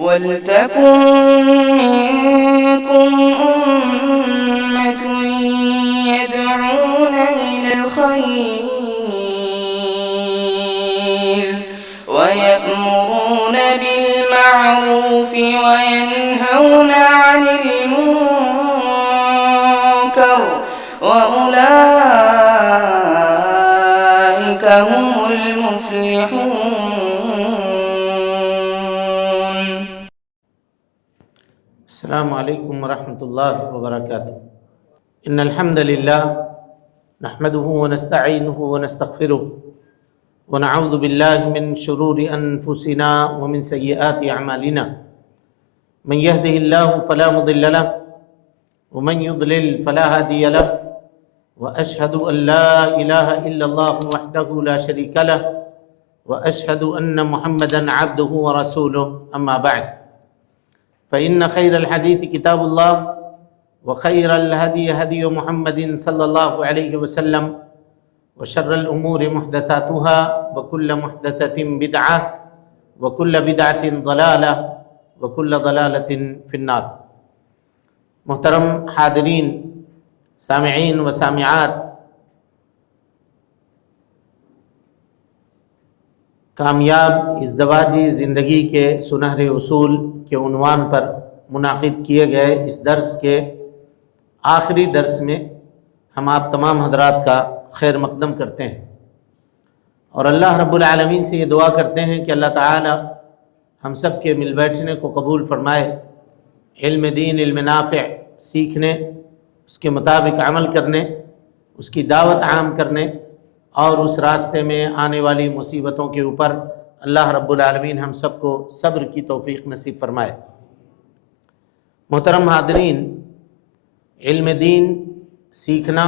وَلْتَكُن مِّنكُمْ أُمَّةٌ يَدْعُونَ إِلَى الْخَيْرِ وَيَأْمُرُونَ بِالْمَعْرُوفِ وَيَنْهَوْنَ عَنِ الْمُنكَرِ وَأُولَٰئِكَ هُمُ الْمُفْلِحُونَ. السلام علیکم ورحمۃ اللہ وبرکاتہ. ان الحمد للہ نحمده ونستعینه ونستغفره ونعوذ باللہ من شرور انفسنا ومن سیئات اعمالنا. من يهده الله فلا مضل له ومن يضلل فلا هادي له واشهد ان لا اله الا الله وحده لا شريك له واشهد ان محمدا عبده ورسوله. اما بعد فإن خير الحديث كتاب الله وخير الهدي هدي محمد صلى الله عليه وسلم وشر الأمور محدثاتها وكل محدثة بدعة وكل بدعة ضلالة وكل ضلالة في النار. محترم حاضرین، سامعین و سامعات، کامیاب ازدواجی زندگی کے سنہرے اصول کے عنوان پر منعقد کیے گئے اس درس کے آخری درس میں ہم آپ تمام حضرات کا خیر مقدم کرتے ہیں اور اللہ رب العالمین سے یہ دعا کرتے ہیں کہ اللہ تعالی ہم سب کے مل بیٹھنے کو قبول فرمائے، علم دین، علم نافع سیکھنے، اس کے مطابق عمل کرنے، اس کی دعوت عام کرنے اور اس راستے میں آنے والی مصیبتوں کے اوپر اللہ رب العالمین ہم سب کو صبر کی توفیق نصیب فرمائے. محترم حاضرین، علم دین سیکھنا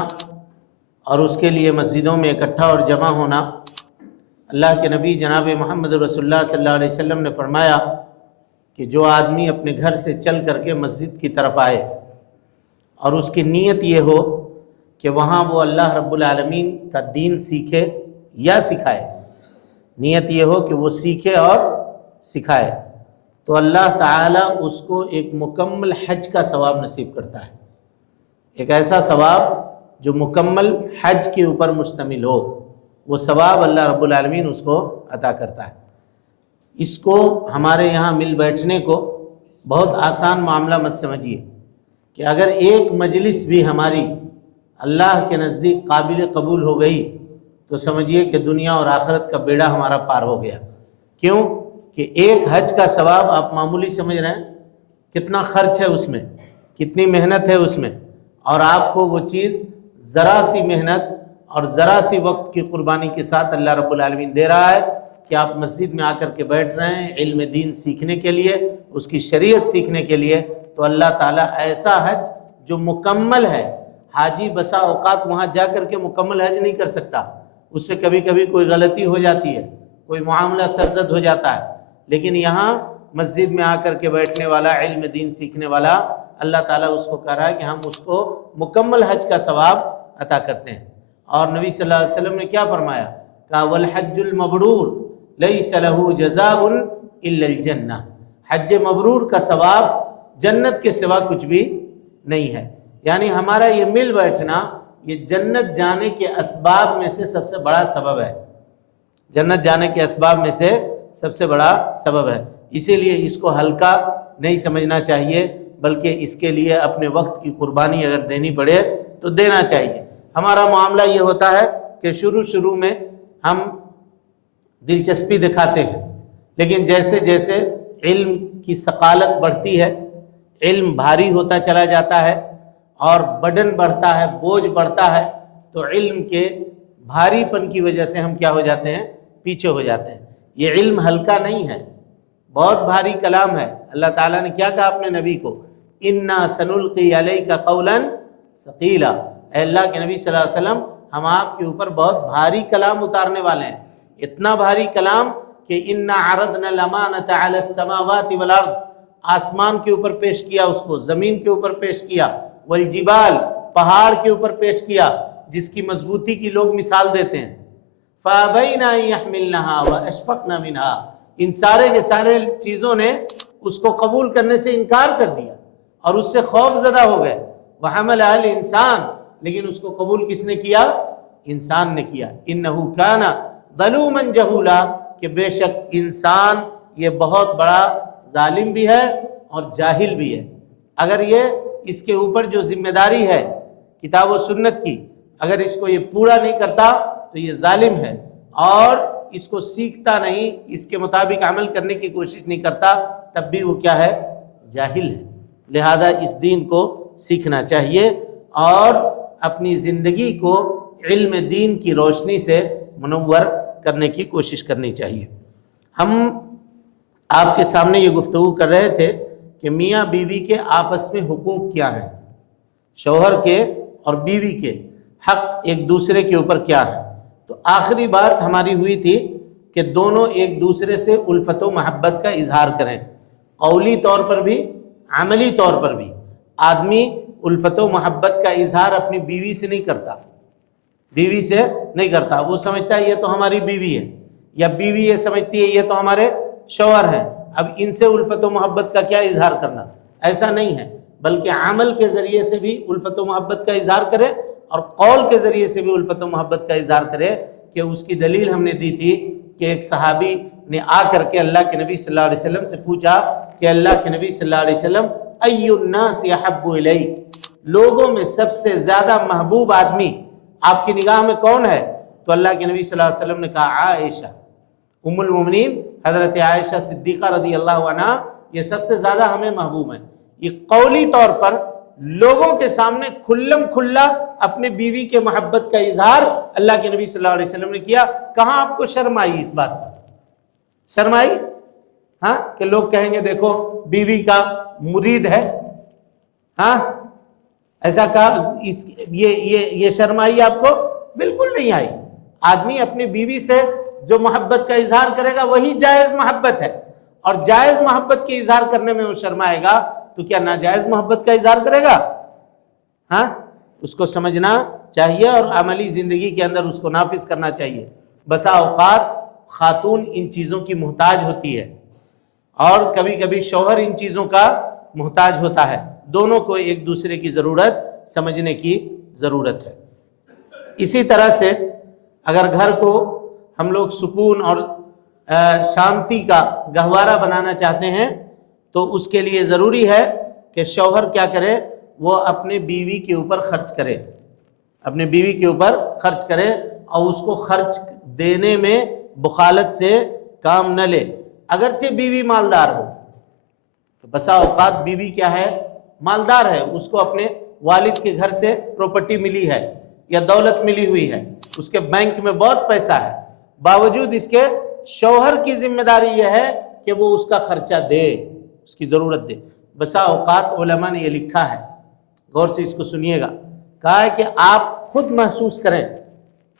اور اس کے لیے مسجدوں میں اکٹھا اور جمع ہونا، اللہ کے نبی جناب محمد رسول اللہ صلی اللہ علیہ وسلم نے فرمایا کہ جو آدمی اپنے گھر سے چل کر کے مسجد کی طرف آئے اور اس کی نیت یہ ہو کہ وہاں وہ اللہ رب العالمین کا دین سیکھے یا سکھائے، نیت یہ ہو کہ وہ سیکھے اور سکھائے، تو اللہ تعالیٰ اس کو ایک مکمل حج کا ثواب نصیب کرتا ہے. ایک ایسا ثواب جو مکمل حج کے اوپر مشتمل ہو، وہ ثواب اللہ رب العالمین اس کو عطا کرتا ہے. اس کو ہمارے یہاں مل بیٹھنے کو بہت آسان معاملہ مت سمجھیے کہ اگر ایک مجلس بھی ہماری اللہ کے نزدیک قابل قبول ہو گئی تو سمجھیے کہ دنیا اور آخرت کا بیڑا ہمارا پار ہو گیا. کیوں کہ ایک حج کا ثواب آپ معمولی سمجھ رہے ہیں، کتنا خرچ ہے اس میں، کتنی محنت ہے اس میں، اور آپ کو وہ چیز ذرا سی محنت اور ذرا سی وقت کی قربانی کے ساتھ اللہ رب العالمین دے رہا ہے کہ آپ مسجد میں آ کر کے بیٹھ رہے ہیں علم دین سیکھنے کے لیے، اس کی شریعت سیکھنے کے لیے. تو اللہ تعالیٰ ایسا حج جو مکمل ہے، حاجی بسا اوقات وہاں جا کر کے مکمل حج نہیں کر سکتا، اس سے کبھی کبھی کوئی غلطی ہو جاتی ہے، کوئی معاملہ سرزد ہو جاتا ہے، لیکن یہاں مسجد میں آ کر کے بیٹھنے والا، علم دین سیکھنے والا، اللہ تعالیٰ اس کو کہہ رہا ہے کہ ہم اس کو مکمل حج کا ثواب عطا کرتے ہیں. اور نبی صلی اللہ علیہ وسلم نے کیا فرمایا؟ کہا والحج المبرور لیس له جزاء الا الجنہ. حج مبرور کا ثواب جنت کے سوا کچھ بھی نہیں ہے. یعنی ہمارا یہ مل بیٹھنا یہ جنت جانے کے اسباب میں سے سب سے بڑا سبب ہے، جنت جانے کے اسباب میں سے سب سے بڑا سبب ہے. اسی لیے اس کو ہلکا نہیں سمجھنا چاہیے، بلکہ اس کے لیے اپنے وقت کی قربانی اگر دینی پڑے تو دینا چاہیے. ہمارا معاملہ یہ ہوتا ہے کہ شروع میں ہم دلچسپی دکھاتے ہیں، لیکن جیسے جیسے علم کی ثقالت بڑھتی ہے، علم بھاری ہوتا چلا جاتا ہے اور برڈن بڑھتا ہے، بوجھ بڑھتا ہے، تو علم کے بھاری پن کی وجہ سے ہم کیا ہو جاتے ہیں؟ پیچھے ہو جاتے ہیں. یہ علم ہلکا نہیں ہے، بہت بھاری کلام ہے. اللہ تعالیٰ نے کیا کہا اپنے نبی کو؟ اِنَّا سَنُلْقِي عَلَيْكَ قَوْلًا ثَقِيلًا. اے اللہ کے نبی صلی اللہ علیہ وسلم، ہم آپ کے اوپر بہت بھاری کلام اتارنے والے ہیں. اتنا بھاری کلام کہ اِنَّا عَرَضْنَا الْأَمَانَةَ عَلَى السَّمَاوَاتِ وَالْأَرْضِ، آسمان کے اوپر پیش کیا اس کو، زمین کے اوپر پیش کیا، والجبال، پہاڑ کے اوپر پیش کیا جس کی مضبوطی کی لوگ مثال دیتے ہیں. فَأَبَيْنَا أَن يَحْمِلْنَهَا وَأَشْفَقْنَا مِنْهَا. ان سارے کے سارے چیزوں نے اس کو قبول کرنے سے انکار کر دیا اور اس سے خوف زدہ ہو گئے. وحملہ الانسان، لیکن اس کو قبول کس نے کیا؟ انسان نے کیا. انہ کان ظلوما جہولا، کہ بے شک انسان یہ بہت بڑا ظالم بھی ہے اور جاہل بھی ہے. اگر یہ اس کے اوپر جو ذمہ داری ہے کتاب و سنت کی، اگر اس کو یہ پورا نہیں کرتا تو یہ ظالم ہے، اور اس کو سیکھتا نہیں، اس کے مطابق عمل کرنے کی کوشش نہیں کرتا، تب بھی وہ کیا ہے؟ جاہل ہے. لہذا اس دین کو سیکھنا چاہیے اور اپنی زندگی کو علم دین کی روشنی سے منور کرنے کی کوشش کرنی چاہیے. ہم آپ کے سامنے یہ گفتگو کر رہے تھے کہ میاں بیوی کے آپس میں حقوق کیا ہیں، شوہر کے اور بیوی کے حق ایک دوسرے کے اوپر کیا ہے. تو آخری بات ہماری ہوئی تھی کہ دونوں ایک دوسرے سے الفت و محبت کا اظہار کریں، قولی طور پر بھی عملی طور پر بھی. آدمی الفت و محبت کا اظہار اپنی بیوی سے نہیں کرتا، بیوی سے نہیں کرتا. وہ سمجھتا ہے یہ تو ہماری بیوی ہے، یا بیوی یہ سمجھتی ہے یہ تو ہمارے شوہر ہیں، اب ان سے الفت و محبت کا کیا اظہار کرنا. ایسا نہیں ہے، بلکہ عمل کے ذریعے سے بھی الفت و محبت کا اظہار کرے اور قول کے ذریعے سے بھی الفت و محبت کا اظہار کرے. کہ اس کی دلیل ہم نے دی تھی کہ ایک صحابی نے آ کر کے اللہ کے نبی صلی اللہ علیہ وسلم سے پوچھا کہ اللہ کے نبی صلی اللہ علیہ وسلم ای الناس احب الیک، لوگوں میں سب سے زیادہ محبوب آدمی آپ کی نگاہ میں کون ہے؟ تو اللہ کے نبی صلی اللہ علیہ وسلم نے کہا عائشہ، ام المومنین حضرت عائشہ صدیقہ رضی اللہ عنہا یہ سب سے زیادہ ہمیں محبوب ہیں. یہ قولی طور پر لوگوں کے سامنے کھلم کھلا اپنے بیوی کے محبت کا اظہار اللہ کے نبی صلی اللہ علیہ وسلم نے کیا. کہاں آپ کو شرم آئی اس بات پر؟ شرم آئی؟ ہاں، کہ لوگ کہیں گے دیکھو بیوی کا مرید ہے. ہاں ایسا کہا، یہ شرم آئی آپ کو؟ بالکل نہیں آئی. آدمی اپنی بیوی سے جو محبت کا اظہار کرے گا وہی جائز محبت ہے، اور جائز محبت کے اظہار کرنے میں وہ شرمائے گا تو کیا ناجائز محبت کا اظہار کرے گا؟ ہاں، اس کو سمجھنا چاہیے اور عملی زندگی کے اندر اس کو نافذ کرنا چاہیے. بسا اوقات خاتون ان چیزوں کی محتاج ہوتی ہے اور کبھی کبھی شوہر ان چیزوں کا محتاج ہوتا ہے. دونوں کو ایک دوسرے کی ضرورت سمجھنے کی ضرورت ہے. اسی طرح سے اگر گھر کو ہم لوگ سکون اور شانتی کا گہوارہ بنانا چاہتے ہیں تو اس کے لیے ضروری ہے کہ شوہر کیا کرے؟ وہ اپنے بیوی کے اوپر خرچ کرے، اپنے بیوی کے اوپر خرچ کرے اور اس کو خرچ دینے میں بخالت سے کام نہ لے. اگرچہ بیوی مالدار ہو، بسا اوقات بیوی کیا ہے؟ مالدار ہے، اس کو اپنے والد کے گھر سے پراپرٹی ملی ہے یا دولت ملی ہوئی ہے، اس کے بینک میں بہت پیسہ ہے، باوجود اس کے شوہر کی ذمہ داری یہ ہے کہ وہ اس کا خرچہ دے، اس کی ضرورت دے. بسا اوقات علماء نے یہ لکھا ہے، غور سے اس کو سنیے گا، کہا ہے کہ آپ خود محسوس کریں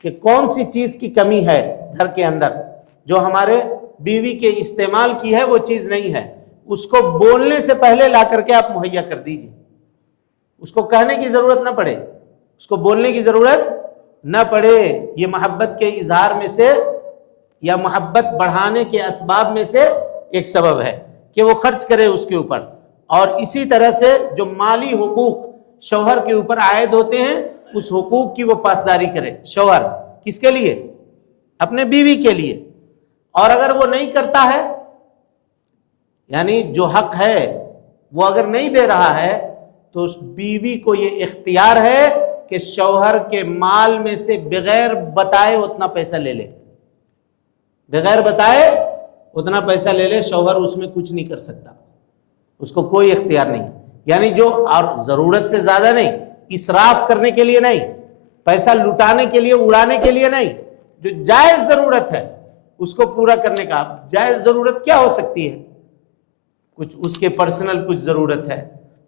کہ کون سی چیز کی کمی ہے گھر کے اندر جو ہمارے بیوی کے استعمال کی ہے وہ چیز نہیں ہے. اس کو بولنے سے پہلے لا کر کے آپ مہیا کر دیجئے، اس کو کہنے کی ضرورت نہ پڑے، اس کو بولنے کی ضرورت نہ پڑے. یہ محبت کے اظہار میں سے یا محبت بڑھانے کے اسباب میں سے ایک سبب ہے کہ وہ خرچ کرے اس کے اوپر. اور اسی طرح سے جو مالی حقوق شوہر کے اوپر عائد ہوتے ہیں اس حقوق کی وہ پاسداری کرے. شوہر کس کے لیے؟ اپنے بیوی کے لیے. اور اگر وہ نہیں کرتا ہے، یعنی جو حق ہے وہ اگر نہیں دے رہا ہے تو اس بیوی کو یہ اختیار ہے کہ شوہر کے مال میں سے بغیر بتائے اتنا پیسہ لے لے، بغیر بتائے اتنا پیسہ لے لے. شوہر اس میں کچھ نہیں کر سکتا، اس کو کوئی اختیار نہیں. یعنی جو اور ضرورت سے زیادہ نہیں، اسراف کرنے کے لیے نہیں، پیسہ لٹانے کے لیے، اڑانے کے لیے نہیں، جو جائز ضرورت ہے اس کو پورا کرنے کا. جائز ضرورت کیا ہو سکتی ہے؟ کچھ اس کے پرسنل کچھ ضرورت ہے،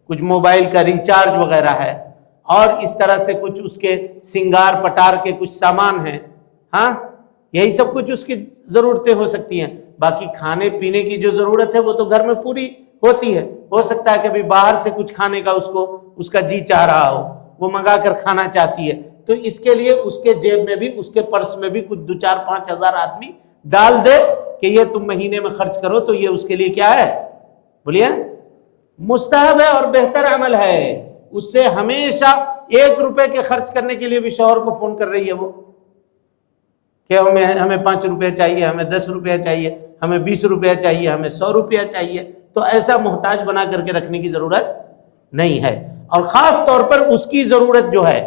کچھ موبائل کا ریچارج وغیرہ ہے، اور اس طرح سے کچھ اس کے سنگار پٹار کے کچھ سامان ہیں. ہاں، یہی سب کچھ اس کی ضرورتیں ہو سکتی ہیں. باقی کھانے پینے کی جو ضرورت ہے وہ تو گھر میں پوری ہوتی ہے. ہو سکتا ہے کبھی باہر سے کچھ کھانے کا اس کا جی چاہ رہا ہو، وہ منگا کر کھانا چاہتی ہے، تو اس کے لیے اس کے جیب میں بھی، اس کے پرس میں بھی کچھ 2-4-5 ہزار آدمی ڈال دے کہ یہ تم مہینے میں خرچ کرو، تو یہ اس کے لیے کیا ہے؟ بولیے مستحب ہے اور بہتر عمل ہے. اس سے ہمیشہ 1 روپے کے خرچ کرنے کے لیے بھی شوہر کو فون کر رہی ہے وہ کہ ہمیں 5 روپے چاہیے, ہمیں 10 روپے چاہیے, ہمیں 20 روپے چاہیے, ہمیں 100 روپیہ چاہیے. تو ایسا محتاج بنا کر کے رکھنے کی ضرورت نہیں ہے. اور خاص طور پر اس کی ضرورت جو ہے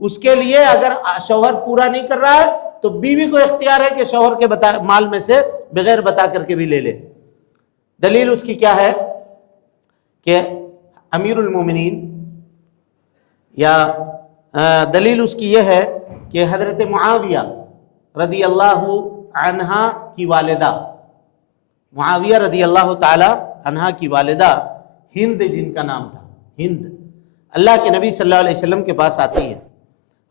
اس کے لیے اگر شوہر پورا نہیں کر رہا ہے تو بیوی کو اختیار ہے کہ شوہر کے مال میں سے بغیر بتا کر کے بھی لے لے. دلیل اس کی کیا ہے کہ امیر المومنین یا دلیل اس کی یہ ہے کہ حضرت معاویہ رضی اللہ عنہا کی والدہ, معاویہ رضی اللہ تعالی عنہا کی والدہ ہند جن کا نام تھا, ہند اللہ کے نبی صلی اللہ علیہ وسلم کے پاس آتی ہے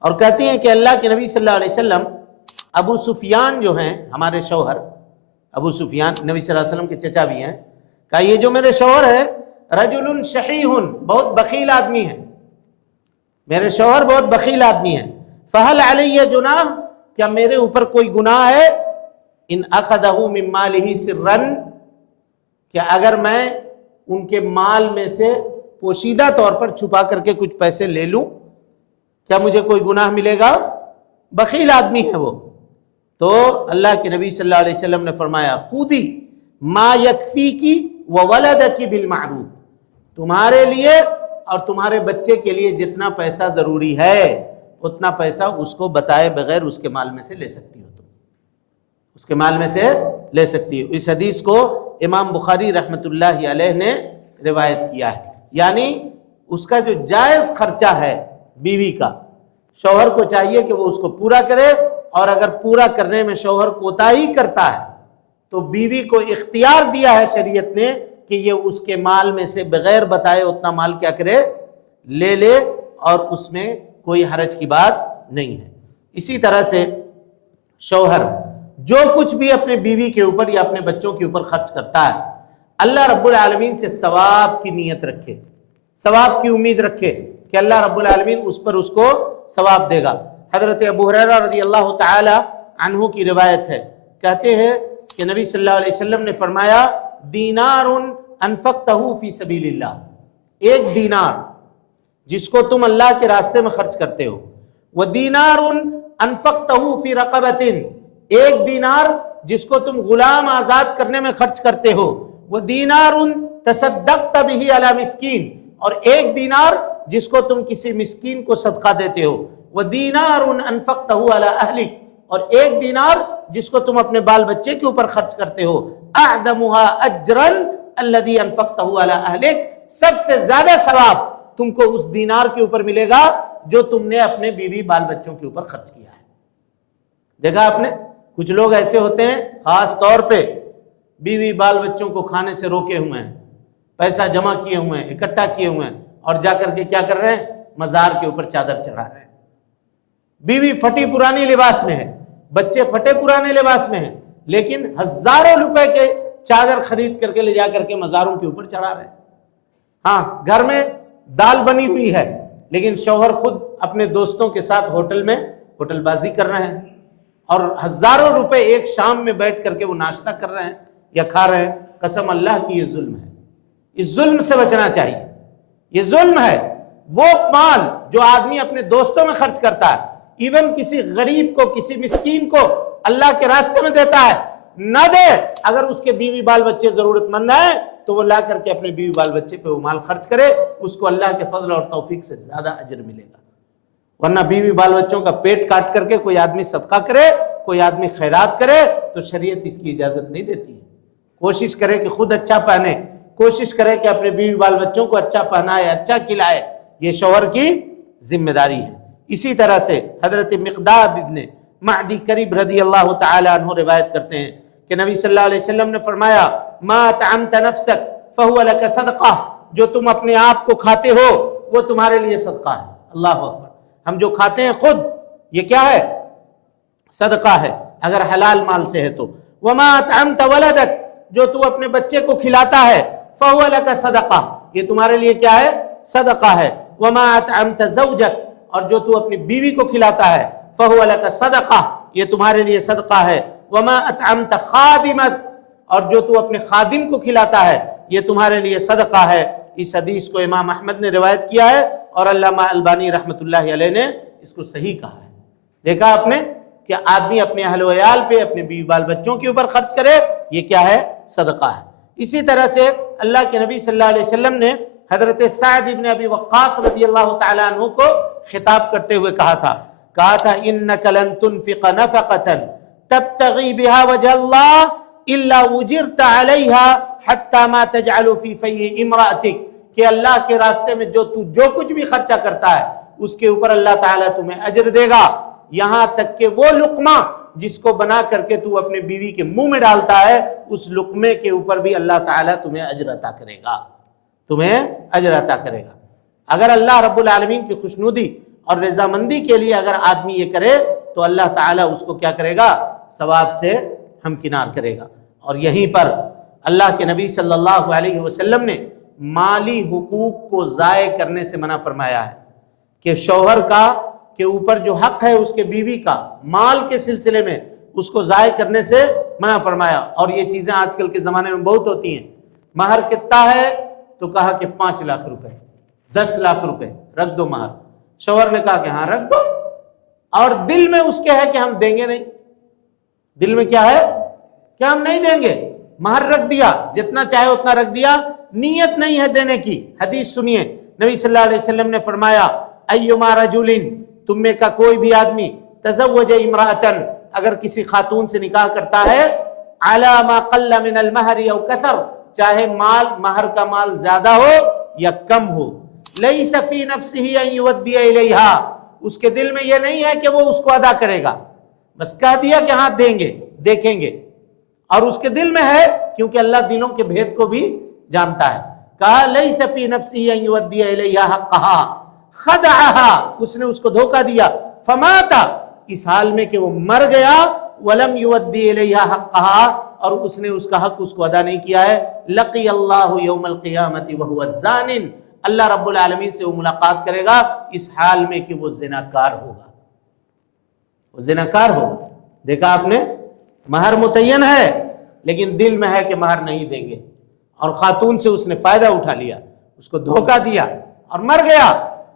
اور کہتی ہیں کہ اللہ کے نبی صلی اللہ علیہ وسلم ابو سفیان جو ہیں ہمارے شوہر, ابو سفیان نبی صلی اللہ علیہ وسلم کے چچا بھی ہیں, کہا یہ جو میرے شوہر ہے رجل شحیح, بہت بخیل آدمی ہے, میرے شوہر بہت بخیل آدمی ہے. فہل علیہ جناح, کیا میرے اوپر کوئی گناہ ہے؟ ان اخذہ من مالہ سرا, کہ اگر میں ان کے مال میں سے پوشیدہ طور پر چھپا کر کے کچھ پیسے لے لوں, کیا مجھے کوئی گناہ ملے گا؟ بخیل آدمی ہے وہ. تو اللہ کے نبی صلی اللہ علیہ وسلم نے فرمایا خودی ما یکفیکی وولدکی بالمعروف, تمہارے لیے اور تمہارے بچے کے لیے جتنا پیسہ ضروری ہے اتنا پیسہ اس کو بتائے بغیر اس کے مال میں سے لے سکتی ہو, تم اس کے مال میں سے لے سکتی ہو. اس حدیث کو امام بخاری رحمۃ اللہ علیہ نے روایت کیا ہے. یعنی اس کا جو جائز خرچہ ہے بیوی کا, شوہر کو چاہیے کہ وہ اس کو پورا کرے, اور اگر پورا کرنے میں شوہر کوتاہی کرتا ہے تو بیوی کو اختیار دیا ہے شریعت نے کہ یہ اس کے مال میں سے بغیر بتائے اتنا مال کیا کرے, لے لے, اور اس میں کوئی حرج کی بات نہیں ہے. اسی طرح سے شوہر جو کچھ بھی اپنے بیوی کے اوپر یا اپنے بچوں کے اوپر خرچ کرتا ہے اللہ رب العالمین سے ثواب کی نیت رکھے, ثواب کی امید رکھے کہ اللہ رب العالمین اس پر اس کو ثواب دے گا. حضرت ابو ہریرہ رضی اللہ تعالی عنہ کی روایت ہے, کہتے ہیں کہ نبی صلی اللہ علیہ وسلم نے فرمایا دینار انفقتہ فی سبیل اللہ, 1 دینار جس کو تم اللہ کے راستے میں خرچ کرتے ہو, ودینار انفقتہ فی رقبۃ, 1 دینار جس کو تم غلام آزاد کرنے میں خرچ کرتے ہو, ودینار تصدقت بہ علی مسکین, اور 1 دینار جس کو تم کسی مسکین کو صدقہ دیتے ہو, ودینار انفقتہ علی اہلک, اور 1 دینار جس کو تم اپنے بال بچے کے اوپر خرچ کرتے ہو, اعظمها اجرا الذی انفقتہ علی اہلک, سب سے زیادہ ثواب تم کو اس دینار کے اوپر ملے گا جو تم نے اپنے بیوی بال بچوں کے اوپر خرچ کیا ہے. دیکھا آپ نے, کچھ لوگ ایسے ہوتے ہیں خاص طور پہ بیوی بال بچوں کو کھانے سے روکے ہوئے ہیں, پیسہ جمع کیے ہوئے ہیں, اکٹھا کیے ہوئے ہیں, اور جا کر کے کیا کر رہے ہیں, مزار کے اوپر چادر چڑھا رہے ہیں. بیوی پھٹی پرانی لباس میں ہے, بچے پھٹے پرانے لباس میں ہیں, لیکن ہزاروں روپے کے چادر خرید کر کے لے جا کر کے مزاروں کے اوپر چڑھا رہے ہیں. ہاں گھر میں دال بنی ہوئی ہے لیکن شوہر خود اپنے دوستوں کے ساتھ ہوٹل میں ہوٹل بازی کر رہے ہیں, اور ہزاروں روپے ایک شام میں بیٹھ کر کے وہ ناشتہ کر رہے ہیں یا کھا رہے ہیں. قسم اللہ کی یہ ظلم ہے, اس ظلم سے بچنا چاہیے. یہ ظلم ہے. وہ مال جو آدمی اپنے دوستوں میں خرچ کرتا ہے, ایون کسی غریب کو, کسی مسکین کو اللہ کے راستے میں دیتا ہے, نہ دے, اگر اس کے بیوی بال بچے ضرورت مند ہیں تو وہ لا کر کے اپنے بیوی بال بچے پہ وہ مال خرچ کرے, اس کو اللہ کے فضل اور توفیق سے زیادہ اجر ملے گا. ورنہ بیوی بال بچوں کا پیٹ کاٹ کر کے کوئی آدمی صدقہ کرے, کوئی آدمی خیرات کرے تو شریعت اس کی اجازت نہیں دیتی ہے. کوشش کرے کہ خود اچھا پہنے, کوشش کرے کہ اپنے بیوی بال بچوں کو اچھا پہنائے, اچھا کھلائے, یہ شوہر کی ذمہ داری ہے. اسی طرح سے حضرت مقداد ابن معدی کرب رضی اللہ تعالی عنہ روایت کرتے ہیں کہ نبی صلی اللہ علیہ وسلم نے فرمایا ما طعمت نفسک فہو لک صدقہ, جو تم اپنے آپ کو کھاتے ہو وہ تمہارے لیے صدقہ ہے. اللہ اکبر. ہم جو کھاتے ہیں خود, یہ کیا ہے, صدقہ ہے, اگر حلال مال سے ہے تو. وما طعمت ولدک, جو تو اپنے بچے کو کھلاتا ہے, فہو لک صدقہ, یہ تمہارے لیے کیا ہے, صدقہ ہے. وما طعمت زوجک, اور جو تو اپنی بیوی کو کھلاتا ہے, فہو لک صدقہ, یہ تمہارے لیے صدقہ ہے. وما اطعمت خادمک, اور جو تو اپنے خادم کو کھلاتا ہے یہ تمہارے لیے صدقہ ہے۔ اس حدیث کو امام احمد نے روایت کیا ہے اور علامہ البانی رحمۃ اللہ علیہ نے اس کو صحیح کہا ہے۔ دیکھا آپ نے کہ آدمی اپنے اہل و عیال پہ، اپنے بیوی بال بچوں کے اوپر خرچ کرے، یہ کیا ہے؟ صدقہ ہے۔ اسی طرح سے اللہ کے نبی صلی اللہ علیہ وسلم نے حضرت سعد ابن ابی وقاص رضی اللہ تعالیٰ عنہ کو خطاب کرتے ہوئے کہا تھا اِنَّكَ لَن تُنْفِقَ نَفَقَةً تَبْتَغِي بِهَا وَجْهَ اللَّهِ إِلَّا وُجِرْتَ عَلَيْهَا حَتَّى مَا تَجْعَلُ فِي فَيِّ امْرَأَتِكَ کہ اللہ کے راستے میں جو کچھ بھی خرچہ کرتا ہے اس کے اوپر اللہ تعالیٰ تمہیں اجر دے گا، یہاں تک کہ وہ لقمہ جس کو بنا کر کے تو اپنے بیوی کے منہ میں ڈالتا ہے اس لقمے کے اوپر بھی اللہ تعالیٰ تمہیں اجر عطا کرے گا، تمہیں اجر عطا کرے گا۔ اگر اللہ رب العالمین کی خوشنودی اور رضامندی کے لیے اگر آدمی یہ کرے تو اللہ تعالیٰ اس کو کیا کرے گا؟ ثواب سے ہمکنار کرے گا۔ اور یہیں پر اللہ کے نبی صلی اللہ علیہ وسلم نے مالی حقوق کو ضائع کرنے سے منع فرمایا ہے کہ شوہر کا کے اوپر جو حق ہے اس کے بیوی کا مال کے سلسلے میں اس کو ضائع کرنے سے منع فرمایا۔ اور یہ چیزیں آج کل کے زمانے میں بہت ہوتی ہیں۔ مہر کتنا ہے تو کہا کہ 5 لاکھ روپے، 10 لاکھ روپے رکھ دو مہر۔ شوہر نے کہا کہ ہاں رکھ دو، اور دل میں اس کے ہے کہ ہم دیں گے نہیں، دل میں کیا ہے کہ ہم نہیں دیں گے۔ مہر رکھ دیا، جتنا چاہے اتنا رکھ دیا، نیت نہیں ہے دینے کی۔ حدیث سنیے، نبی صلی اللہ علیہ وسلم نے فرمایا ایما رجل، تم میں کا کوئی بھی آدمی تزوج امرأتن، اگر کسی خاتون سے نکاح کرتا ہے، علی ما قل من المہر او کثر، چاہے مہر کا مال زیادہ ہو یا کم ہو، لیس فی نفسہ ان یودی الیہا، اس کے دل میں یہ نہیں ہے کہ وہ اس کو ادا کرے گا، بس کہہ دیا کہ ہاں دیں گے، دیکھیں گے، اور اس کے دل میں ہے، کیونکہ اللہ دلوں کے بھید کو بھی جانتا ہے۔ کہا لیس فی نفسہ ان یودی الیہا حقہا، خدعہا، اس نے اس کو دھوکہ دیا، فماتا، اس حال میں کہ وہ مر گیا، ولم یودی الیہا حقہا، اور اس نے اس کا حق اس کو ادا نہیں کیا ہے، لقی اللہ یوم القیامت وہو الزان، اللہ رب العالمین سے وہ ملاقات کرے گا اس حال میں کہ وہ زناکار ہوگا، وہ زناکار ہوگا۔ دیکھا آپ نے، مہر متعین ہے لیکن دل میں ہے کہ مہر نہیں دیں گے، اور خاتون سے اس نے فائدہ اٹھا لیا، اس کو دھوکہ دیا اور مر گیا،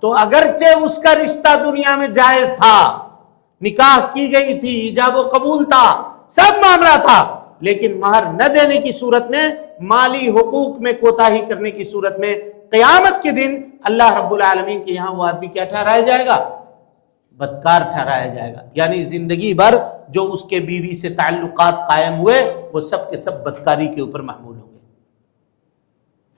تو اگرچہ اس کا رشتہ دنیا میں جائز تھا، نکاح کی گئی تھی، ایجاب و قبول تھا، سب معاملہ تھا، لیکن مہر نہ دینے کی صورت میں، مالی حقوق میں کوتاہی کرنے کی صورت میں، قیامت کے دن اللہ رب العالمین کے یہاں وہ آدمی کیا ٹھہرایا جائے گا؟ بدکار ٹھہرایا جائے گا۔ یعنی زندگی بھر جو اس کے بیوی سے تعلقات قائم ہوئے وہ سب کے سب بدکاری کے اوپر محمول ہوں گے،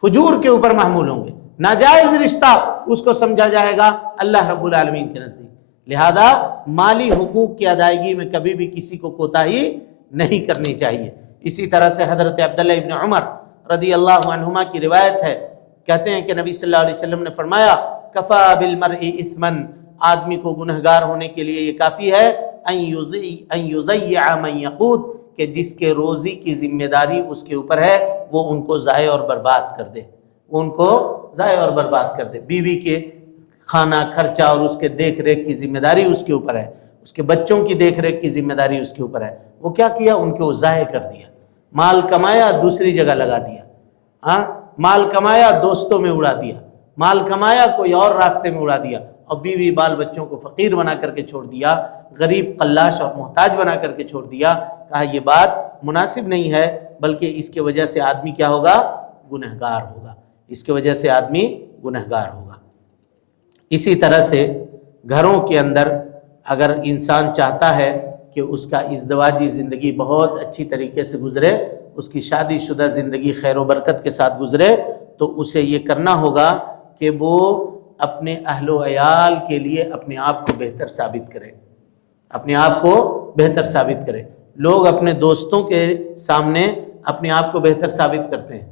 فجور کے اوپر محمول ہوں گے، ناجائز رشتہ اس کو سمجھا جائے گا اللہ رب العالمین کے نزدیک۔ لہذا مالی حقوق کی ادائیگی میں کبھی بھی کسی کو کوتاہی نہیں کرنی چاہیے۔ اسی طرح سے حضرت عبداللہ ابن عمر رضی اللہ عنہما کی روایت ہے، کہتے ہیں کہ نبی صلی اللہ علیہ وسلم نے فرمایا کفا بالمرء اثما، آدمی کو گنہگار ہونے کے لیے یہ کافی ہے ان یضیع من یقوت، کہ جس کے روزی کی ذمہ داری اس کے اوپر ہے وہ ان کو ضائع اور برباد کر دے، وہ ان کو ضائع اور برباد کر دے۔ بیوی کے کھانا خرچہ اور اس کے دیکھ ریکھ کی ذمہ داری اس کے اوپر ہے، اس کے بچوں کی دیکھ ریکھ کی ذمہ داری اس کے اوپر ہے، وہ کیا کیا؟ ان کو ضائع کر دیا، مال کمایا دوسری جگہ لگا دیا، ہاں مال کمایا دوستوں میں اڑا دیا، مال کمایا کوئی اور راستے میں اڑا دیا، اور بیوی بال بچوں کو فقیر بنا کر کے چھوڑ دیا، غریب قلاش اور محتاج بنا کر کے چھوڑ دیا۔ کہا یہ بات مناسب نہیں ہے، بلکہ اس کی وجہ سے آدمی کیا ہوگا؟ گنہگار ہوگا، اس کی وجہ سے آدمی گنہگار ہوگا۔ اسی طرح سے گھروں کے اندر اگر انسان چاہتا ہے کہ اس کا ازدواجی زندگی بہت اچھی طریقے سے گزرے، اس کی شادی شدہ زندگی خیر و برکت کے ساتھ گزرے، تو اسے یہ کرنا ہوگا کہ وہ اپنے اہل و عیال کے لیے اپنے آپ کو بہتر ثابت کرے، اپنے آپ کو بہتر ثابت کرے۔ لوگ اپنے دوستوں کے سامنے اپنے آپ کو بہتر ثابت کرتے ہیں،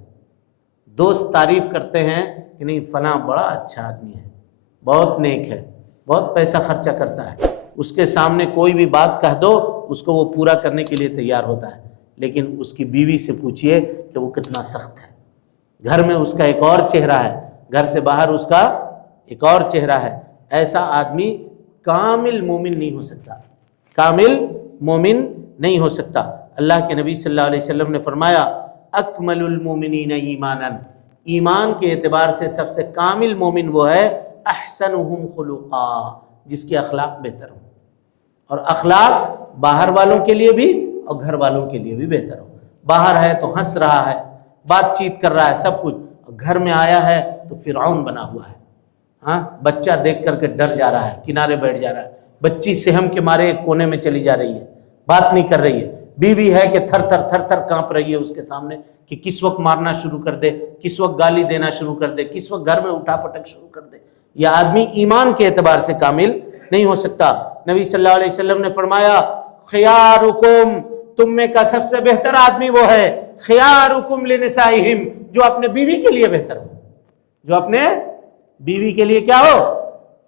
دوست تعریف کرتے ہیں کہ نہیں فلاں بڑا اچھا آدمی ہے، بہت نیک ہے، بہت پیسہ خرچہ کرتا ہے، اس کے سامنے کوئی بھی بات کہہ دو اس کو وہ پورا کرنے کے لیے تیار ہوتا ہے، لیکن اس کی بیوی سے پوچھئے کہ وہ کتنا سخت ہے، گھر میں اس کا ایک اور چہرہ ہے، گھر سے باہر اس کا ایک اور چہرہ ہے۔ ایسا آدمی کامل مومن نہیں ہو سکتا، کامل مومن نہیں ہو سکتا۔ اللہ کے نبی صلی اللہ علیہ وسلم نے فرمایا اکمل المومنین ایمانا، ایمان کے اعتبار سے سب سے کامل مومن وہ ہے احسنہم خلقا، جس کے اخلاق بہتر ہوں، اور اخلاق باہر والوں کے لیے بھی اور گھر والوں کے لیے بھی بہتر ہو۔ باہر ہے تو ہنس رہا ہے، بات چیت کر رہا ہے، سب کچھ، گھر میں آیا ہے تو فرعون بنا ہوا ہے، ہاں، بچہ دیکھ کر کے ڈر جا رہا ہے، کنارے بیٹھ جا رہا ہے، بچی سہم کے مارے ایک کونے میں چلی جا رہی ہے، بات نہیں کر رہی ہے، بیوی ہے کہ تھر تھر کانپ رہی ہے اس کے سامنے کہ کس وقت مارنا شروع کر دے، کس وقت گالی دینا شروع کر دے، کس وقت گھر میں اٹھا پٹک شروع کر دے۔ یہ آدمی ایمان کے اعتبار سے کامل نہیں ہو سکتا۔ نبی صلی اللہ علیہ وسلم نے فرمایا خیارکم، تم میں کا سب سے بہتر آدمی وہ ہے خیارکم لنسائہم، جو اپنے بیوی کے لیے بہتر ہو، جو اپنے بیوی کے لیے کیا ہو،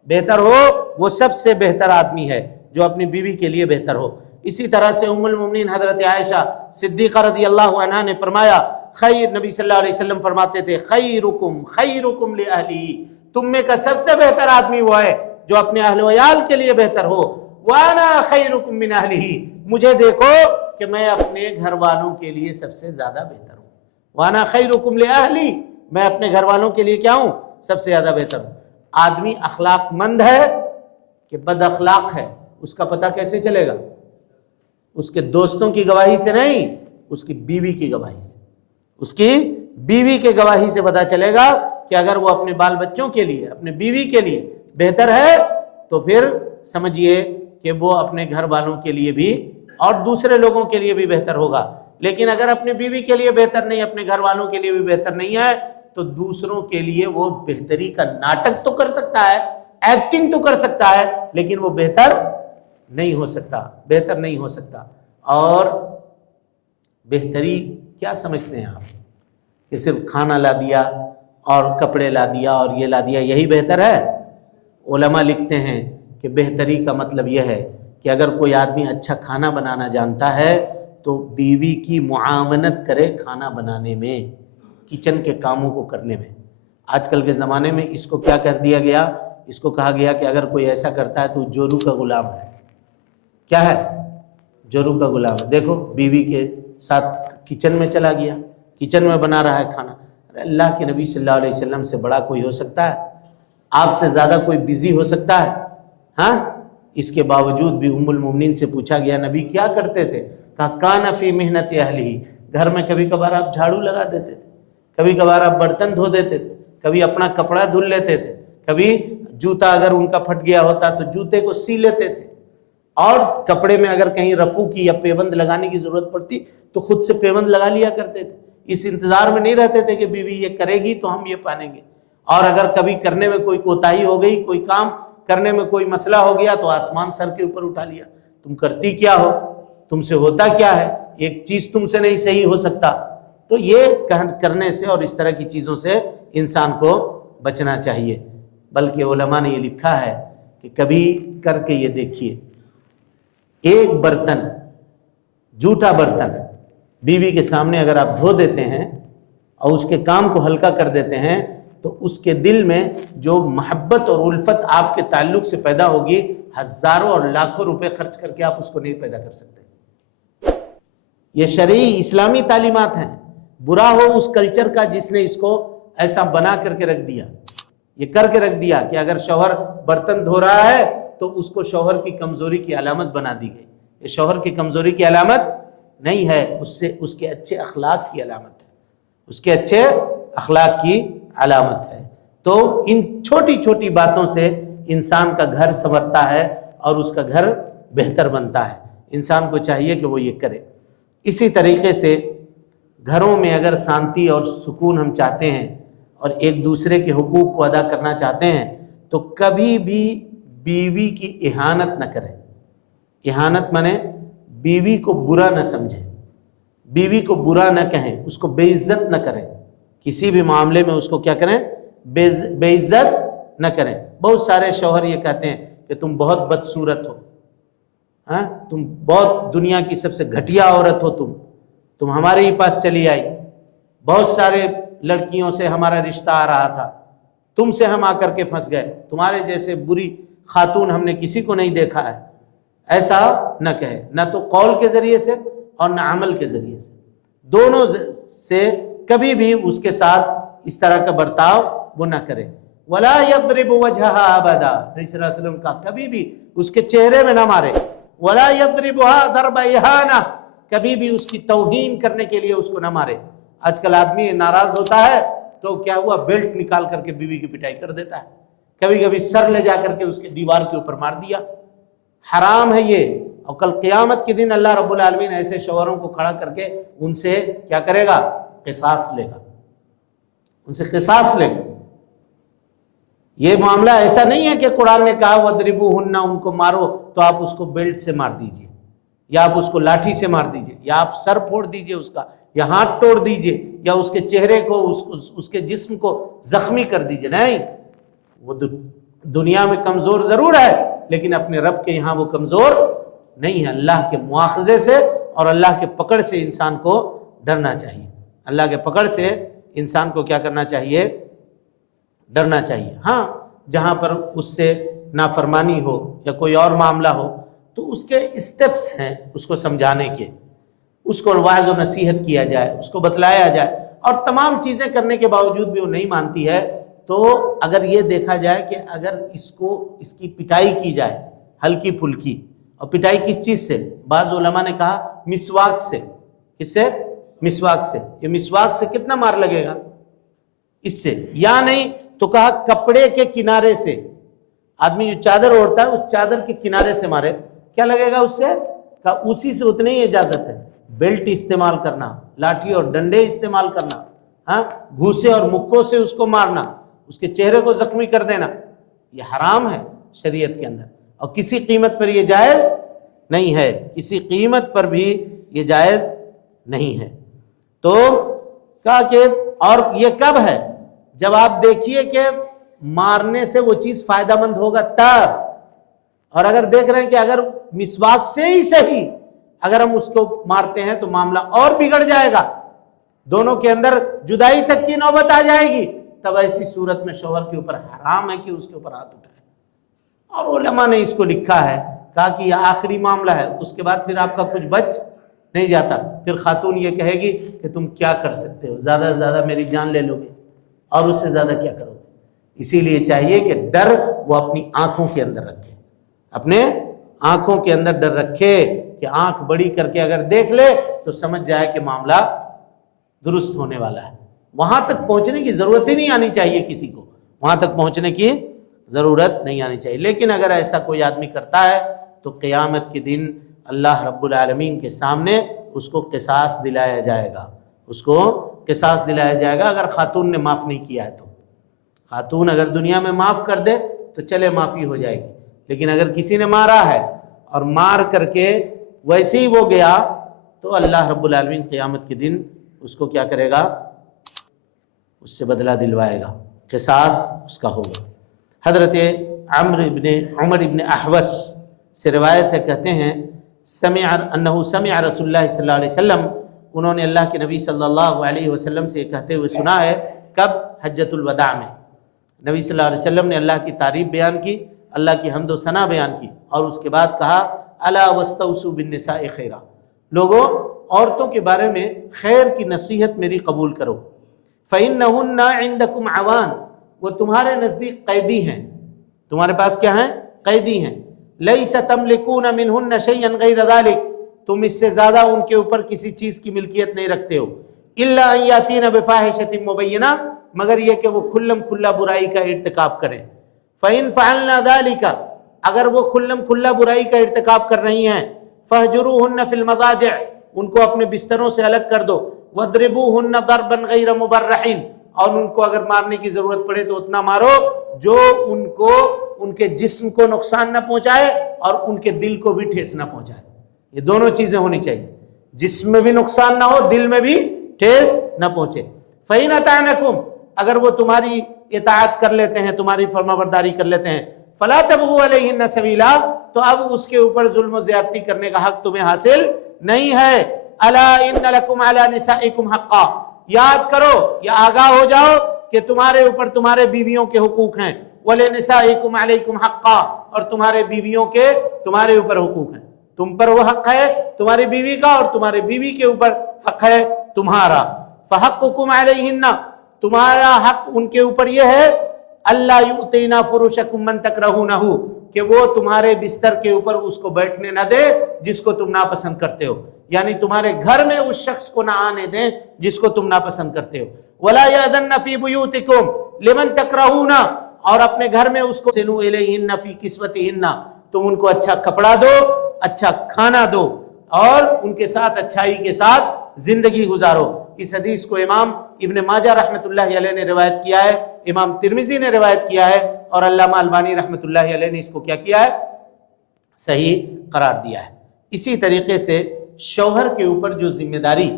بہتر ہو، وہ سب سے بہتر آدمی ہے جو اپنی بیوی کے لیے بہتر ہو۔ اسی طرح سے ام المومنین حضرت عائشہ صدیقہ رضی اللہ عنہا نے فرمایا، خیر، نبی صلی اللہ علیہ وسلم فرماتے تھے خیرکم لأہلی، تم میں کا سب سے بہتر آدمی وہ ہے جو اپنے اہل و عیال کے لیے بہتر ہو، وانا خیرکم من اہلہ، مجھے دیکھو کہ میں اپنے گھر والوں کے لیے سب سے زیادہ بہتر ہوں، وانا خیرکم لأہلی، میں اپنے گھر والوں کے لیے کیا ہوں، سب سے زیادہ بہتر ہوں۔ آدمی اخلاق مند ہے کہ بد اخلاق ہے، اس کا پتہ کیسے چلے گا؟ اس کے دوستوں کی گواہی سے نہیں، اس کی بیوی کی گواہی سے، اس کی بیوی کے گواہی سے پتہ چلے گا کہ اگر وہ اپنے بال بچوں کے لیے، اپنے بیوی کے لیے بہتر ہے تو پھر سمجھیے کہ وہ اپنے گھر والوں کے لیے بھی اور دوسرے لوگوں کے لیے بھی بہتر ہوگا۔ لیکن اگر اپنی بیوی کے لیے بہتر نہیں، اپنے گھر والوں کے لیے بھی بہتر نہیں ہے، تو دوسروں کے لیے وہ بہتری کا ناٹک تو کر سکتا ہے، ایکٹنگ تو کر سکتا ہے، لیکن وہ بہتر نہیں ہو سکتا، بہتر نہیں ہو سکتا۔ اور بہتری کیا سمجھتے ہیں آپ؟ کہ صرف کھانا لا دیا اور کپڑے لا دیا اور یہ لا دیا، یہی بہتر ہے؟ علماء لکھتے ہیں کہ بہتری کا مطلب یہ ہے کہ اگر کوئی آدمی اچھا کھانا بنانا جانتا ہے تو بیوی کی معاونت کرے کھانا بنانے میں، کچن کے کاموں کو کرنے میں۔ آج کل کے زمانے میں اس کو کیا کر دیا گیا؟ اس کو کہا گیا کہ اگر کوئی ایسا کرتا ہے تو جورو کا غلام ہے۔ کیا ہے؟ جورو کا غلام ہے۔ دیکھو بیوی کے ساتھ کچن میں چلا گیا، کچن میں بنا رہا ہے کھانا۔ اللہ کے نبی صلی اللہ علیہ وسلم سے بڑا کوئی ہو سکتا ہے؟ آپ سے زیادہ کوئی بزی ہو سکتا ہے؟ ہاں، اس کے باوجود بھی ام المومنین سے پوچھا گیا نبی کیا کرتے تھے؟ کہا کان فی محنت اہلہ، گھر میں کبھی کبھار آپ جھاڑو لگا دیتے تھے، کبھی کبھار آپ برتن دھو دیتے تھے، کبھی اپنا کپڑا دھل لیتے تھے، کبھی جوتا اگر ان کا پھٹ گیا ہوتا تو جوتے کو سی لیتے تھے، اور کپڑے میں اگر کہیں رفو کی یا پیوند لگانے کی ضرورت پڑتی تو خود سے پیوند لگا لیا کرتے تھے۔ اس انتظار میں نہیں رہتے تھے کہ بیوی یہ کرے گی تو ہم یہ پہنیں گے، اور اگر کبھی کرنے میں کوئی کوتاہی ہو گئی، کوئی کام کرنے میں کوئی مسئلہ ہو گیا تو آسمان سر کے اوپر اٹھا لیا، تم کرتی کیا ہو، تم سے ہوتا کیا ہے، ایک چیز تم سے نہیں صحیح ہو سکتا۔ تو یہ کرنے سے اور اس طرح کی چیزوں سے انسان کو بچنا چاہیے۔ بلکہ علماء نے یہ لکھا ہے کہ کبھی کر کے یہ دیکھیے، ایک برتن، جھوٹا برتن بیوی کے سامنے اگر آپ دھو دیتے ہیں اور اس کے کام کو ہلکا کر دیتے ہیں تو اس کے دل میں جو محبت اور الفت آپ کے تعلق سے پیدا ہوگی، ہزاروں اور لاکھوں روپے خرچ کر کے آپ اس کو نہیں پیدا کر سکتے۔ یہ شرعی اسلامی تعلیمات ہیں۔ برا ہو اس کلچر کا جس نے اس کو ایسا بنا کر کے رکھ دیا، یہ کر کے رکھ دیا کہ اگر شوہر برتن دھو رہا ہے تو اس کو شوہر کی کمزوری کی علامت بنا دی گئی۔ یہ شوہر کی کمزوری کی علامت نہیں ہے، اس سے اس کے اچھے اخلاق کی علامت ہے، اس کے اچھے اخلاق کی علامت ہے۔ تو ان چھوٹی چھوٹی باتوں سے انسان کا گھر سنورتا ہے اور اس کا گھر بہتر بنتا ہے۔ انسان کو چاہیے کہ وہ یہ کرے۔ اسی طریقے سے گھروں میں اگر شانتی اور سکون ہم چاہتے ہیں اور ایک دوسرے کے حقوق کو ادا کرنا چاہتے ہیں تو کبھی بھی بیوی کی اہانت نہ کریں۔ اہانت مانے بیوی کو برا نہ سمجھیں، بیوی کو برا نہ کہیں، اس کو بے عزت نہ کریں، کسی بھی معاملے میں اس کو کیا کریں، بے عزت نہ کریں۔ بہت سارے شوہر یہ کہتے ہیں کہ تم بہت بدصورت ہو، ہاں، تم بہت دنیا کی سب سے گھٹیا عورت ہو، تم ہمارے ہی پاس چلی آئی، بہت سارے لڑکیوں سے ہمارا رشتہ آ رہا تھا، تم سے ہم آ کر کے پھنس گئے، تمہارے جیسے بری خاتون ہم نے کسی کو نہیں دیکھا ہے۔ ایسا نہ کہے، نہ تو قول کے ذریعے سے اور نہ عمل کے ذریعے سے، دونوں سے کبھی بھی اس کے ساتھ اس طرح کا برتاؤ وہ نہ کرے۔ وَلَا يَضْرِبُ وَجْهَهَا أَبَدًا، نبی صلی اللہ علیہ وسلم کا کبھی بھی اس کے چہرے میں نہ مارے۔ وَلَا يَضْرِبُهَا ضَرْبَ إِهَانَةٍ، کبھی بھی اس کی توہین کرنے کے لیے اس کو نہ مارے۔ آج کل آدمی ناراض ہوتا ہے تو کیا ہوا، بیلٹ نکال کر کے بیوی کی پٹائی کر دیتا ہے، کبھی کبھی سر لے جا کر کے اس کے دیوار کے اوپر مار دیا۔ حرام ہے یہ، اور کل قیامت کے دن اللہ رب العالمین ایسے شوہروں کو کھڑا کر کے ان سے کیا کرے گا، قصاص لے گا، ان سے قصاص لے گا۔ یہ معاملہ ایسا نہیں ہے کہ قرآن نے کہا وَاضْرِبُوهُنَّ، ان کو مارو تو آپ اس کو بیلٹ سے مار دیجئے، یا آپ اس کو لاٹھی سے مار دیجئے، یا آپ سر پھوڑ دیجئے اس کا، یا ہاتھ توڑ دیجئے، یا اس کے چہرے کو اس کے جسم کو زخمی کر دیجئے۔ نہیں، وہ دنیا میں کمزور ضرور ہے لیکن اپنے رب کے یہاں وہ کمزور نہیں ہے۔ اللہ کے مواخذے سے اور اللہ کے پکڑ سے انسان کو ڈرنا چاہیے، اللہ کے پکڑ سے انسان کو کیا کرنا چاہیے، ڈرنا چاہیے۔ ہاں، جہاں پر اس سے نافرمانی ہو یا کوئی اور معاملہ ہو تو اس کے اسٹیپس ہیں اس کو سمجھانے کے، اس کو واعظ و نصیحت کیا جائے، اس کو بتلایا جائے، اور تمام چیزیں کرنے کے باوجود بھی وہ نہیں مانتی ہے تو اگر یہ دیکھا جائے کہ اگر اس کی پٹائی کی جائے ہلکی پھلکی، اور پٹائی کس چیز سے، بعض علماء نے کہا مسواک سے۔ کس سے؟ مسواک سے۔ یہ مسواک سے کتنا مار لگے گا اس سے، یا نہیں تو کہا کپڑے کے کنارے سے، آدمی جو چادر اوڑھتا ہے اس چادر کے کنارے سے مارے، کیا لگے گا اس سے؟ کہا اسی سے اتنی ہی اجازت ہے۔ بیلٹ استعمال کرنا، لاٹھی اور ڈنڈے استعمال کرنا، ہاں، گھوسے اور مکوں سے اس کو مارنا، اس کے چہرے کو زخمی کر دینا، یہ حرام ہے شریعت کے اندر، اور کسی قیمت پر یہ جائز نہیں ہے، کسی قیمت پر بھی یہ جائز نہیں ہے۔ تو کہا کہ اور یہ کب ہے، جب آپ دیکھیے کہ مارنے سے وہ چیز فائدہ مند ہوگا تب، اور اگر دیکھ رہے ہیں کہ اگر مسواک سے ہی صحیح اگر ہم اس کو مارتے ہیں تو معاملہ اور بگڑ جائے گا، دونوں کے اندر جدائی تک کی نوبت آ جائے گی، تب ایسی صورت میں شوہر کے اوپر حرام ہے کہ اس کے اوپر ہاتھ اٹھائے۔ اور علماء نے اس کو لکھا ہے، کہا کہ یہ آخری معاملہ ہے، اس کے بعد پھر آپ کا کچھ بچ نہیں جاتا، پھر خاتون یہ کہے گی کہ تم کیا کر سکتے ہو، زیادہ سے زیادہ میری جان لے لو گے، اور اس سے زیادہ کیا کرو گے۔ اسی لیے چاہیے کہ ڈر وہ اپنی آنکھوں کے اندر رکھے، اپنے آنکھوں کے اندر ڈر رکھے، کہ آنکھ بڑی کر کے اگر دیکھ لے تو سمجھ جائے کہ معاملہ درست ہونے والا ہے۔ وہاں تک پہنچنے کی ضرورت ہی نہیں آنی چاہیے، کسی کو وہاں تک پہنچنے کی ضرورت نہیں آنی چاہیے۔ لیکن اگر ایسا کوئی آدمی کرتا ہے تو قیامت کے دن اللہ رب العالمین کے سامنے اس کو قصاص دلایا جائے گا، اس کو قصاص دلایا جائے گا۔ اگر خاتون نے معاف نہیں کیا ہے تو، خاتون اگر دنیا میں معاف کر دے تو چلے معافی ہو جائے گی، لیکن اگر کسی نے مارا ہے اور مار کر کے ویسے ہی وہ گیا تو اللہ رب العالمین قیامت کے دن اس کو کیا کرے گا، اس سے بدلہ دلوائے گا، قصاص اس کا ہوگا۔ حضرت عمر ابن احوص سے روایت ہے، کہتے ہیں انہ سمع رسول اللہ صلی اللہ علیہ وسلم، انہوں نے اللہ کے نبی صلی اللہ علیہ وسلم سے کہتے ہوئے سنا ہے، کب؟ حجۃ الوداع میں نبی صلی اللہ علیہ وسلم نے اللہ کی تعریف بیان کی، اللہ کی حمد و ثنا بیان کی، اور اس کے بعد کہا الا واستوصوا بالنساء خیرا، لوگوں عورتوں کے بارے میں خیر کی نصیحت میری قبول کرو، فإنہن عندکم عوان، وہ تمہارے نزدیک قیدی ہیں، تمہارے پاس کیا ہیں؟ قیدی ہیں، لیس تملکون منہن شیئا غیر ذلک، تم اس سے زیادہ ان کے اوپر کسی چیز کی ملکیت نہیں رکھتے ہو، الا ان یاتین بفاحشۃ مبینہ، مگر یہ کہ وہ کھلم کھلا برائی کا ارتکاب کریں، فإن فعلنا ذلک، اگر وہ کھلم کھلا برائی کا ارتکاب کر رہی ہیں، فہجروہن فی المضاجع، ان کو اپنے بستروں سے الگ کر دو، وَاضْرِبُوهُنَّ ضَرْبًا غَيْرَ مُبَرَّحٍ، اور ان کو اگر مارنے کی ضرورت پڑے تو اتنا مارو جو ان کو ان کے جسم کو نقصان نہ پہنچائے اور ان کے دل کو بھی ٹھیس نہ پہنچائے۔ یہ دونوں چیزیں ہونی چاہیے، جسم میں بھی نقصان نہ ہو، دل میں بھی ٹھیس نہ پہنچے۔ فَإِنْ أَطَعْنَكُمْ، اگر وہ تمہاری اطاعت کر لیتے ہیں، تمہاری فرما برداری کر لیتے ہیں، فَلَا تَبْغُوا عَلَيْهِنَّ سَبِيلًا، تو اب اس کے اوپر ظلم و زیادتی کرنے کا حق تمہیں حاصل نہیں ہے۔ الا ان لکم علی نسائکم حقا، یاد کرو یا آگاہ ہو جاؤ کہ تمہارے اوپر تمہارے بیویوں کے حقوق ہیں، ولنسائکم علیکم حقا، اور تمہارے بیویوں کے تمہارے اوپر حقوق ہیں۔ تم پر وہ حق ہے تمہاری بیوی کا اور تمہاری بیوی کے اوپر حق ہے تمہارا. فحقکم علیہن، تمہارا حق ان کے اوپر یہ ہے اللہ یؤتینا فرشکم من تکرہونہ، کہ وہ تمہارے بستر کے اوپر اس کو بیٹھنے نہ دے جس کو تم ناپسند کرتے ہو، یعنی تمہارے گھر میں اس شخص کو نہ آنے دیں جس کو تم ناپسند کرتے ہو. ولا یأذن فی بیوتکم لمن تکرہون، اور اپنے گھر میں اس کو سنو الیہن فی کسوتہن، تم ان کو اچھا کپڑا دو، اچھا کھانا دو اور ان کے ساتھ اچھائی کے ساتھ زندگی گزارو. اس حدیث کو امام ابن ماجہ رحمۃ اللہ علیہ نے روایت کیا ہے، امام ترمذی نے روایت کیا ہے، اور علامہ البانی رحمۃ اللہ علیہ نے اس کو کیا کیا ہے؟ صحیح قرار دیا ہے. اسی طریقے سے شوہر کے اوپر جو ذمہ داری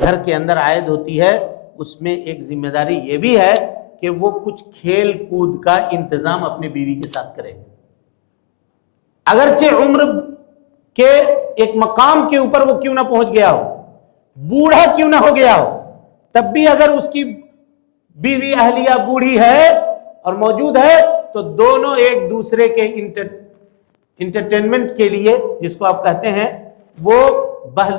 گھر کے اندر عائد ہوتی ہے اس میں ایک ذمہ داری یہ بھی ہے کہ وہ کچھ کھیل کود کا انتظام اپنے بیوی کے ساتھ کرے. اگرچہ عمر کے ایک مقام کے اوپر وہ کیوں نہ پہنچ گیا ہو، بوڑھا کیوں نہ ہو گیا ہو، تب بھی اگر اس کی بیوی اہلیہ بوڑھی ہے اور موجود ہے تو دونوں ایک دوسرے کے انٹرٹینمنٹ کے لیے، جس کو آپ کہتے ہیں وہ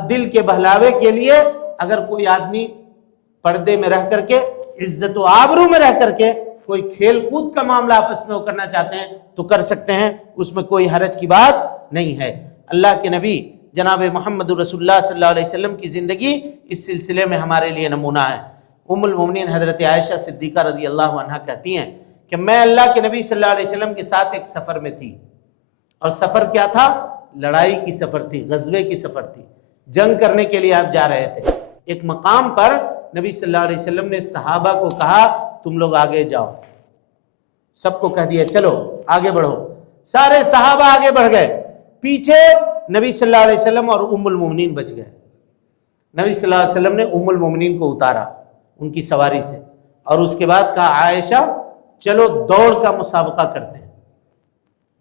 دل کے بہلاوے کے لیے، اگر کوئی آدمی پردے میں رہ کر کے عزت و آبرو میں رہ کر کے کوئی کھیل کود کا معاملہ آپس میں وہ کرنا چاہتے ہیں تو کر سکتے ہیں، اس میں کوئی حرج کی بات نہیں ہے. اللہ کے نبی جناب محمد رسول اللہ صلی اللہ علیہ وسلم کی زندگی اس سلسلے میں ہمارے لیے نمونہ ہے. ام المومنین حضرت عائشہ صدیقہ رضی اللہ عنہا کہتی ہیں کہ میں اللہ کے نبی صلی اللہ علیہ وسلم کے ساتھ ایک سفر میں تھی، اور سفر کیا تھا؟ لڑائی کی سفر تھی، غزوے کی سفر تھی، جنگ کرنے کے لیے آپ جا رہے تھے. ایک مقام پر نبی صلی اللہ علیہ وسلم نے صحابہ کو کہا تم لوگ آگے جاؤ، سب کو کہہ دیا چلو آگے بڑھو. سارے صحابہ آگے بڑھ گئے، پیچھے نبی صلی اللہ علیہ وسلم اور ام المومنین بچ گئے. نبی صلی اللہ علیہ وسلم نے ام المومنین کو اتارا ان کی سواری سے، اور اس کے بعد کہا عائشہ چلو دوڑ کا مسابقہ کرتے ہیں،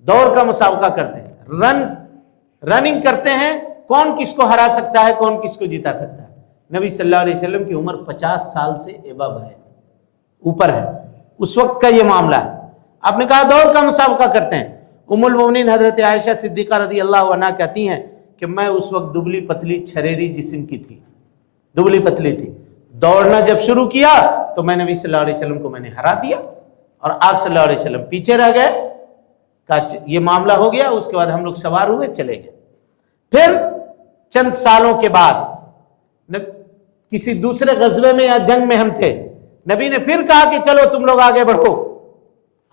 دوڑ کا مسابقہ کرتے ہیں، رننگ کرتے ہیں، کون کس کو ہرا سکتا ہے، کون کس کو جیتا سکتا ہے. نبی صلی اللہ علیہ وسلم کی عمر 50 سال سے ابو ہے، اوپر ہے، اس وقت کا یہ معاملہ ہے. آپ نے کہا دوڑ کا مسابقہ کرتے ہیں. ام المومنین حضرت عائشہ صدیقہ رضی اللہ عنہا کہتی ہیں کہ میں اس وقت دبلی پتلی چھریری جسم کی تھی، دبلی پتلی تھی. دوڑنا جب شروع کیا تو میں نبی صلی اللہ علیہ وسلم کو میں نے ہرا دیا، اور آپ صلی اللہ علیہ وسلم پیچھے رہ گئے. کہا یہ معاملہ ہو گیا. اس کے بعد ہم لوگ سوار ہوئے چلے گئے. پھر چند سالوں کے بعد کسی دوسرے غزوے میں یا جنگ میں ہم تھے، نبی نے پھر کہا کہ چلو تم لوگ آگے بڑھو،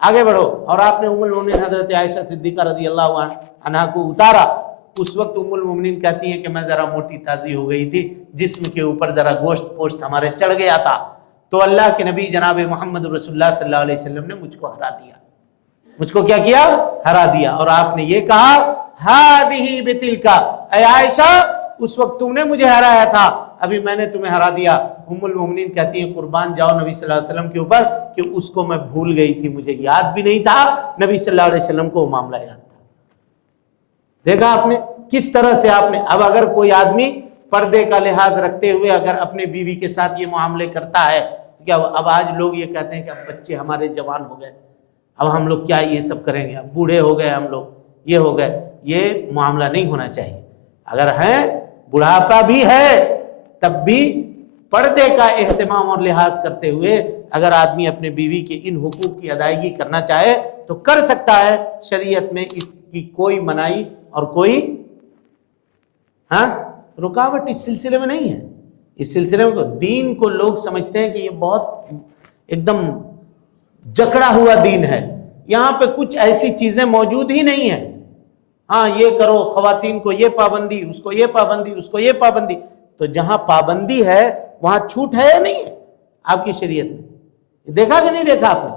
آگے بڑھو، اور آپ نے ام المومنین حضرت عائشہ صدیقہ رضی اللہ عنہا کو اتارا. اس وقت ام المومنین کہتی ہیں کہ میں ذرا موٹی تازی ہو گئی تھی، جسم کے اوپر ذرا گوشت پوشت ہمارے چڑھ گیا تھا، تو اللہ کے نبی جناب محمد رسول اللہ صلی اللہ علیہ وسلم نے مجھ کو ہرا دیا. مجھ کو کیا کیا؟ ہرا دیا. اور آپ نے یہ کہا ہذہ بتلکا، اے عائشہ اس وقت تم نے مجھے ہرایا تھا، ابھی میں نے تمہیں ہرا دیا. ام المومنین کہتی ہیں قربان جاؤ نبی صلی اللہ علیہ وسلم کے اوپر کہ اس کو میں بھول گئی تھی، مجھے یاد بھی نہیں تھا، نبی صلی اللہ علیہ وسلم کو وہ معاملہ یاد تھا. دیکھا آپ نے کس طرح سے آپ نے. اب اگر کوئی آدمی پردے کا لحاظ رکھتے ہوئے اگر اپنے بیوی کے ساتھ یہ معاملے کرتا ہے تو کیا اب آج لوگ یہ کہتے ہیں کہ اب بچے ہمارے جوان ہو گئے، اب ہم لوگ کیا یہ سب کریں گے، اب بوڑھے ہو گئے ہم لوگ، یہ ہو گئے. یہ معاملہ نہیں ہونا چاہیے. اگر ہیں بڑھاپا بھی ہے تب بھی پردے کا اہتمام اور لحاظ کرتے ہوئے اگر آدمی اپنے بیوی کے ان حقوق کی ادائیگی کرنا چاہے تو کر سکتا ہے. شریعت میں اس کی کوئی منائی اور کوئی رکاوٹ اس سلسلے میں نہیں ہے. اس سلسلے میں دین کو لوگ سمجھتے ہیں کہ یہ بہت ایک دم جکڑا ہوا دین ہے، یہاں پہ کچھ ایسی چیزیں موجود ہی نہیں ہیں. ہاں یہ کرو، خواتین کو یہ پابندی، اس کو یہ پابندی، اس کو یہ پابندی. تو جہاں پابندی ہے وہاں چھوٹ ہے یا نہیں ہے آپ کی شریعت میں؟ دیکھا کہ نہیں دیکھا آپ نے؟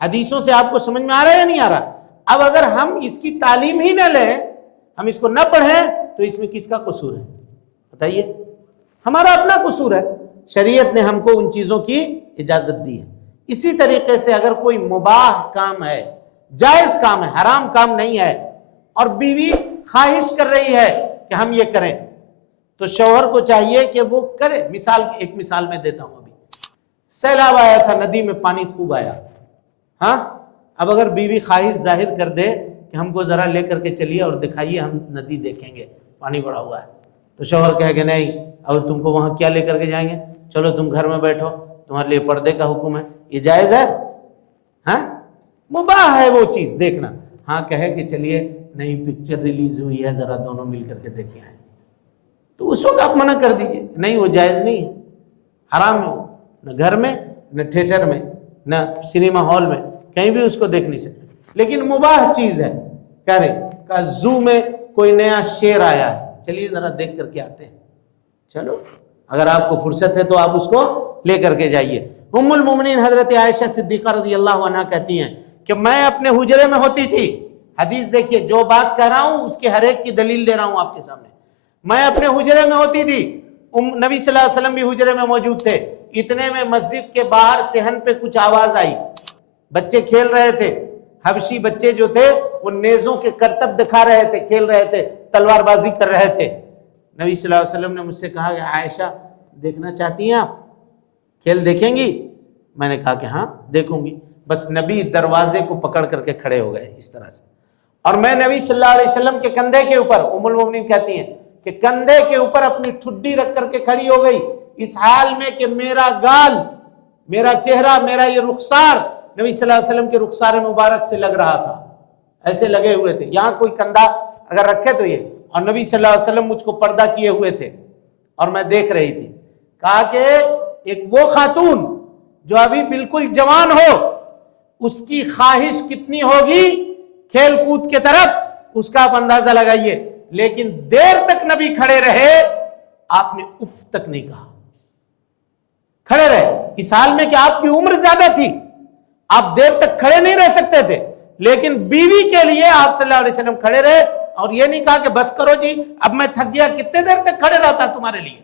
حدیثوں سے آپ کو سمجھ میں آ رہا ہے یا نہیں آ رہا؟ اب اگر ہم اس کی تعلیم ہی نہ لیں، ہم اس کو نہ پڑھیں، تو اس میں کس کا قصور ہے بتائیے؟ ہمارا اپنا قصور ہے. شریعت نے ہم کو ان چیزوں کی اجازت دی ہے. اسی طریقے سے اگر کوئی مباح کام ہے، جائز کام ہے، حرام کام نہیں ہے، اور بیوی خواہش کر رہی ہے کہ ہم یہ کریں، تو شوہر کو چاہیے کہ وہ کرے. ایک مثال میں دیتا ہوں. ابھی سیلاب آیا تھا، ندی میں پانی خوب آیا. ہاں اب اگر بیوی خواہش ظاہر کر دے کہ کہ ہم کو ذرا لے کر کے چلیے اور دکھائیے، ہم ندی دیکھیں گے، پانی بڑا ہوا ہے۔ تو شوہر کہے کہ نہیں، اب تم کو وہاں کیا لے کر کے جائیں گے، چلو تم گھر میں بیٹھو، تمہارے لیے پردے کا حکم ہے۔ یہ جائز ہے؟ ہاں، مباح ہے وہ چیز دیکھنا۔ ہاں کہے کہ چلیے نئی پکچر ریلیز ہوئی ہے، ذرا دونوں مل کر کے دیکھ کے آئیں، تو اس وقت آپ منع کر دیجئے، نہیں وہ جائز نہیں ہے، حرام ہے، وہ نہ گھر میں نہ تھیٹر میں نہ سنیما ہال میں، کہیں بھی اس کو دیکھ نہیں سکتے۔ لیکن مباح چیز ہے، کہہ رہے کہ زو میں کوئی نیا شیر آیا ہے، چلیے ذرا دیکھ کر کے آتے ہیں، چلو اگر آپ کو فرصت ہے تو آپ اس کو لے کر کے جائیے۔ ام المومنین حضرت عائشہ صدیقہ رضی اللہ عنہا کہتی ہیں کہ میں اپنے حجرے میں ہوتی تھی، حدیث دیکھیے، جو بات کہہ رہا ہوں اس کے ہر ایک کی دلیل دے رہا ہوں آپ کے سامنے، میں اپنے حجرے میں ہوتی تھی، نبی صلی اللہ علیہ وسلم بھی حجرے میں موجود تھے، اتنے میں مسجد کے باہر صحن پہ کچھ آواز آئی، بچے کھیل رہے تھے، حبشی بچے جو تھے وہ نیزوں کے کرتب دکھا رہے تھے، کھیل رہے تھے، تلوار بازی کر رہے تھے۔ نبی صلی اللہ علیہ وسلم نے مجھ سے کہا کہ عائشہ دیکھنا چاہتی ہیں آپ، کھیل دیکھیں گی؟ میں نے کہا کہ ہاں دیکھوں گی۔ بس نبی دروازے کو پکڑ کر کے کھڑے ہو گئے اس طرح سے، اور میں نبی صلی اللہ علیہ وسلم کے کندھے کے اوپر، ام المومنین کہتی ہیں کہ کندھے کے اوپر اپنی ٹھڈی رکھ کر کے کھڑی ہو گئی، اس حال میں کہ میرا گال، میرا چہرہ، میرا یہ رخسار نبی صلی اللہ علیہ وسلم کے رخسار مبارک سے لگ رہا تھا، ایسے لگے ہوئے تھے، یہاں کوئی کندھا اگر رکھے تو یہ، اور نبی صلی اللہ علیہ وسلم مجھ کو پردہ کیے ہوئے تھے اور میں دیکھ رہی تھی۔ کہا کہ ایک وہ خاتون جو ابھی بالکل جوان ہو، اس کی خواہش کتنی ہوگی کھیل کود کے طرف، اس کا آپ اندازہ لگائیے، لیکن دیر تک نبی کھڑے رہے، آپ نے اف تک نہیں کہا، کھڑے رہے، اس حال میں کہ آپ کی عمر زیادہ تھی، آپ دیر تک کھڑے نہیں رہ سکتے تھے، لیکن بیوی کے لیے آپ صلی اللہ علیہ وسلم کھڑے رہے، اور یہ نہیں کہا کہ بس کرو جی اب میں تھک گیا، کتنے دیر تک کھڑے رہتا تمہارے لیے،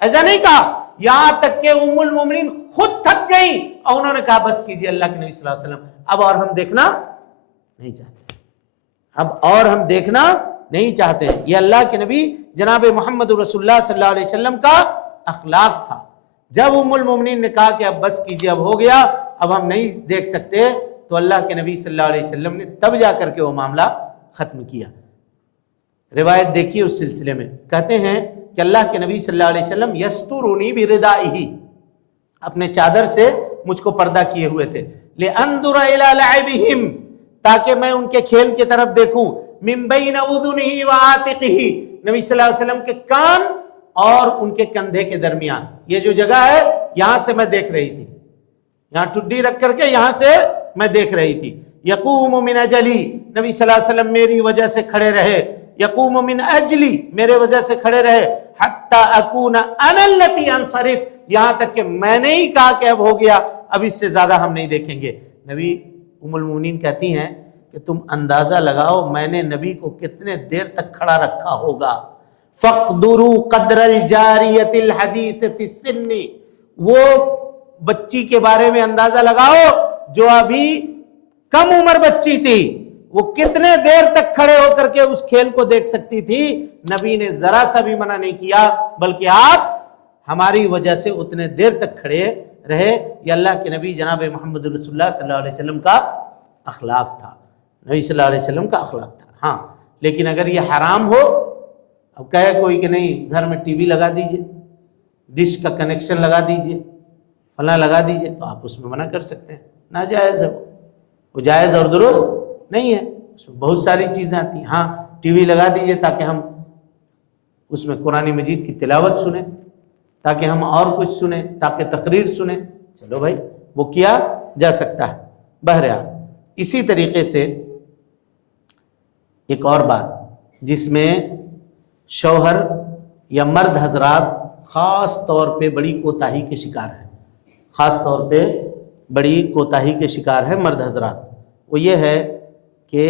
ایسا نہیں کہا، یہاں تک کہ ام المومنین خود تھک گئی اور انہوں نے کہا بس کیجئے اللہ کے نبی صلی اللہ علیہ وسلم، اب اور ہم دیکھنا نہیں چاہتے، اب اور ہم دیکھنا نہیں چاہتے۔ یہ اللہ کے نبی جناب محمد رسول اللہ صلی اللہ علیہ وسلم کا اخلاق تھا۔ جب ام المومنین نے کہا کہ اب بس کیجئے، اب ہو گیا، اب ہم نہیں دیکھ سکتے، تو اللہ کے نبی صلی اللہ علیہ وسلم نے تب جا کر کے وہ معاملہ ختم کیا۔ روایت دیکھیے اس سلسلے میں، کہتے ہیں کہ اللہ کے نبی صلی اللہ علیہ وسلم یسترونی بردائہ، اپنے چادر سے مجھ کو پردہ کیے ہوئے تھے، لانظر الی لعبہم، تاکہ میں ان کے کھیل کی طرف دیکھوں، من بین اذنہ وعاتقہ، نبی صلی اللہ علیہ وسلم کے کان اور ان کے کندھے کے درمیان، یہ جو جگہ ہے یہاں سے میں دیکھ رہی تھی، یہاں ٹھڈی رکھ کر کے یہاں سے میں دیکھ رہی تھی۔ یقوم من اجلی، نبی صلی اللہ علیہ وسلم میری وجہ سے کھڑے رہے، یقوم من اجلی، میرے وجہ سے کھڑے رہے، حتی اکون انا التی انصرف، یہاں تک کہ میں نے ہی کہا کہ اب ہو گیا، اب اس سے زیادہ ہم نہیں دیکھیں گے۔ نبی ام المومنین کہتی ہیں کہ تم اندازہ لگاؤ میں نے نبی کو کتنے دیر تک کھڑا رکھا ہوگا۔ فَقْدُرُوا قَدْرَ الْجَارِيَةِ الْحَدِيثَةِ السِّنِّ، وہ بچی کے بارے میں اندازہ لگاؤ جو ابھی کم عمر بچی تھی، وہ کتنے دیر تک کھڑے ہو کر کے اس کھیل کو دیکھ سکتی تھی۔ نبی نے ذرا سا بھی منع نہیں کیا، بلکہ آپ ہماری وجہ سے اتنے دیر تک کھڑے رہے۔ یہ اللہ کے نبی جناب محمد رسول اللہ صلی اللہ علیہ وسلم کا اخلاق تھا، نبی صلی اللہ علیہ وسلم کا اخلاق تھا۔ ہاں لیکن اگر یہ حرام ہو، اب کہے کوئی کہ نہیں گھر میں ٹی وی لگا دیجئے، ڈش کا کنیکشن لگا دیجئے، فلاں لگا دیجئے، تو آپ اس میں منع کر سکتے ہیں، ناجائز ہے وہ جائز اور درست نہیں ہے، اس میں بہت ساری چیزیں آتی ہیں۔ ہاں ٹی وی لگا دیجئے تاکہ ہم اس میں قرآن مجید کی تلاوت سنیں، تاکہ ہم اور کچھ سنیں، تاکہ تقریر سنیں، چلو بھائی وہ کیا جا سکتا ہے۔ بہرحال اسی طریقے سے ایک اور بات جس میں شوہر یا مرد حضرات خاص طور پہ بڑی کوتاہی کے شکار ہیں، خاص طور پہ بڑی کوتاہی کے شکار ہے مرد حضرات، وہ یہ ہے کہ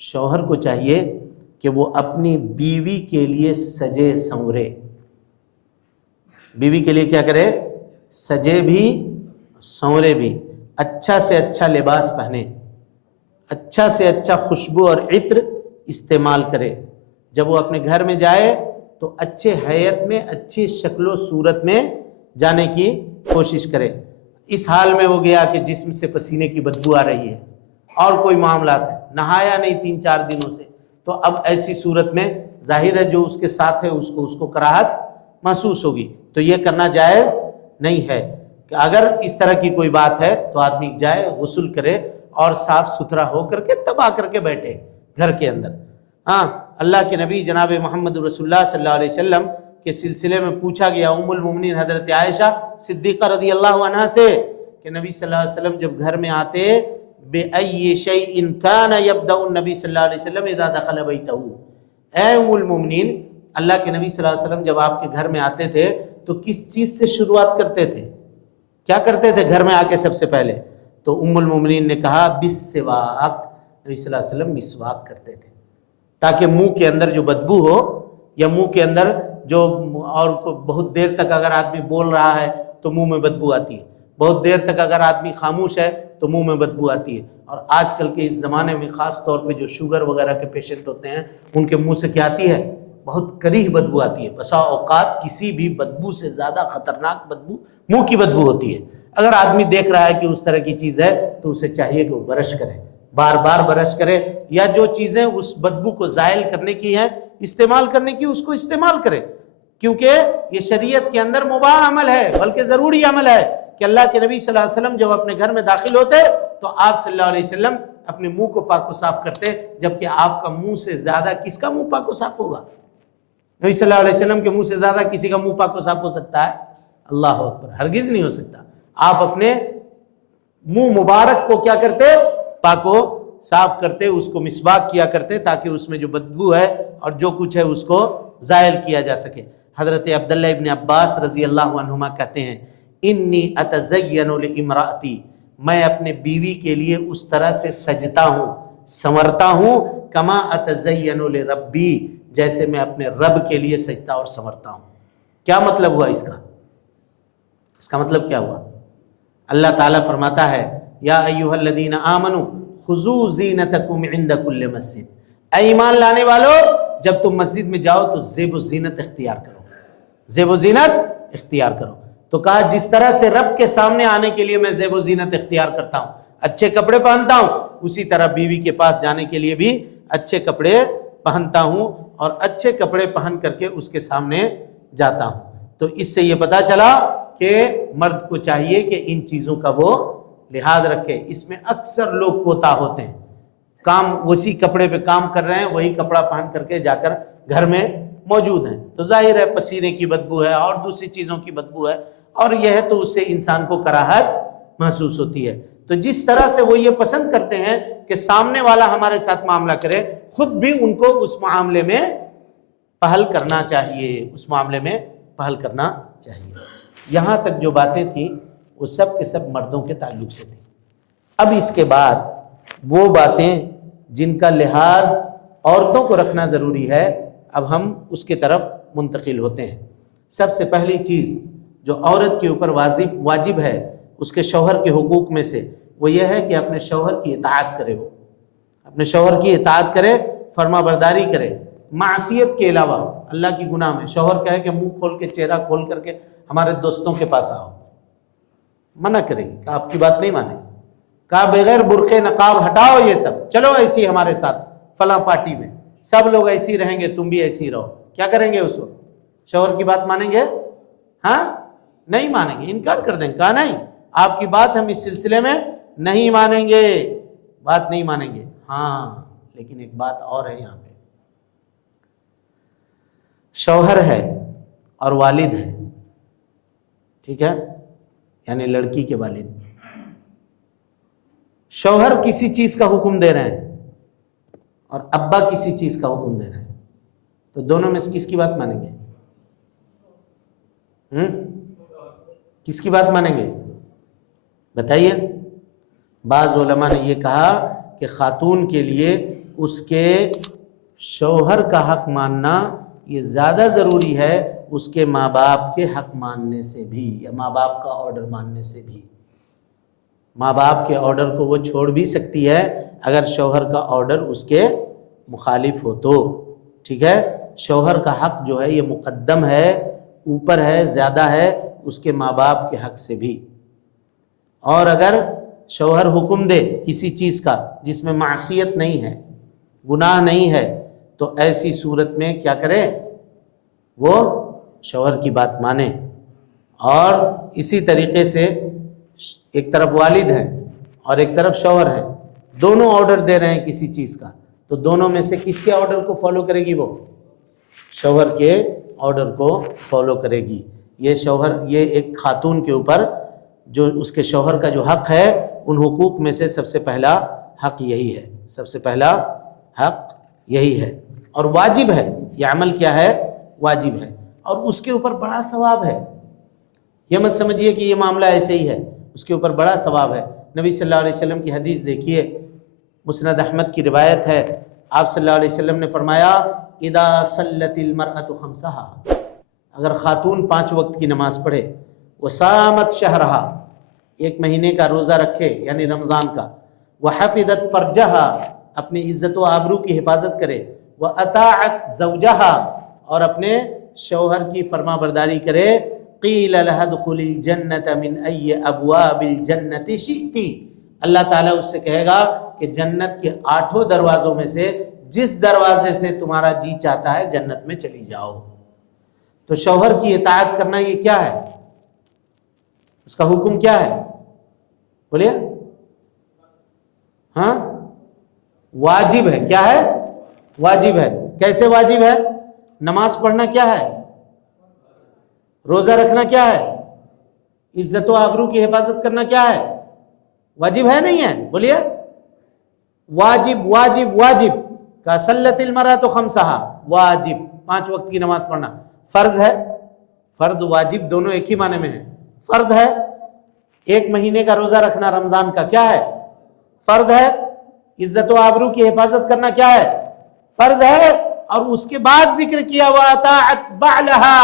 شوہر کو چاہیے کہ وہ اپنی بیوی کے لیے سجے سنورے، بیوی کے لیے کیا کرے، سجے بھی سنورے بھی، اچھا سے اچھا لباس پہنے، اچھا سے اچھا خوشبو اور عطر استعمال کرے، جب وہ اپنے گھر میں جائے تو اچھے حیت میں، اچھی شکل و صورت میں جانے کی کوشش کرے۔ اس حال میں وہ گیا کہ جسم سے پسینے کی بدبو آ رہی ہے اور کوئی معاملات ہیں، نہایا نہیں 3-4 دنوں سے، تو اب ایسی صورت میں ظاہر ہے جو اس کے ساتھ ہے اس کو کراہت محسوس ہوگی، تو یہ کرنا جائز نہیں ہے۔ کہ اگر اس طرح کی کوئی بات ہے تو آدمی جائے، غسل کرے اور صاف ستھرا ہو کر کے تب آ کر کے بیٹھے گھر کے اندر۔ ہاں، اللہ کے نبی جناب محمد رسول اللہ صلی اللہ علیہ وسلم کے سلسلے میں پوچھا گیا ام المومنین حضرت عائشہ صدیقہ رضی اللہ عنہا سے کہ نبی صلی اللہ علیہ وسلم جب گھر میں آتے بِأَيِّ شَيْءٍ كَانَ يَبْدَأُ النَّبِي صلی اللہ علیہ وسلم اذا دخل بَيْتَهُ، اے ام المومنین، اللہ کے نبی صلی اللہ علیہ وسلم جب آپ کے گھر میں آتے تھے تو کس چیز سے شروعات کرتے تھے؟ کیا کرتے تھے گھر میں آ کے سب سے پہلے؟ تو ام المومنین نے کہا بالسواک، نبی صلی اللہ علیہ وسلم مسواک کرتے تھے تاکہ منہ کے اندر جو بدبو ہو یا منہ کے اندر جو، اور بہت دیر تک اگر آدمی بول رہا ہے تو منہ میں بدبو آتی ہے، بہت دیر تک اگر آدمی خاموش ہے تو منہ میں بدبو آتی ہے، اور آج کل کے اس زمانے میں خاص طور پہ جو شوگر وغیرہ کے پیشنٹ ہوتے ہیں ان کے منہ سے کیا آتی ہے؟ بہت کریہ بدبو آتی ہے۔ بسا اوقات کسی بھی بدبو سے زیادہ خطرناک بدبو منہ کی بدبو ہوتی ہے۔ اگر آدمی دیکھ رہا ہے کہ اس طرح کی چیز ہے تو اسے چاہیے کہ وہ برش کرے، بار بار برش کرے، یا جو چیزیں اس بدبو کو زائل کرنے کی ہیں، استعمال کرنے کی، اس کو استعمال کرے، کیونکہ یہ شریعت کے اندر مباح عمل ہے، بلکہ ضروری عمل ہے کہ اللہ کے نبی صلی اللہ علیہ وسلم جب اپنے گھر میں داخل ہوتے تو آپ صلی اللہ علیہ وسلم اپنے منہ کو پاک و صاف کرتے، جبکہ آپ کا منہ سے زیادہ کس کا منہ پاک و صاف ہوگا؟ نبی صلی اللہ علیہ وسلم کے منہ سے زیادہ کسی کا منہ پاک و صاف ہو سکتا ہے؟ اللہ اکبر، ہرگز نہیں ہو سکتا۔ آپ اپنے منہ مبارک کو کیا کرتے؟ پاک و صاف کرتے، اس کو مسواک کیا کرتے تاکہ اس میں جو بدبو ہے اور جو کچھ ہے اس کو زائل کیا جا سکے۔ حضرت عبداللہ ابن عباس رضی اللہ عنہما کہتے ہیں انی اتزین لامراتی، میں اپنے بیوی کے لیے اس طرح سے سجتا ہوں، سنورتا ہوں، کما اتزین لربی، جیسے میں اپنے رب کے لیے سجتا اور سنورتا ہوں۔ کیا مطلب ہوا اس کا؟ اس کا مطلب کیا ہوا؟ اللہ تعالیٰ فرماتا ہے یا ایھا الذین آمنوا خذوا زینتکم عند کل مسجد، اے ایمان لانے والو جب تم مسجد میں جاؤ تو زیب و زینت اختیار کرو، زیب و زینت اختیار کرو۔ تو کہا جس طرح سے رب کے سامنے آنے کے لیے میں زیب و زینت اختیار کرتا ہوں، اچھے کپڑے پہنتا ہوں، اسی طرح بیوی کے پاس جانے کے لیے بھی اچھے کپڑے پہنتا ہوں اور اچھے کپڑے پہن کر کے اس کے سامنے جاتا ہوں۔ تو اس سے یہ پتا چلا کہ مرد کو چاہیے کہ ان چیزوں کا وہ لحاظ رکھے۔ اس میں اکثر لوگ کوتا ہوتے ہیں، کام اسی کپڑے پہ کام کر رہے ہیں، وہی کپڑا پہن کر کے جا کر گھر میں موجود ہیں، تو ظاہر ہے پسینے کی بدبو ہے اور دوسری چیزوں کی بدبو ہے، اور یہ ہے تو اس سے انسان کو کراہت محسوس ہوتی ہے۔ تو جس طرح سے وہ یہ پسند کرتے ہیں کہ سامنے والا ہمارے ساتھ معاملہ کرے، خود بھی ان کو اس معاملے میں پہل کرنا چاہیے، اس معاملے میں پہل کرنا چاہیے۔ یہاں تک جو باتیں تھیں وہ سب کے سب مردوں کے تعلق سے تھیں۔ اب اس کے بعد وہ باتیں جن کا لحاظ عورتوں کو رکھنا ضروری ہے، اب ہم اس کے طرف منتقل ہوتے ہیں۔ سب سے پہلی چیز جو عورت کے اوپر واجب ہے اس کے شوہر کے حقوق میں سے، وہ یہ ہے کہ اپنے شوہر کی اطاعت کرے، وہ اپنے شوہر کی اطاعت کرے، فرما برداری کرے، معصیت کے علاوہ اللہ کی گناہ میں۔ شوہر کہے کہ منہ کھول کے، چہرہ کھول کر کے ہمارے دوستوں کے پاس آؤ، منع کرے گی کہ آپ کی بات نہیں مانے، کہا بغیر برقع نقاب ہٹاؤ یہ سب، چلو ایسی ہمارے ساتھ فلاں پارٹی میں، سب لوگ ایسی رہیں گے، تم بھی ایسی رہو۔ کیا کریں گے اس وقت؟ شوہر کی بات مانیں گے؟ ہاں نہیں مانیں گے، انکار کر دیں گے، کہا نہیں آپ کی بات ہم اس سلسلے میں نہیں مانیں گے، بات نہیں مانیں گے۔ ہاں لیکن ایک بات اور ہے یہاں پہ، شوہر ہے اور والد ہے، ٹھیک ہے، یعنی لڑکی کے والد، شوہر کسی چیز کا حکم دے رہے ہیں اور ابا کسی چیز کا حکم دے رہے ہیں، تو دونوں میں سے کس کی بات مانیں گے؟ کس کی بات مانیں گے بتائیے؟ بعض علماء نے یہ کہا کہ خاتون کے لیے اس کے شوہر کا حق ماننا یہ زیادہ ضروری ہے اس کے ماں باپ کے حق ماننے سے بھی، یا ماں باپ کا آرڈر ماننے سے بھی۔ ماں باپ کے آرڈر کو وہ چھوڑ بھی سکتی ہے اگر شوہر کا آرڈر اس کے مخالف ہو تو، ٹھیک ہے۔ شوہر کا حق جو ہے یہ مقدم ہے، اوپر ہے، زیادہ ہے اس کے ماں باپ کے حق سے بھی۔ اور اگر شوہر حکم دے کسی چیز کا جس میں معصیت نہیں ہے، گناہ نہیں ہے، تو ایسی صورت میں کیا کرے؟ وہ شوہر کی بات مانے۔ اور اسی طریقے سے ایک طرف والد ہیں اور ایک طرف شوہر ہیں، دونوں آرڈر دے رہے ہیں کسی چیز کا، تو دونوں میں سے کس کے آرڈر کو فالو کرے گی؟ وہ شوہر کے آرڈر کو فالو کرے گی۔ یہ ایک خاتون کے اوپر جو اس کے شوہر کا جو حق ہے، ان حقوق میں سے سب سے پہلا حق یہی ہے، سب سے پہلا حق یہی ہے، اور واجب ہے۔ یہ عمل کیا ہے؟ واجب ہے، اور اس کے اوپر بڑا ثواب ہے۔ یہ مت سمجھیے کہ یہ معاملہ ایسے ہی ہے، اس کے اوپر بڑا ثواب ہے۔ نبی صلی اللہ علیہ وسلم کی حدیث دیکھیے، مسند احمد کی روایت ہے، آپ صلی اللہ علیہ وسلم نے فرمایا اذا صلت المرأة خمسها، اگر خاتون 5 وقت کی نماز پڑھے، وصامت شہرہا، 1 مہینے کا روزہ رکھے یعنی رمضان کا، وحفظت فرجہا، اپنی عزت و آبرو کی حفاظت کرے، واطاعت زوجہا، اور اپنے شوہر کی فرما برداری کرے، قیل لها ادخلی الجنة من ای ابواب الجنة شئتی، اللہ تعالیٰ اس سے کہے گا کہ جنت کے 8 دروازوں میں سے جس دروازے سے تمہارا جی چاہتا ہے جنت میں چلی جاؤ۔ تو شوہر کی اطاعت کرنا یہ کیا ہے؟ اس کا حکم کیا ہے؟ بولیے۔ ہاں، واجب ہے۔ کیا ہے؟ واجب ہے۔ کیسے واجب ہے؟ نماز پڑھنا کیا ہے؟ روزہ رکھنا کیا ہے؟ عزت و آبرو کی حفاظت کرنا کیا ہے؟ واجب ہے نہیں ہے؟ بولیے۔ واجب واجب واجب کا صلت المرأة خمسہا، واجب 5 وقت کی نماز پڑھنا۔ فرض ہے، فرض واجب دونوں ایک ہی معنی میں ہیں۔ فرض ہے 1 مہینے کا روزہ رکھنا رمضان کا، کیا ہے؟ فرض ہے۔ عزت و آبرو کی حفاظت کرنا کیا ہے؟ فرض ہے۔ اور اس کے بعد ذکر کیا وَأَطَاعَتْ بَعْلَهَا،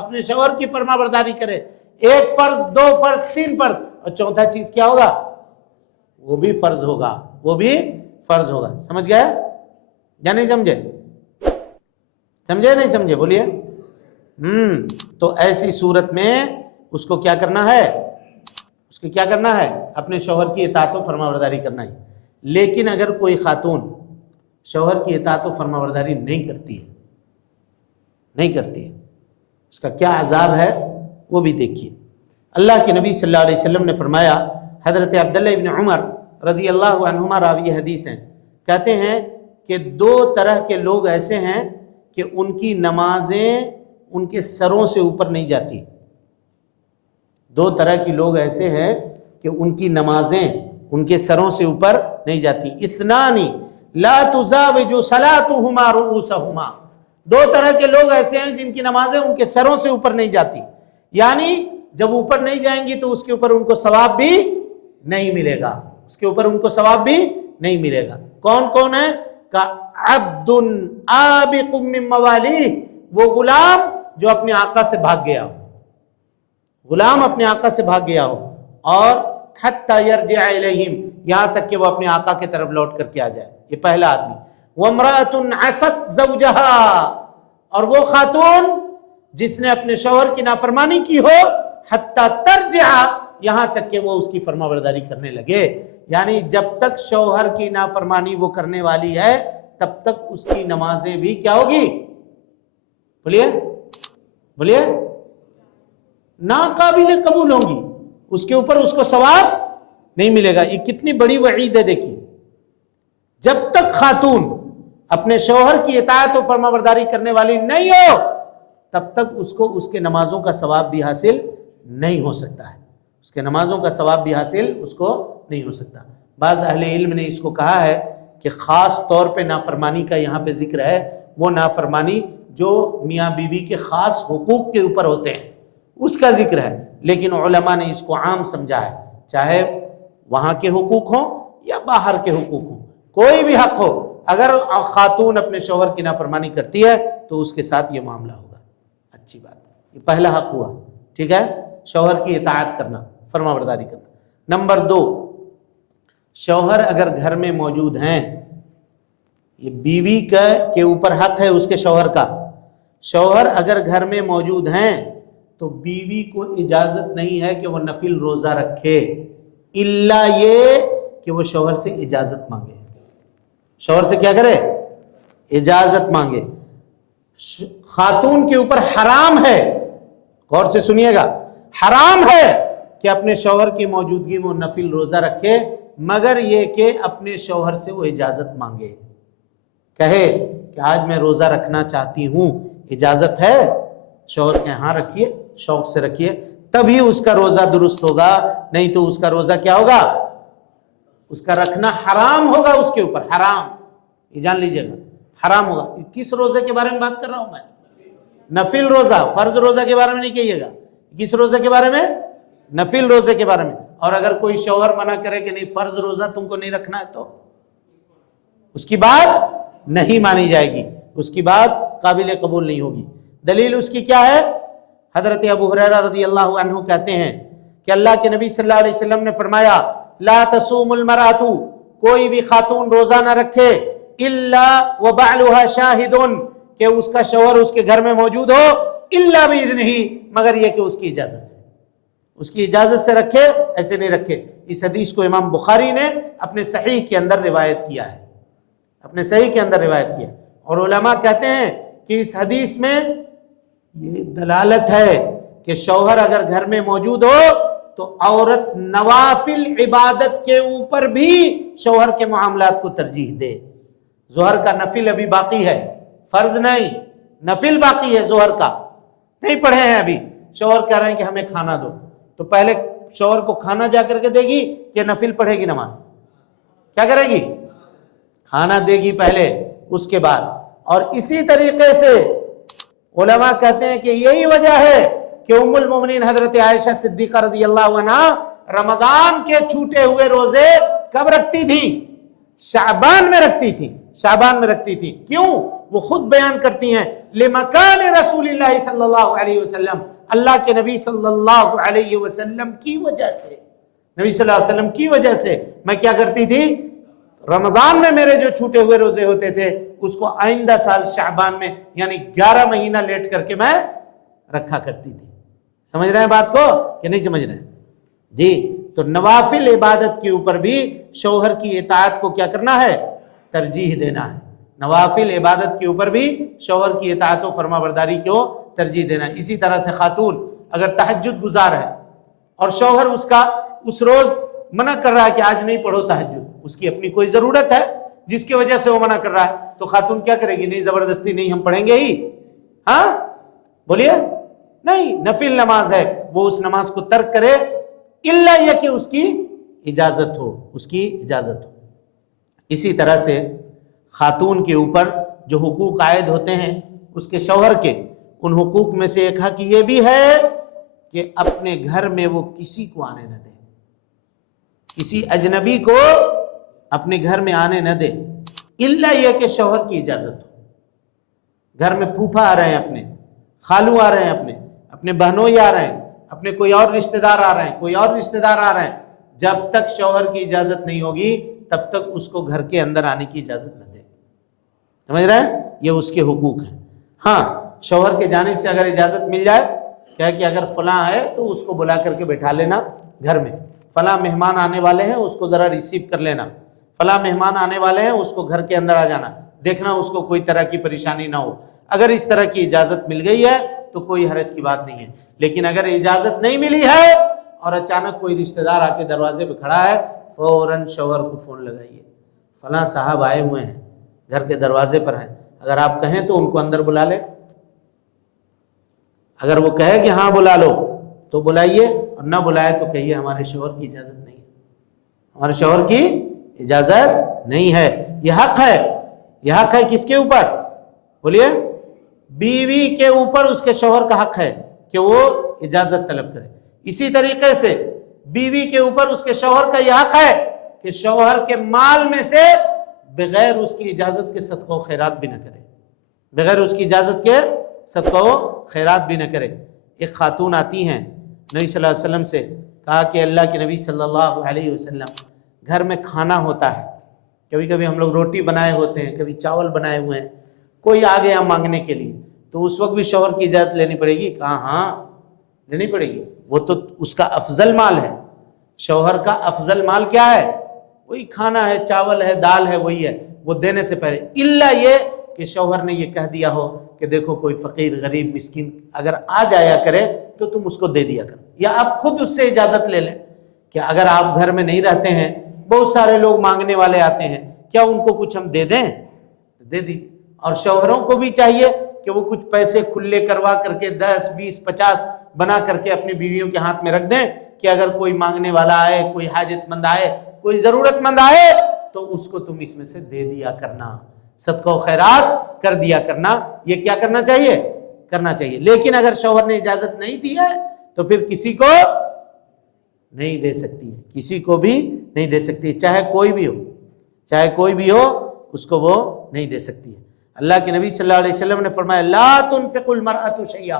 اپنے شوہر کی فرما برداری کرے۔ 1 فرض، 2 فرض، 3 فرض، اور چوتھا چیز کیا ہوگا؟ وہ بھی فرض ہوگا، وہ بھی فرض ہوگا۔ سمجھ گئے یا نہیں سمجھے؟ سمجھے نہیں سمجھے؟ بولیے۔ تو ایسی صورت میں اس کو کیا کرنا ہے؟ اس کو کیا کرنا ہے؟ اپنے شوہر کی اطاعت و فرما برداری کرنا ہے۔ لیکن اگر کوئی خاتون شوہر کی اطاعت و فرما برداری نہیں کرتی ہے، نہیں کرتی ہے، اس کا کیا عذاب ہے وہ بھی دیکھیے۔ اللہ کے نبی صلی اللہ علیہ وسلم نے فرمایا، حضرت عبداللہ ابن عمر رضی اللہ عنہما راوی حدیث ہیں، کہتے ہیں کہ 2 طرح کے لوگ ایسے ہیں کہ ان کی نمازیں ان کے سروں سے اوپر نہیں جاتی۔ 2 طرح کی لوگ ایسے ہیں کہ ان کی نمازیں ان کے سروں سے اوپر نہیں جاتی۔ اثنانی لا تزاوج صلاتهما رؤوسهما، 2 طرح کے لوگ ایسے ہیں جن کی نمازیں ان کے سروں سے اوپر نہیں جاتی، یعنی جب اوپر نہیں جائیں گی تو اس کے اوپر ان کو ثواب بھی نہیں ملے گا، اس کے اوپر ان کو ثواب بھی نہیں ملے گا۔ کون کون ہے؟ کا عبد آبق من موالیہ، وہ غلام جو اپنے آقا سے بھاگ گیا ہو، غلام اپنے آقا سے بھاگ گیا ہو، اور حتی یرجع الیہم، یہاں تک کہ وہ اپنے آقا کی طرف لوٹ کر کے آ جائے، یہ پہلا آدمی۔ وامرأة عصت زوجها، اور وہ خاتون جس نے اپنے شوہر کی نافرمانی کی ہو، حتی ترجع، یہاں تک کہ وہ اس کی فرما برداری کرنے لگے، یعنی جب تک شوہر کی نافرمانی وہ کرنے والی ہے تب تک اس کی نمازیں بھی کیا ہوگی؟ بولیے بولیے، ناقابل قبول ہوں گی، اس کے اوپر اس کو ثواب نہیں ملے گا۔ یہ کتنی بڑی وعید ہے دیکھیے۔ جب تک خاتون اپنے شوہر کی اطاعت و فرما برداری کرنے والی نہیں ہو تب تک اس کو اس کے نمازوں کا ثواب بھی حاصل نہیں ہو سکتا ہے، اس کے نمازوں کا ثواب بھی حاصل اس کو نہیں ہو سکتا۔ بعض اہل علم نے اس کو کہا ہے کہ خاص طور پہ نافرمانی کا یہاں پہ ذکر ہے، وہ نافرمانی جو میاں بیوی کے خاص حقوق کے اوپر ہوتے ہیں اس کا ذکر ہے، لیکن علماء نے اس کو عام سمجھا ہے، چاہے وہاں کے حقوق ہوں یا باہر کے حقوق ہوں، کوئی بھی حق ہو، اگر خاتون اپنے شوہر کی نافرمانی کرتی ہے تو اس کے ساتھ یہ معاملہ ہوگا۔ اچھی بات، یہ پہلا حق ہوا، ٹھیک ہے، شوہر کی اطاعت کرنا، فرما برداری کرنا۔ نمبر 2، شوہر اگر گھر میں موجود ہیں، یہ بیوی کے اوپر حق ہے اس کے شوہر کا، شوہر اگر گھر میں موجود ہیں تو بیوی کو اجازت نہیں ہے کہ وہ نفل روزہ رکھے، الا یہ کہ وہ شوہر سے اجازت مانگے. شوہر سے کیا کرے؟ اجازت مانگے. خاتون کے اوپر حرام ہے، غور سے سنیے گا، حرام ہے کہ اپنے شوہر کی موجودگی میں نفل روزہ رکھے، مگر یہ کہ اپنے شوہر سے وہ اجازت مانگے، کہے کہ آج میں روزہ رکھنا چاہتی ہوں، اجازت ہے؟ شوہر کہ ہاں رکھیے، شوق سے رکھیے، تبھی اس کا روزہ درست ہوگا، نہیں تو اس کا روزہ کیا ہوگا؟ اس کا رکھنا حرام ہوگا اس کے اوپر، حرام، یہ جان لیجئے گا، حرام ہوگا. کس روزے کے بارے میں بات کر رہا ہوں میں؟ نفل روزہ، فرض روزہ کے بارے میں نہیں کہیے گا. کس روزے کے بارے میں؟ نفل روزے کے بارے میں. اور اگر کوئی شوہر منع کرے کہ نہیں فرض روزہ تم کو نہیں رکھنا ہے تو اس کی بات نہیں مانی جائے گی، اس کی بات قابل قبول نہیں ہوگی. دلیل اس کی کیا ہے؟ حضرت ابو ہریرہ رضی اللہ عنہ کہتے ہیں کہ اللہ کے نبی صلی اللہ علیہ وسلم نے فرمایا لا تصوم المرأۃ، کوئی بھی خاتون روزہ نہ رکھے الا وبعلها شاہد، کہ اس کا شوہر اس کے گھر میں موجود ہو، الا باذنہ، مگر یہ کہ اس کی اجازت سے، اس کی اجازت سے رکھے، ایسے نہیں رکھے. اس حدیث کو امام بخاری نے اپنے صحیح کے اندر روایت کیا ہے، اپنے صحیح کے اندر روایت کیا. اور علماء کہتے ہیں کہ اس حدیث میں یہ دلالت ہے کہ شوہر اگر گھر میں موجود ہو تو عورت نوافل عبادت کے اوپر بھی شوہر کے معاملات کو ترجیح دے. ظہر کا نفل ابھی باقی ہے، فرض نہیں، نفل باقی ہے، ظہر کا نہیں پڑھے ہیں ابھی. شوہر کہہ رہے ہیں کہ ہمیں کھانا دو، تو پہلے شوہر کو کھانا جا کر کے دے گی کہ نفل پڑھے گی؟ نماز کیا کرے گی؟ کھانا دے گی پہلے، اس کے بعد. اور اسی طریقے سے علماء کہتے ہیں کہ یہی وجہ ہے کہ ام المومنین حضرت عائشہ صدیقہ رضی اللہ عنہ رمضان کے چھوٹے ہوئے روزے کب رکھتی تھی؟ شعبان میں رکھتی تھی، شعبان میں رکھتی تھی. کیوں؟ وہ خود بیان کرتی ہیں لمکان رسول اللہ صلی اللہ علیہ وسلم، اللہ کے نبی صلی اللہ علیہ وسلم کی وجہ سے، نبی صلی اللہ علیہ وسلم کی وجہ سے میں کیا کرتی تھی؟ رمضان میں میرے جو چھوٹے ہوئے روزے ہوتے تھے اس کو آئندہ سال شعبان میں یعنی 11 مہینہ لیٹ کر کے میں رکھا کرتی تھی. سمجھ رہے ہیں بات کو کہ نہیں سمجھ رہے ہیں؟ جی. تو نوافل عبادت کے اوپر بھی شوہر کی اطاعت کو کیا کرنا ہے؟ ترجیح دینا ہے. نوافل عبادت کے اوپر بھی شوہر کی اطاعت و فرما برداری کو ترجیح دینا ہے. اسی طرح سے خاتون اگر تہجد گزار ہے اور شوہر اس کا اس روز منع کر رہا ہے کہ آج نہیں پڑھو تہجد، اس کی اپنی کوئی ضرورت ہے جس کی وجہ سے وہ منع کر رہا ہے، تو خاتون کیا کرے گی؟ نہیں زبردستی نہیں، ہم پڑھیں گے ہی. ہاں بولیے، نہیں، نفل نماز ہے، وہ اس نماز کو ترک کرے الا یہ کہ اس کی اجازت ہو، اس کی اجازت ہو. اسی طرح سے خاتون کے اوپر جو حقوق عائد ہوتے ہیں اس کے شوہر کے، ان حقوق میں سے ایک حق یہ بھی ہے کہ اپنے گھر میں وہ کسی کو آنے نہ دے، کسی اجنبی کو اپنے گھر میں آنے نہ دے الا یہ کہ شوہر کی اجازت ہو. گھر میں پھوپھا آ رہے ہیں، اپنے خالو آ رہے ہیں، اپنے بہنوئی آ رہے ہیں، اپنے کوئی اور رشتہ دار آ رہے ہیں، کوئی اور رشتہ دار آ رہے ہیں، جب تک شوہر کی اجازت نہیں ہوگی تب تک اس کو گھر کے اندر آنے کی اجازت نہ دے. سمجھ رہے ہیں؟ یہ اس کے حقوق ہیں. ہاں شوہر کے جانب سے اگر اجازت مل جائے کیا کہ اگر فلاں ہے تو اس کو بلا کر کے بٹھا لینا گھر میں، فلاں مہمان آنے والے ہیں اس کو ذرا ریسیو کر لینا، فلاں مہمان آنے والے ہیں اس کو گھر کے اندر آ جانا، دیکھنا اس کو کوئی طرح کی پریشانی نہ ہو. اگر اس طرح کی اجازت مل گئی ہے تو کوئی حرج کی بات نہیں ہے. لیکن اگر اجازت نہیں ملی ہے اور اچانک کوئی رشتہ دار آ کے دروازے پہ کھڑا ہے، فوراً شوہر کو فون لگائیے، فلاں صاحب آئے ہوئے ہیں، گھر کے دروازے پر ہیں، اگر آپ کہیں تو ان کو اندر بلا لے. اگر وہ کہے کہ ہاں بلا لو تو بلائیے، اور نہ بلائے تو کہیے ہمارے شوہر کی اجازت نہیں ہے، ہمارے شوہر کی اجازت نہیں ہے. یہ حق ہے. یہ حق ہے کس کے اوپر؟ بولیے. بیوی کے اوپر اس کے شوہر کا حق ہے کہ وہ اجازت طلب کرے. اسی طریقے سے بیوی کے اوپر اس کے شوہر کا یہ حق ہے کہ شوہر کے مال میں سے بغیر اس کی اجازت کے صدقہ و خیرات بھی نہ کرے، بغیر اس کی اجازت کے صدقہ و خیرات بھی نہ کرے. ایک خاتون آتی ہیں نبی صلی اللہ علیہ وسلم سے، کہا کہ اللہ کے نبی صلی اللہ علیہ وسلم گھر میں کھانا ہوتا ہے، کبھی کبھی ہم لوگ روٹی بنائے ہوتے ہیں، کبھی چاول بنائے ہوئے ہیں، کوئی آ گیا مانگنے کے لیے تو اس وقت بھی شوہر کی اجازت لینی پڑے گی؟ کہا ہاں لینی پڑے گی، وہ تو اس کا افضل مال ہے. شوہر کا افضل مال کیا ہے؟ وہی کھانا ہے، چاول ہے، دال ہے، وہی ہے، وہ دینے سے پہلے، الا یہ کہ شوہر نے یہ کہہ دیا ہو کہ دیکھو کوئی فقیر غریب مسکین اگر آ جایا کرے تو تم اس کو دے دیا کرو، یا آپ خود اس سے اجازت لے لیں کہ اگر آپ گھر میں نہیں رہتے ہیں، بہت سارے لوگ مانگنے والے آتے ہیں، کیا ان کو کچھ ہم دے دیں؟ دے دیجیے۔ اور شوہروں کو بھی چاہیے کہ وہ کچھ پیسے کھلے کروا کر کے 10 20 50 بنا کر کے اپنی بیویوں کے ہاتھ میں رکھ دیں کہ اگر کوئی مانگنے والا آئے، کوئی حاجت مند آئے، کوئی ضرورت مند آئے تو اس کو تم اس میں سے دے دیا کرنا، صدقہ و خیرات کر دیا کرنا۔ یہ کیا کرنا چاہیے؟ کرنا چاہیے۔ لیکن اگر شوہر نے اجازت نہیں دی ہے تو پھر کسی کو نہیں دے سکتی ہے، کسی کو بھی نہیں دے سکتی، چاہے کوئی بھی ہو، چاہے کوئی بھی ہو، اس کو وہ نہیں دے سکتی ہے۔ اللہ کے نبی صلی اللہ علیہ وسلم نے فرمایا لا تنفق المرأة شیئا،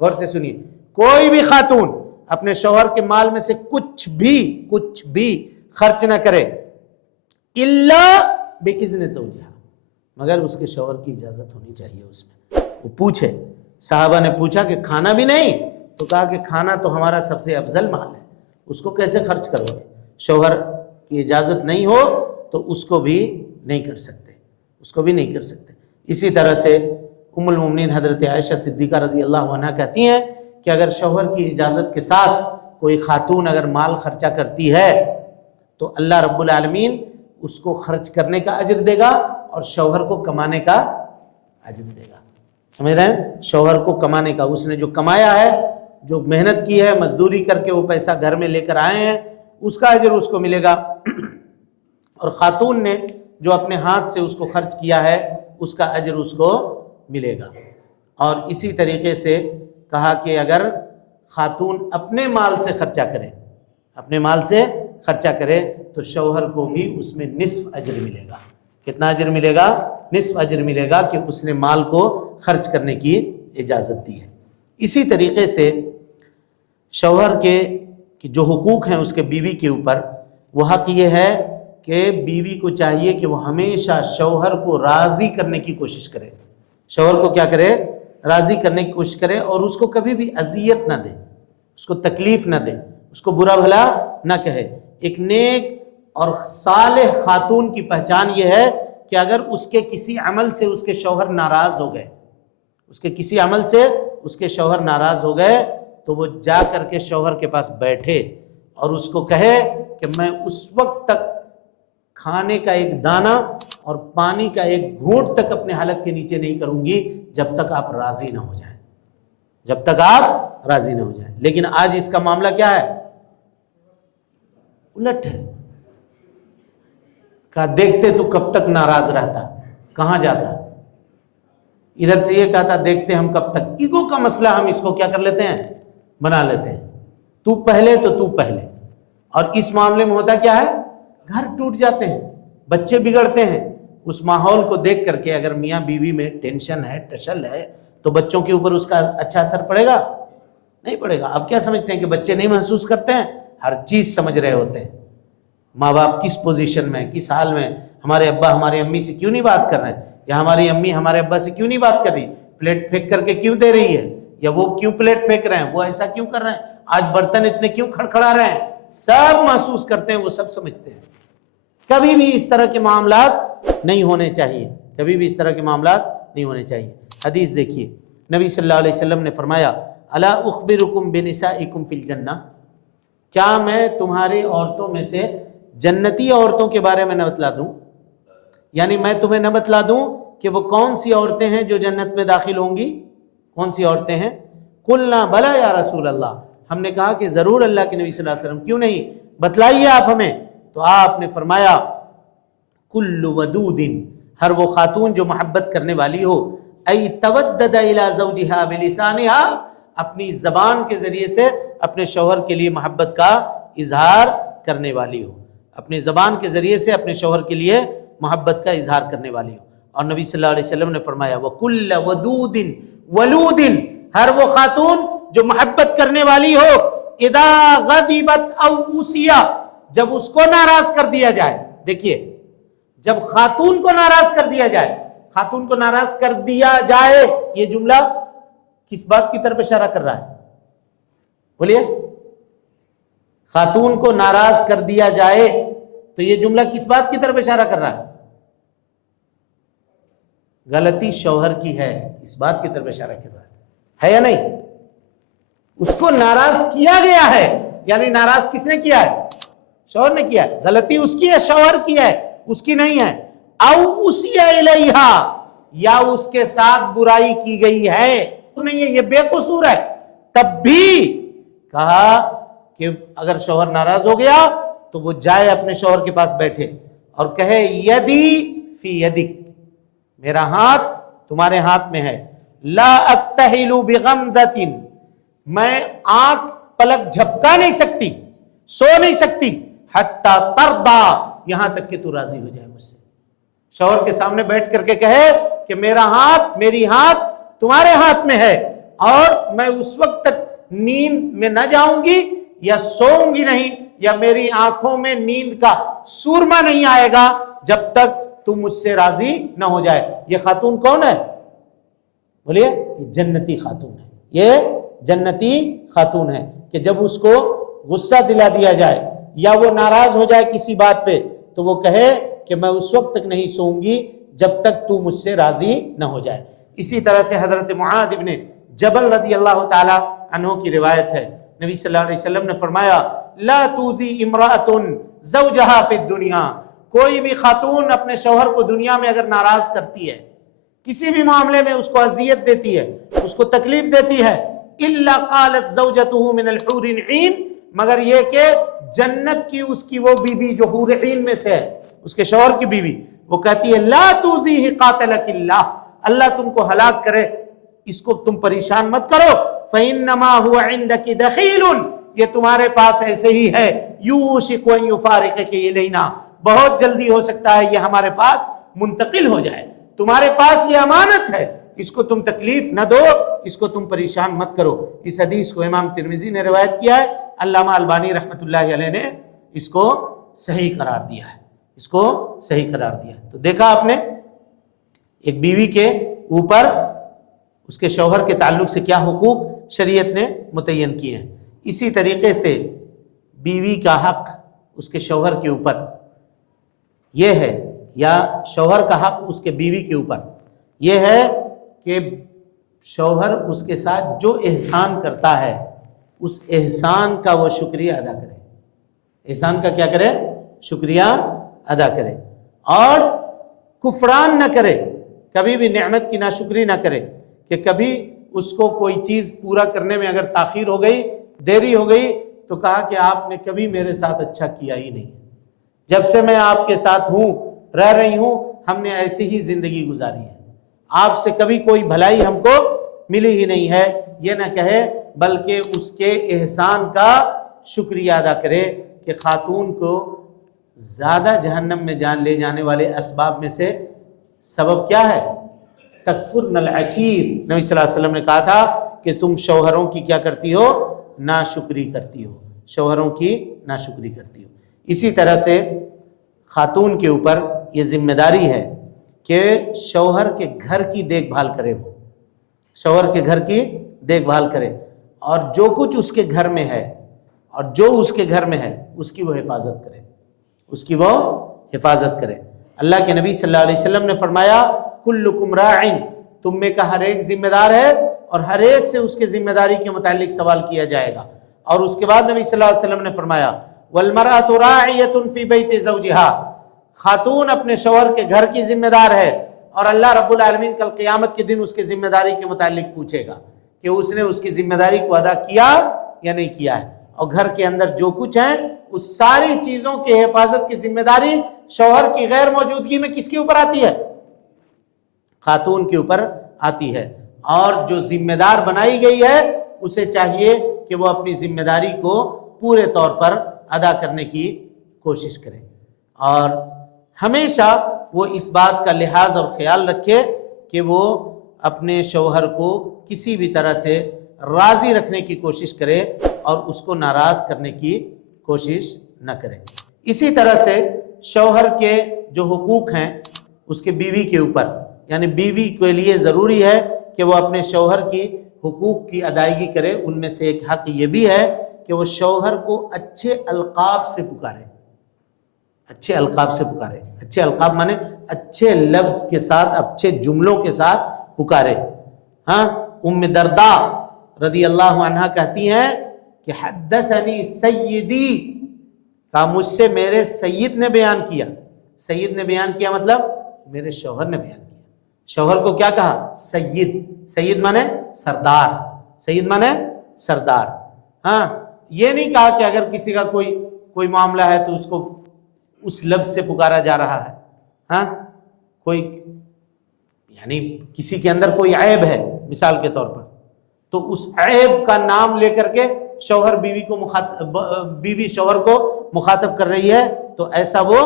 غور سے سنیے، کوئی بھی خاتون اپنے شوہر کے مال میں سے کچھ بھی خرچ نہ کرے الا باذن زوجها، مگر اس کے شوہر کی اجازت ہونی چاہیے۔ اس میں وہ پوچھے، صحابہ نے پوچھا کہ کھانا بھی نہیں؟ تو کہا کہ کھانا تو ہمارا سب سے افضل مال ہے، اس کو کیسے خرچ کرو گے؟ شوہر کی اجازت نہیں ہو تو اس کو بھی نہیں کر سکتے، اس کو بھی نہیں کر سکتے۔ اسی طرح سے ام المومنین حضرت عائشہ صدیقہ رضی اللہ عنہ کہتی ہیں کہ اگر شوہر کی اجازت کے ساتھ کوئی خاتون اگر مال خرچہ کرتی ہے تو اللہ رب العالمین اس کو خرچ کرنے کا اجر دے گا اور شوہر کو کمانے کا اجر دے گا۔ سمجھ رہے ہیں؟ شوہر کو کمانے کا، اس نے جو کمایا ہے، جو محنت کی ہے، مزدوری کر کے وہ پیسہ گھر میں لے کر آئے ہیں، اس کا اجر اس کو ملے گا، اور خاتون نے جو اپنے ہاتھ سے اس کو خرچ کیا ہے اس کا اجر اس کو ملے گا۔ اور اسی طریقے سے کہا کہ اگر خاتون اپنے مال سے خرچہ کرے، اپنے مال سے خرچہ کرے تو شوہر کو بھی اس میں نصف اجر ملے گا۔ کتنا اجر ملے گا؟ نصف اجر ملے گا کہ اس نے مال کو خرچ کرنے کی اجازت دی ہے۔ اسی طریقے سے شوہر کے جو حقوق ہیں اس کے بیوی کے اوپر، وہ حق یہ ہے کہ بیوی کو چاہیے کہ وہ ہمیشہ شوہر کو راضی کرنے کی کوشش کرے، شوہر کو کیا کرے؟ راضی کرنے کی کوشش کرے، اور اس کو کبھی بھی اذیت نہ دے، اس کو تکلیف نہ دے، اس کو برا بھلا نہ کہے۔ ایک نیک اور صالح خاتون کی پہچان یہ ہے کہ اگر اس کے کسی عمل سے اس کے شوہر ناراض ہو گئے، اس کے کسی عمل سے اس کے شوہر ناراض ہو گئے تو وہ جا کر کے شوہر کے پاس بیٹھے اور اس کو کہے کہ میں اس وقت تک کھانے کا ایک دانہ اور پانی کا ایک گھونٹ تک اپنے حلق کے نیچے نہیں کروں گی جب تک آپ راضی نہ ہو جائیں، جب تک آپ راضی نہ ہو جائیں۔ لیکن آج اس کا معاملہ کیا ہے؟ الٹ ہے۔ کہا دیکھتے تو کب تک ناراض رہتا، کہاں جاتا؟ ادھر سے یہ کہتا دیکھتے ہم کب تک۔ ایگو کا مسئلہ ہم اس کو کیا کر لیتے ہیں؟ بنا لیتے ہیں، تو پہلے تو تو پہلے۔ اور اس معاملے میں ہوتا کیا ہے؟ گھر ٹوٹ جاتے ہیں، بچے بگڑتے ہیں۔ اس ماحول کو دیکھ کر کے اگر میاں بیوی میں ٹینشن ہے، ٹشل ہے، تو بچوں کے اوپر اس کا اچھا اثر پڑے گا؟ نہیں پڑے گا۔ آپ کیا سمجھتے ہیں کہ بچے نہیں محسوس کرتے ہیں؟ ہر چیز سمجھ رہے ہوتے ہیں۔ ماں باپ کس پوزیشن میں، کس حال میں، ہمارے ابا ہماری امی سے کیوں نہیں بات کر رہے ہیں، یا ہماری امی ہمارے ابا سے کیوں نہیں بات کر رہی، پلیٹ پھینک کر کے کیوں دے رہی ہے، یا وہ کیوں پلیٹ پھینک رہے ہیں، وہ ایسا کیوں کر رہے ہیں، آج برتن اتنے کیوں کھڑکھڑا رہے ہیں، سب محسوس کرتے ہیں، وہ سب سمجھتے ہیں۔ کبھی بھی اس طرح کے معاملات نہیں ہونے چاہیے، کبھی بھی اس طرح کے معاملات نہیں ہونے چاہیے۔ حدیث دیکھیے، نبی صلی اللہ علیہ وسلم نے فرمایا الا اخبرکم بنسائکم فی الجنہ، کیا میں تمہاری عورتوں میں سے جنتی عورتوں کے بارے میں نہ بتلا دوں؟ یعنی میں تمہیں نہ بتلا دوں کہ وہ کون سی عورتیں ہیں جو جنت میں داخل ہوں گی؟ کون سی عورتیں ہیں؟ قلنا بلا یا رسول اللہ، ہم نے کہا کہ ضرور اللہ کے نبی صلی اللہ علیہ وسلم، کیوں نہیں، بتلائیے آپ ہمیں۔ تو آپ نے فرمایا کل ودود، ہر وہ خاتون جو محبت کرنے والی ہو، ای تودد الی زوجها بلسانها، اپنی زبان کے ذریعے سے اپنے شوہر کے لیے محبت کا اظہار کرنے والی ہو، اپنی زبان کے ذریعے سے اپنے شوہر کے لیے محبت کا اظہار کرنے والی ہو۔ اور نبی صلی اللہ علیہ وسلم نے فرمایا وَكُلَّ وَدُودٍ وَلُودٍ، ہر وہ خاتون جو محبت کرنے والی ہو، اذا غضبت او اسیا، جب اس کو ناراض کر دیا جائے۔ دیکھیے، جب خاتون کو ناراض کر دیا جائے، خاتون کو ناراض کر دیا جائے، یہ جملہ کس بات کی طرف اشارہ کر رہا ہے؟ بولیے، خاتون کو ناراض کر دیا جائے تو یہ جملہ کس بات کی طرف اشارہ کر رہا ہے؟ غلطی شوہر کی ہے، اس بات کی طرف اشارہ کر رہا ہے یا نہیں؟ اس کو ناراض کیا گیا ہے، یعنی ناراض کس نے کیا ہے؟ شوہر نے کیا ہے۔ غلطی اس کی ہے، شوہر کی ہے، اس کی نہیں ہے۔ او اسی الیہا، یا اس کے ساتھ برائی کی گئی ہے، نہیں ہے، یہ بے قصور ہے، تب بھی کہا کہ اگر شوہر ناراض ہو گیا تو وہ جائے اپنے شوہر کے پاس بیٹھے اور کہے یدی فی یدک، میرا ہاتھ تمہارے ہاتھ میں ہے، لا اتحل بغمدۃ، میں آنکھ پلک جھپکا نہیں سکتی، سو نہیں سکتی، حتی ترضا، یہاں تک کہ تو راضی ہو جائے مجھ سے۔ شوہر کے سامنے بیٹھ کر کے کہے کہ میرا ہاتھ، میری ہاتھ تمہارے ہاتھ میں ہے، اور میں اس وقت تک نیند میں نہ جاؤں گی یا سوؤں گی نہیں، یا میری آنکھوں میں نیند کا سورما نہیں آئے گا جب تک تم مجھ سے راضی نہ ہو جائے۔ یہ خاتون کون ہے؟ بولیے، یہ جنتی خاتون ہے، یہ جنتی خاتون ہے کہ جب اس کو غصہ دلا دیا جائے یا وہ ناراض ہو جائے کسی بات پہ تو وہ کہے کہ میں اس وقت تک نہیں سوؤں گی جب تک تو مجھ سے راضی نہ ہو جائے۔ اسی طرح سے حضرت معاذ ابن جبل رضی اللہ تعالی عنہ کی روایت ہے، نبی صلی اللہ علیہ وسلم نے فرمایا لا توزی امرأۃ زوجہا فی الدنیا، کوئی بھی خاتون اپنے شوہر کو دنیا میں اگر ناراض کرتی ہے، کسی بھی معاملے میں اس کو اذیت دیتی ہے، اس کو تکلیف دیتی ہے، الا قالت زوجته من الحور العین، مگر یہ کہ جنت کی اس کی وہ بیوی جو حور عین میں سے ہے، اس کے شوہر کی بیوی، وہ کہتی ہے لا توزیہ قاتلک اللہ، اللہ تم کو ہلاک کرے، اس کو تم پریشان مت کرو، فإنما هو عندك دخیل، یہ تمہارے پاس ایسے ہی ہے، یوشک ان یفارقک الینا، بہت جلدی ہو سکتا ہے یہ ہمارے پاس منتقل ہو جائے، تمہارے پاس یہ امانت ہے، اس کو تم تکلیف نہ دو، اس کو تم پریشان مت کرو۔ اس حدیث کو امام ترمذی نے روایت کیا ہے، علامہ البانی رحمۃ اللہ علیہ نے اس کو صحیح قرار دیا ہے، اس کو صحیح قرار دیا ہے۔ تو دیکھا آپ نے ایک بیوی کے اوپر اس کے شوہر کے تعلق سے کیا حقوق شریعت نے متعین کیے ہیں۔ اسی طریقے سے بیوی کا حق اس کے شوہر کے اوپر یہ ہے، یا شوہر کا حق اس کے بیوی کے اوپر یہ ہے کہ شوہر اس کے ساتھ جو احسان کرتا ہے اس احسان کا وہ شکریہ ادا کرے، احسان کا کیا کرے؟ شکریہ ادا کرے، اور کفران نہ کرے، کبھی بھی نعمت کی ناشکری نہ کرے، کہ کبھی اس کو کوئی چیز پورا کرنے میں اگر تاخیر ہو گئی، دیری ہو گئی، تو کہا کہ آپ نے کبھی میرے ساتھ اچھا کیا ہی نہیں، جب سے میں آپ کے ساتھ ہوں، رہ رہی ہوں، ہم نے ایسی ہی زندگی گزاری ہے، آپ سے کبھی کوئی بھلائی ہم کو ملی ہی نہیں ہے، یہ نہ کہے بلکہ اس کے احسان کا شکریہ ادا کرے۔ کہ خاتون کو زیادہ جہنم میں جان لے جانے والے اسباب میں سے سبب کیا ہے؟ تکفرن العشیر، نبی صلی اللہ علیہ وسلم نے کہا تھا کہ تم شوہروں کی کیا کرتی ہو؟ ناشکری کرتی ہو، شوہروں کی ناشکری کرتی ہو۔ اسی طرح سے خاتون کے اوپر یہ ذمہ داری ہے کہ شوہر کے گھر کی دیکھ بھال کرے، وہ شوہر کے گھر کی دیکھ بھال کرے، اور جو کچھ اس کے گھر میں ہے اور جو اس کے گھر میں ہے اس کی وہ حفاظت کرے، اس کی وہ حفاظت کرے۔ اللہ کے نبی صلی اللہ علیہ وسلم نے فرمایا کلکم راعٍ، تم میں کا ہر ایک ذمہ دار ہے اور ہر ایک سے اس کے ذمہ داری کے متعلق سوال کیا جائے گا۔ اور اس کے بعد نبی صلی اللہ علیہ وسلم نے فرمایا والمرأة راعیۃ فی بیت زوجہا، خاتون اپنے شوہر کے گھر کی ذمہ دار ہے، اور اللہ رب العالمین کل قیامت کے دن اس کے ذمہ داری کے متعلق پوچھے گا کہ اس نے اس کی ذمہ داری کو ادا کیا یا نہیں کیا ہے۔ اور گھر کے اندر جو کچھ ہے اس ساری چیزوں کی حفاظت کی ذمہ داری شوہر کی غیر موجودگی میں کس کے اوپر آتی ہے؟ خاتون کے اوپر آتی ہے، اور جو ذمہ دار بنائی گئی ہے اسے چاہیے کہ وہ اپنی ذمہ داری کو پورے طور پر ادا کرنے کی کوشش کرے، اور ہمیشہ وہ اس بات کا لحاظ اور خیال رکھے کہ وہ اپنے شوہر کو کسی بھی طرح سے راضی رکھنے کی کوشش کرے اور اس کو ناراض کرنے کی کوشش نہ کرے۔ اسی طرح سے شوہر کے جو حقوق ہیں اس کے بیوی کے اوپر، یعنی بیوی کے لیے ضروری ہے کہ وہ اپنے شوہر کی حقوق کی ادائیگی کرے۔ ان میں سے ایک حق یہ بھی ہے کہ وہ شوہر کو اچھے القاب سے پکارے، اچھے القاب سے پکارے۔ اچھے القاب مانے اچھے لفظ کے ساتھ، اچھے جملوں کے ساتھ پکارے۔ ہاں، ام درداء رضی اللہ عنہا کہتی ہیں کہ حدثنی سیدی، کہا مجھ سے میرے سید نے بیان کیا۔ سید نے بیان کیا مطلب میرے شوہر نے بیان کیا۔ شوہر کو کیا کہا؟ سید۔ سید مانے سردار، سید مانے سردار۔ ہاں، یہ نہیں کہا کہ اگر کسی کا کوئی معاملہ ہے تو اس کو اس لفظ سے پکارا جا رہا ہے۔ ہاں، کوئی یعنی کسی کے اندر کوئی عیب ہے مثال کے طور پر، تو اس عیب کا نام لے کر کے شوہر بیوی شوہر کو مخاطب کر رہی ہے، تو ایسا وہ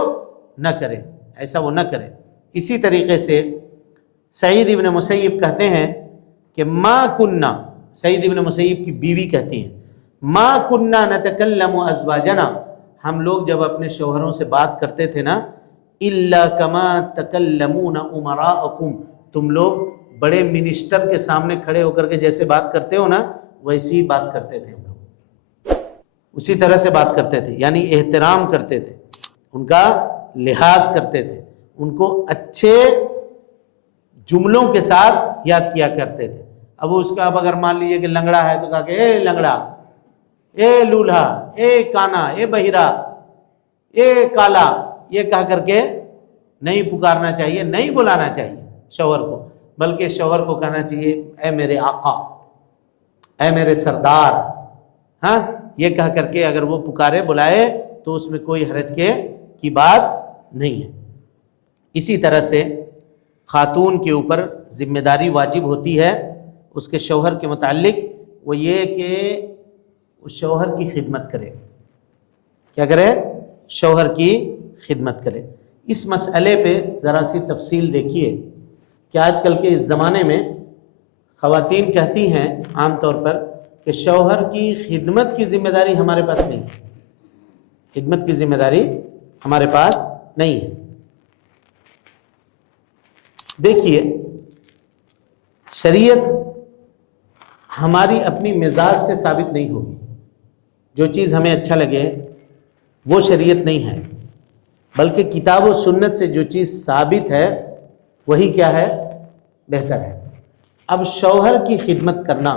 نہ کرے، ایسا وہ نہ کرے۔ اسی طریقے سے سعید ابن مسیب کہتے ہیں کہ ما کننا، سعید ابن مسیب کی بیوی کہتی ہیں ما کننا نتکلم ازواجنا، ہم لوگ جب اپنے شوہروں سے بات کرتے تھے نا، الا کما تکلمون امراءکم، تم لوگ بڑے منسٹر کے سامنے کھڑے ہو کر کے جیسے بات کرتے ہو نا، ویسی بات کرتے تھے ہم لوگ، اسی طرح سے بات کرتے تھے، یعنی احترام کرتے تھے، ان کا لحاظ کرتے تھے، ان کو اچھے جملوں کے ساتھ یاد کیا کرتے تھے۔ اب اس کا اب اگر مان لیجیے کہ لنگڑا ہے تو کہا کہ اے لنگڑا، اے لولہا، اے کانا، اے بہرا، اے کالا، یہ کہہ کر کے نہیں پکارنا چاہیے، نہیں بلانا چاہیے شوہر کو، بلکہ شوہر کو کہنا چاہیے اے میرے آقا، اے میرے سردار۔ ہاں، یہ کہہ کر کے اگر وہ پکارے بلائے تو اس میں کوئی حرج کی بات نہیں ہے۔ اسی طرح سے خاتون کے اوپر ذمہ داری واجب ہوتی ہے اس کے شوہر کے متعلق، وہ یہ کہ اس شوہر کی خدمت کرے۔ کیا کرے؟ شوہر کی خدمت کرے۔ اس مسئلے پہ ذرا سی تفصیل دیکھیے کہ آج کل کے اس زمانے میں خواتین کہتی ہیں عام طور پر کہ شوہر کی خدمت کی ذمہ داری ہمارے پاس نہیں ہے، خدمت کی ذمہ داری ہمارے پاس نہیں ہے۔ دیکھیے، شریعت ہماری اپنی مزاج سے ثابت نہیں ہوگی، جو چیز ہمیں اچھا لگے وہ شریعت نہیں ہے، بلکہ کتاب و سنت سے جو چیز ثابت ہے وہی کیا ہے؟ بہتر ہے۔ اب شوہر کی خدمت کرنا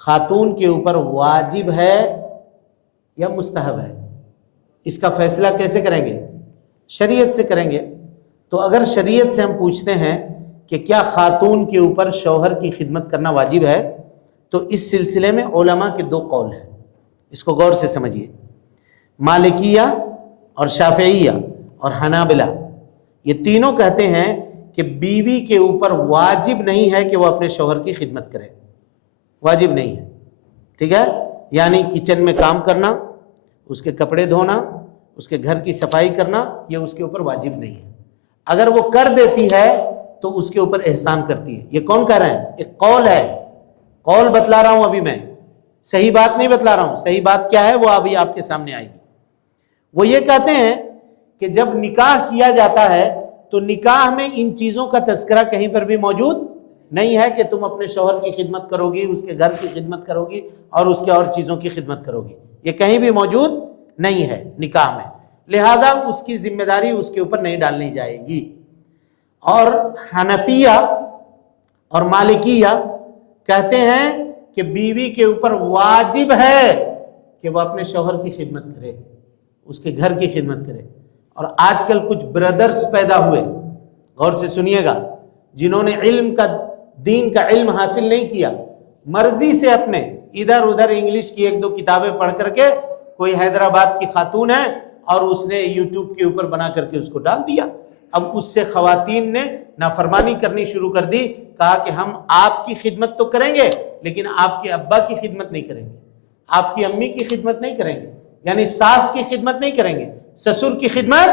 خاتون کے اوپر واجب ہے یا مستحب ہے، اس کا فیصلہ کیسے کریں گے؟ شریعت سے کریں گے۔ تو اگر شریعت سے ہم پوچھتے ہیں کہ کیا خاتون کے اوپر شوہر کی خدمت کرنا واجب ہے، تو اس سلسلے میں علماء کے دو قول ہیں، اس کو غور سے سمجھیے۔ مالکیہ اور شافعیہ اور حنابلہ، یہ تینوں کہتے ہیں کہ بیوی کے اوپر واجب نہیں ہے کہ وہ اپنے شوہر کی خدمت کرے، واجب نہیں ہے، ٹھیک ہے؟ یعنی کچن میں کام کرنا، اس کے کپڑے دھونا، اس کے گھر کی صفائی کرنا، یہ اس کے اوپر واجب نہیں ہے۔ اگر وہ کر دیتی ہے تو اس کے اوپر احسان کرتی ہے۔ یہ کون کہہ رہے ہیں؟ ایک قول ہے، قول بتلا رہا ہوں ابھی میں، صحیح بات نہیں بتلا رہا ہوں۔ صحیح بات کیا ہے وہ ابھی آپ کے سامنے آئے گی۔ وہ یہ کہتے ہیں کہ جب نکاح کیا جاتا ہے تو نکاح میں ان چیزوں کا تذکرہ کہیں پر بھی موجود نہیں ہے کہ تم اپنے شوہر کی خدمت کرو گی، اس کے گھر کی خدمت کرو گی اور اس کے اور چیزوں کی خدمت کرو گی، یہ کہیں بھی موجود نہیں ہے نکاح میں، لہذا اس کی ذمہ داری اس کے اوپر نہیں ڈالنی جائے گی۔ اور حنفیہ اور مالکیہ کہتے ہیں کہ بیوی کے اوپر واجب ہے کہ وہ اپنے شوہر کی خدمت کرے، اس کے گھر کی خدمت کرے۔ اور آج کل کچھ بردرز پیدا ہوئے، غور سے سنیے گا، جنہوں نے دین کا علم حاصل نہیں کیا، مرضی سے اپنے ادھر ادھر انگلش کی ایک دو کتابیں پڑھ کر کے، کوئی حیدرآباد کی خاتون ہے اور اس نے یوٹیوب کے اوپر بنا کر کے اس کو ڈال دیا۔ اب اس سے خواتین نے نافرمانی کرنی شروع کر دی، کہا کہ ہم آپ کی خدمت تو کریں گے لیکن آپ کے ابا کی خدمت نہیں کریں گے، آپ کی امی کی خدمت نہیں کریں گے، یعنی ساس کی خدمت نہیں کریں گے، سسر کی خدمت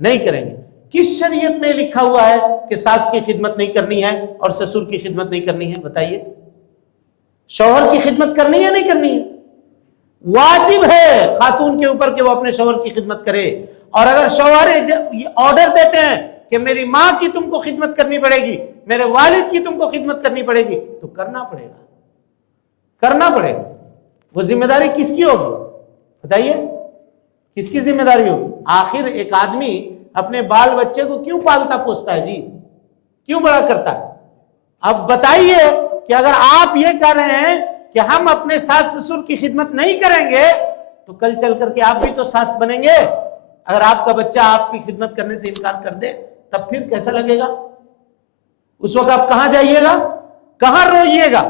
نہیں کریں گے۔ کس شریعت میں لکھا ہوا ہے کہ ساس کی خدمت نہیں کرنی ہے اور سسر کی خدمت نہیں کرنی ہے؟ بتائیے، شوہر کی خدمت کرنی ہے نہیں کرنی ہے؟ واجب ہے خاتون کے اوپر کہ وہ اپنے شوہر کی خدمت کرے۔ اور اگر شوہر یہ آرڈر دیتے ہیں کہ میری ماں کی تم کو خدمت کرنی پڑے گی، میرے والد کی تم کو خدمت کرنی پڑے گی، تو کرنا پڑے گا، کرنا پڑے گا۔ وہ ذمہ داری کس کی ہوگی بتائیے؟ کس کی ذمہ داری ہوگی؟ آخر ایک آدمی اپنے بال بچے کو کیوں پالتا پوستا ہے جی؟ کیوں بڑا کرتا ہے؟ اب بتائیے کہ اگر آپ یہ کہہ رہے ہیں کہ ہم اپنے ساس سسر کی خدمت نہیں کریں گے تو کل چل کر کے آپ بھی تو ساس بنیں گے۔ اگر آپ کا بچہ آپ کی خدمت کرنے سے انکار کر دے تب پھر کیسا لگے گا؟ اس وقت آپ کہاں جائیے گا؟ کہاں روئیے گا؟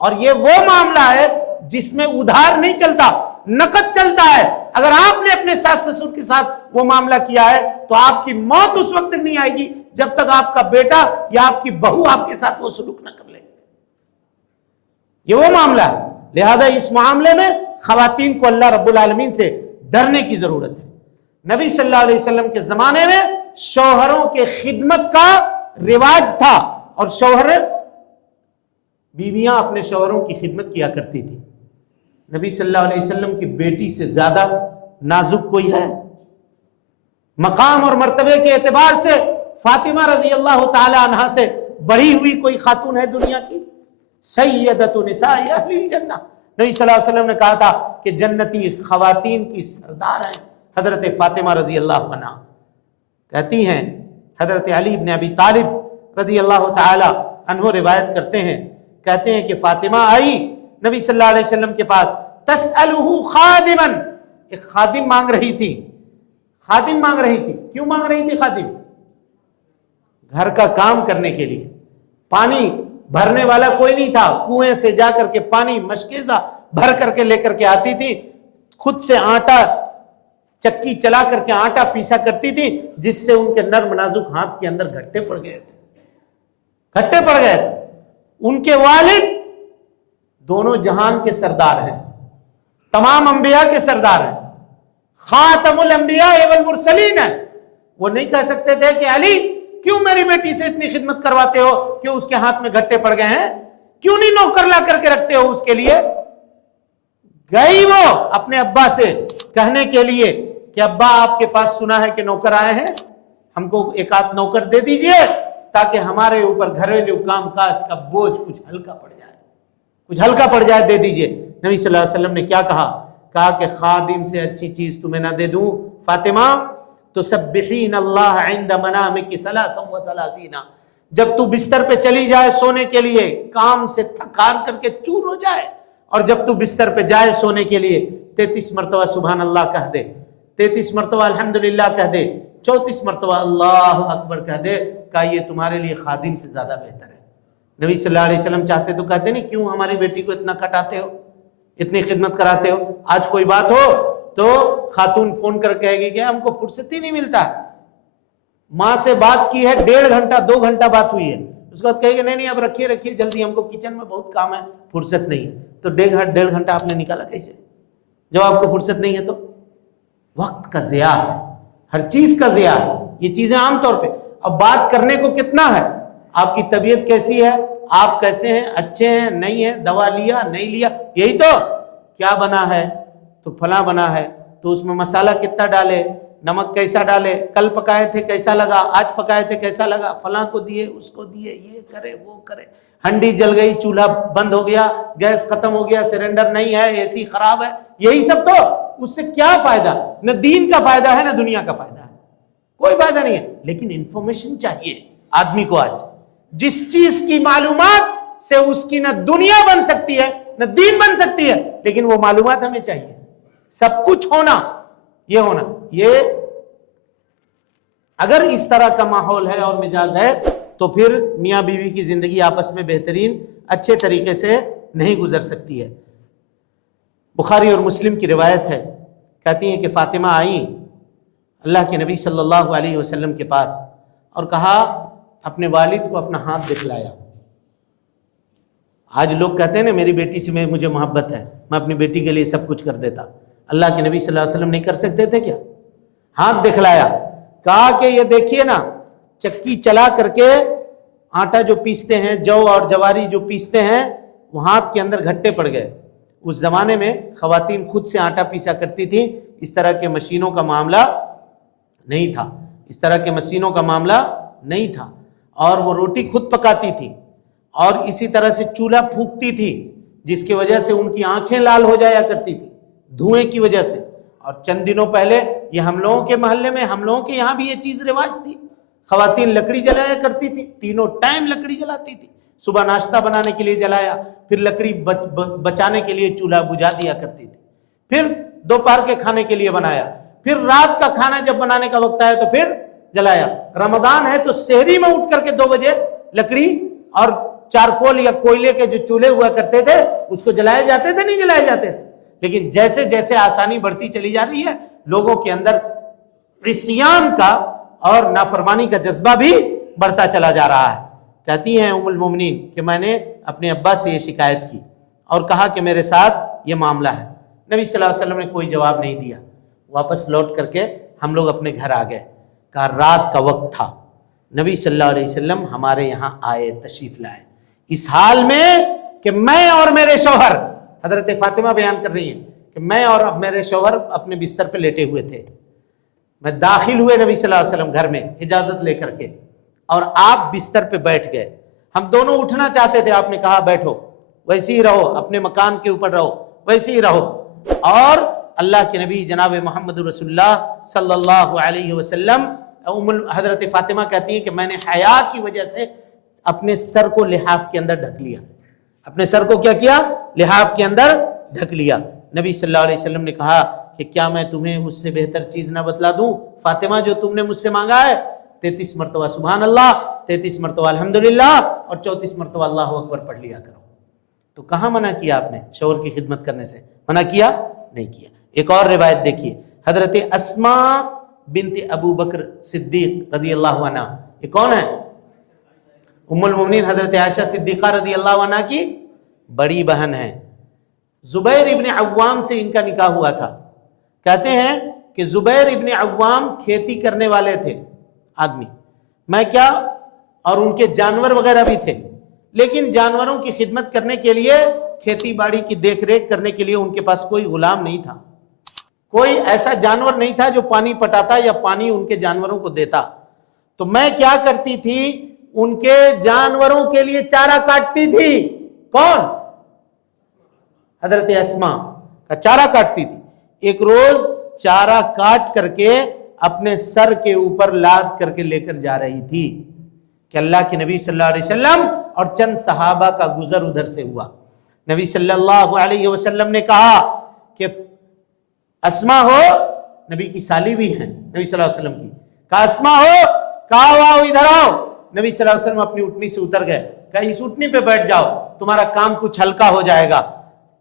اور یہ وہ معاملہ ہے جس میں ادھار نہیں چلتا، نقد چلتا ہے۔ اگر آپ نے اپنے ساس سسر کے ساتھ وہ معاملہ کیا ہے تو آپ کی موت اس وقت نہیں آئے گی جب تک آپ کا بیٹا یا آپ کی بہو آپ کے ساتھ وہ سلوک نہ کر لے۔ یہ وہ معاملہ ہے۔ لہذا اس معاملے میں خواتین کو اللہ رب العالمین سے ڈرنے کی ضرورت ہے۔ نبی صلی اللہ علیہ وسلم کے زمانے میں شوہروں کے خدمت کا رواج تھا، اور بیویاں اپنے شوہروں کی خدمت کیا کرتی تھی۔ نبی صلی اللہ علیہ وسلم کی بیٹی سے زیادہ نازک کوئی ہے؟ مقام اور مرتبے کے اعتبار سے فاطمہ رضی اللہ تعالی عنہا سے بڑھی ہوئی کوئی خاتون ہے دنیا کی؟ سیدۃ نساء اہل الجنہ، نبی صلی اللہ علیہ وسلم نے کہا تھا کہ جنتی خواتین کی سردار ہیں حضرت فاطمہ رضی اللہ عنہا۔ کہتی ہیں حضرت علی بن ابی طالب رضی اللہ تعالی عنہ روایت کرتے ہیں، کہتے ہیں کہ فاطمہ آئی نبی صلی اللہ علیہ وسلم کے پاس، تسألہ خادما، ایک خادم مانگ رہی تھی۔ خادم مانگ رہی تھی، کیوں مانگ رہی تھی خادم؟ گھر کا کام کرنے کے لیے۔ پانی بھرنے والا کوئی نہیں تھا، کنویں سے جا کر کے پانی مشکیزہ بھر کر کے لے کر کے آتی تھی، خود سے آٹا چکی چلا کر کے آٹا پیسا کرتی تھی، جس سے ان کے نرم نازک ہاتھ کے اندر گھٹے پڑ گئے تھے، گھٹے پڑ گئے تھے۔ ان کے والد دونوں جہان کے سردار ہیں، تمام انبیاء کے سردار ہیں، خاتم الانبیاء والمرسلین ہیں۔ وہ نہیں کہہ سکتے تھے کہ علی کیوں میری بیٹی سے اتنی خدمت کرواتے ہو، کیوں اس کے ہاتھ میں گھٹے پڑ گئے ہیں، کیوں نہیں نوکر لا کر کے رکھتے ہو اس کے لیے؟ گئی وہ اپنے ابا سے کہنے کے لیے کہ ابا آپ کے پاس سنا ہے کہ نوکر آئے ہیں، ہم کو ایک آدھ نوکر دے دیجئے تاکہ ہمارے اوپر گھریلو کام کاج کا بوجھ کچھ ہلکا پڑ جائے، کچھ ہلکا پڑ جائے، دے دیجئے۔ نبی صلی اللہ علیہ وسلم نے کیا کہا؟ کہا کہ خادم سے اچھی چیز تمہیں نہ دے دوں فاطمہ؟ تسبحین اللہ عند منامک 33، جب تو بستر پہ چلی جائے سونے کے لیے، کام سے تھکار کر کے چور ہو جائے، اور جب تو بستر پہ جائے سونے کے لیے 33 مرتبہ سبحان اللہ کہہ دے، 33 مرتبہ الحمدللہ کہہ دے، 34 مرتبہ اللہ اکبر کہہ دے، کہا یہ تمہارے لیے خادم سے زیادہ بہتر ہے۔ نبی صلی اللہ علیہ وسلم چاہتے تو کہتے نہیں کیوں ہماری بیٹی کو اتنا کٹاتے ہو، اتنی خدمت کراتے ہو؟ آج کوئی بات ہو تو خاتون فون کر کہے گی کہ ہم کو فرصت ہی نہیں ملتا، ماں سے بات کی ہے 1.5 گھنٹہ 2 گھنٹہ بات ہوئی ہے، اس کے بعد کہے گی نہیں اب رکھیے جلدی، ہم کو کچن میں بہت کام ہے، فرصت نہیں ہے۔ تو 1.5 گھنٹہ آپ نے نکالا کیسے جب آپ کو فرصت نہیں ہے؟ تو وقت کا ضیاع ہے، ہر چیز کا ضیاع ہے، یہ چیزیں عام طور پہ۔ اب بات کرنے کو کتنا ہے، آپ کی طبیعت کیسی ہے، آپ کیسے ہیں، اچھے ہیں نہیں ہیں، دوا لیا نہیں لیا، یہی تو کیا بنا ہے تو فلاں بنا ہے، تو اس میں مسالہ کتنا ڈالے، نمک کیسا ڈالے، کل پکائے تھے کیسا لگا، آج پکائے تھے کیسا لگا، فلاں کو دیے اس کو دیے، یہ کرے وہ کرے، ہنڈی جل گئی، چولہا بند ہو گیا، گیس ختم ہو گیا، سلنڈر نہیں ہے، اے سی خراب ہے، یہی سب۔ تو اس سے کیا فائدہ؟ نہ دین کا فائدہ ہے نہ دنیا کا فائدہ ہے، کوئی فائدہ نہیں ہے۔ لیکن انفارمیشن چاہیے آدمی کو۔ آج جس چیز کی معلومات سے اس کی نہ دنیا بن سکتی ہے نہ دین بن سکتی ہے، لیکن وہ معلومات ہمیں چاہیے، سب کچھ ہونا، یہ ہونا۔ یہ اگر اس طرح کا ماحول ہے اور مزاج ہے تو پھر میاں بیوی کی زندگی آپس میں بہترین اچھے طریقے سے نہیں گزر سکتی ہے۔ بخاری اور مسلم کی روایت ہے، کہتی ہیں کہ فاطمہ آئیں اللہ کے نبی صلی اللہ علیہ وسلم کے پاس اور کہا، اپنے والد کو اپنا ہاتھ دکھلایا۔ آج لوگ کہتے ہیں نا میری بیٹی سے مجھے محبت ہے، میں اپنی بیٹی کے لیے سب کچھ کر دیتا، اللہ کے نبی صلی اللہ علیہ وسلم نہیں کر سکتے تھے کیا؟ ہاتھ دکھلایا، کہا کہ یہ دیکھیے نا، چکی چلا کر کے آٹا جو پیستے ہیں، جو اور جواری جو پیستے ہیں، وہ ہاتھ کے اندر گھٹے پڑ گئے۔ اس زمانے میں خواتین خود سے آٹا پیسا کرتی تھیں، اس طرح کے مشینوں کا معاملہ نہیں تھا، اس طرح کے مشینوں کا معاملہ نہیں تھا، اور وہ روٹی خود پکاتی تھی، اور اسی طرح سے چولہا پھونکتی تھی، جس کی وجہ سے ان کی آنکھیں لال ہو جایا کرتی تھی دھوئیں کی وجہ سے. اور چند دنوں پہلے یہ ہم لوگوں کے محلے میں، ہم لوگوں کے یہاں بھی یہ چیز رواج تھی، خواتین لکڑی جلایا کرتی تھی، تینوں ٹائم لکڑی جلاتی تھی. صبح ناشتہ بنانے کے لیے جلایا، پھر لکڑی بچانے کے لیے چولہا بجھا دیا کرتی تھی، پھر دوپہر کے کھانے کے لیے بنایا، پھر رات کا کھانا جب بنانے کا وقت آیا تو پھر جلایا. رمضان ہے تو سحری میں اٹھ کر کے 2 بجے لکڑی اور چارکول یا کوئلے کے جو چولہے ہوا کرتے تھے اس کو جلائے جاتے تھے، نہیں جلائے جاتے تھے. لیکن جیسے جیسے آسانی بڑھتی چلی جا رہی ہے لوگوں کے اندر عصیان کا اور نافرمانی کا جذبہ بھی بڑھتا چلا جا رہا ہے. کہتی ہیں ام المومنین کہ میں نے اپنے ابا سے یہ شکایت کی اور کہا کہ میرے ساتھ یہ معاملہ ہے. نبی صلی اللہ علیہ وسلم نے کوئی جواب نہیں دیا. واپس لوٹ کر کے ہم لوگ اپنے گھر آ گئے. کہا رات کا وقت تھا، نبی صلی اللہ علیہ وسلم ہمارے یہاں آئے، تشریف لائے، اس حال میں کہ میں اور میرے شوہر، حضرت فاطمہ بیان کر رہی ہیں کہ میں اور میرے شوہر اپنے بستر پہ لیٹے ہوئے تھے. میں داخل ہوئے نبی صلی اللہ علیہ وسلم گھر میں اجازت لے کر کے، اور آپ بستر پہ بیٹھ گئے. ہم دونوں اٹھنا چاہتے تھے، آپ نے کہا بیٹھو، ویسے ہی رہو، اپنے مکان کے اوپر رہو، ویسے ہی رہو. اور اللہ کے نبی جناب محمد رسول اللہ صلی اللہ علیہ وسلم، حضرت فاطمہ کہتی ہیں کہ میں نے حیا کی وجہ سے اپنے سر کو لحاف کے اندر ڈھک لیا. اپنے سر کو کیا کیا؟ لحاف کے اندر ڈھک لیا. نبی صلی اللہ علیہ وسلم نے کہا کہ کیا میں تمہیں اس سے بہتر چیز نہ بتلا دوں فاطمہ جو تم نے مجھ سے مانگا ہے؟ 33 مرتبہ سبحان اللہ، 33 مرتبہ الحمدللہ اور 34 مرتبہ اللہ اکبر پڑھ لیا کرو. تو کہاں منع کیا آپ نے شوہر کی خدمت کرنے سے؟ منع کیا نہیں کیا. ایک اور روایت دیکھیے، حضرت اسماء بنت ابو بکر صدیق رضی اللہ عنہ، یہ کون ہے؟ ام المومنین حضرت عائشہ صدیقہ رضی اللہ عنہ کی بڑی بہن ہے. زبیر ابن عوام سے ان کا نکاح ہوا تھا. کہتے ہیں کہ زبیر ابن عوام کھیتی کرنے والے تھے آدمی، میں کیا، اور ان کے جانور وغیرہ بھی تھے، لیکن جانوروں کی خدمت کرنے کے لیے، کھیتی باڑی کی دیکھ ریکھ کرنے کے لیے ان کے پاس کوئی غلام نہیں تھا، کوئی ایسا جانور نہیں تھا جو پانی پٹاتا یا پانی ان کے جانوروں کو دیتا. تو میں کیا کرتی تھی، ان کے جانوروں کے لیے چارہ کاٹتی تھی. کون؟ حضرت اسماء کا چارہ کاٹتی تھی. ایک روز چارہ کاٹ کر کے اپنے سر کے اوپر لاد کر کے لے کر جا رہی تھی کہ اللہ کے نبی صلی اللہ علیہ وسلم اور چند صحابہ کا گزر ادھر سے ہوا. نبی صلی اللہ علیہ وسلم نے کہا کہ اسماء ہو، نبی کی سالی بھی ہیں نبی صلی اللہ علیہ وسلم کی، کہا اسماء ہو، کہا آؤ ادھر آؤ. نبی صلی اللہ علیہ وسلم اپنی اٹھنی سے اتر گئے، کہا اس اٹھنی پہ بیٹھ جاؤ، تمہارا کام کچھ ہلکا ہو جائے گا.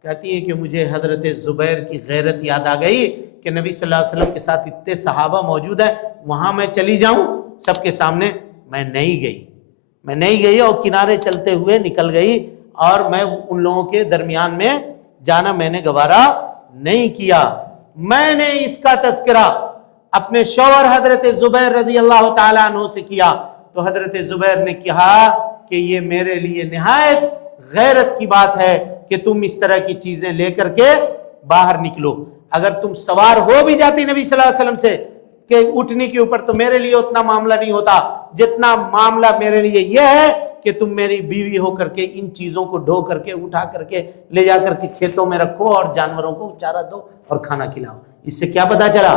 کہتی ہے کہ مجھے حضرت زبیر کی غیرت یاد آ گئی کہ نبی صلی اللہ علیہ وسلم کے ساتھ اتنے صحابہ موجود ہیں، وہاں میں چلی جاؤں سب کے سامنے. میں نہیں گئی اور کنارے چلتے ہوئے نکل گئی، اور میں ان لوگوں کے درمیان میں جانا میں نے گوارا نہیں کیا. میں نے اس کا تذکرہ اپنے شوہر حضرت زبیر رضی اللہ تعالیٰ عنہ سے کیا تو حضرت زبیر نے کہا کہ یہ میرے لیے نہایت غیرت کی بات ہے کہ تم اس طرح کی چیزیں لے کر کے باہر نکلو. اگر تم سوار ہو بھی جاتی نبی صلی اللہ علیہ وسلم سے کہ اٹھنے کے اوپر تو میرے لیے اتنا معاملہ نہیں ہوتا جتنا معاملہ میرے لیے یہ ہے کہ تم میری بیوی ہو کر کے ان چیزوں کو ڈھو کر کے اٹھا کر کے لے جا کر کے کھیتوں میں رکھو اور جانوروں کو چارہ دو اور کھانا کھلاؤ. اس سے کیا پتا چلا؟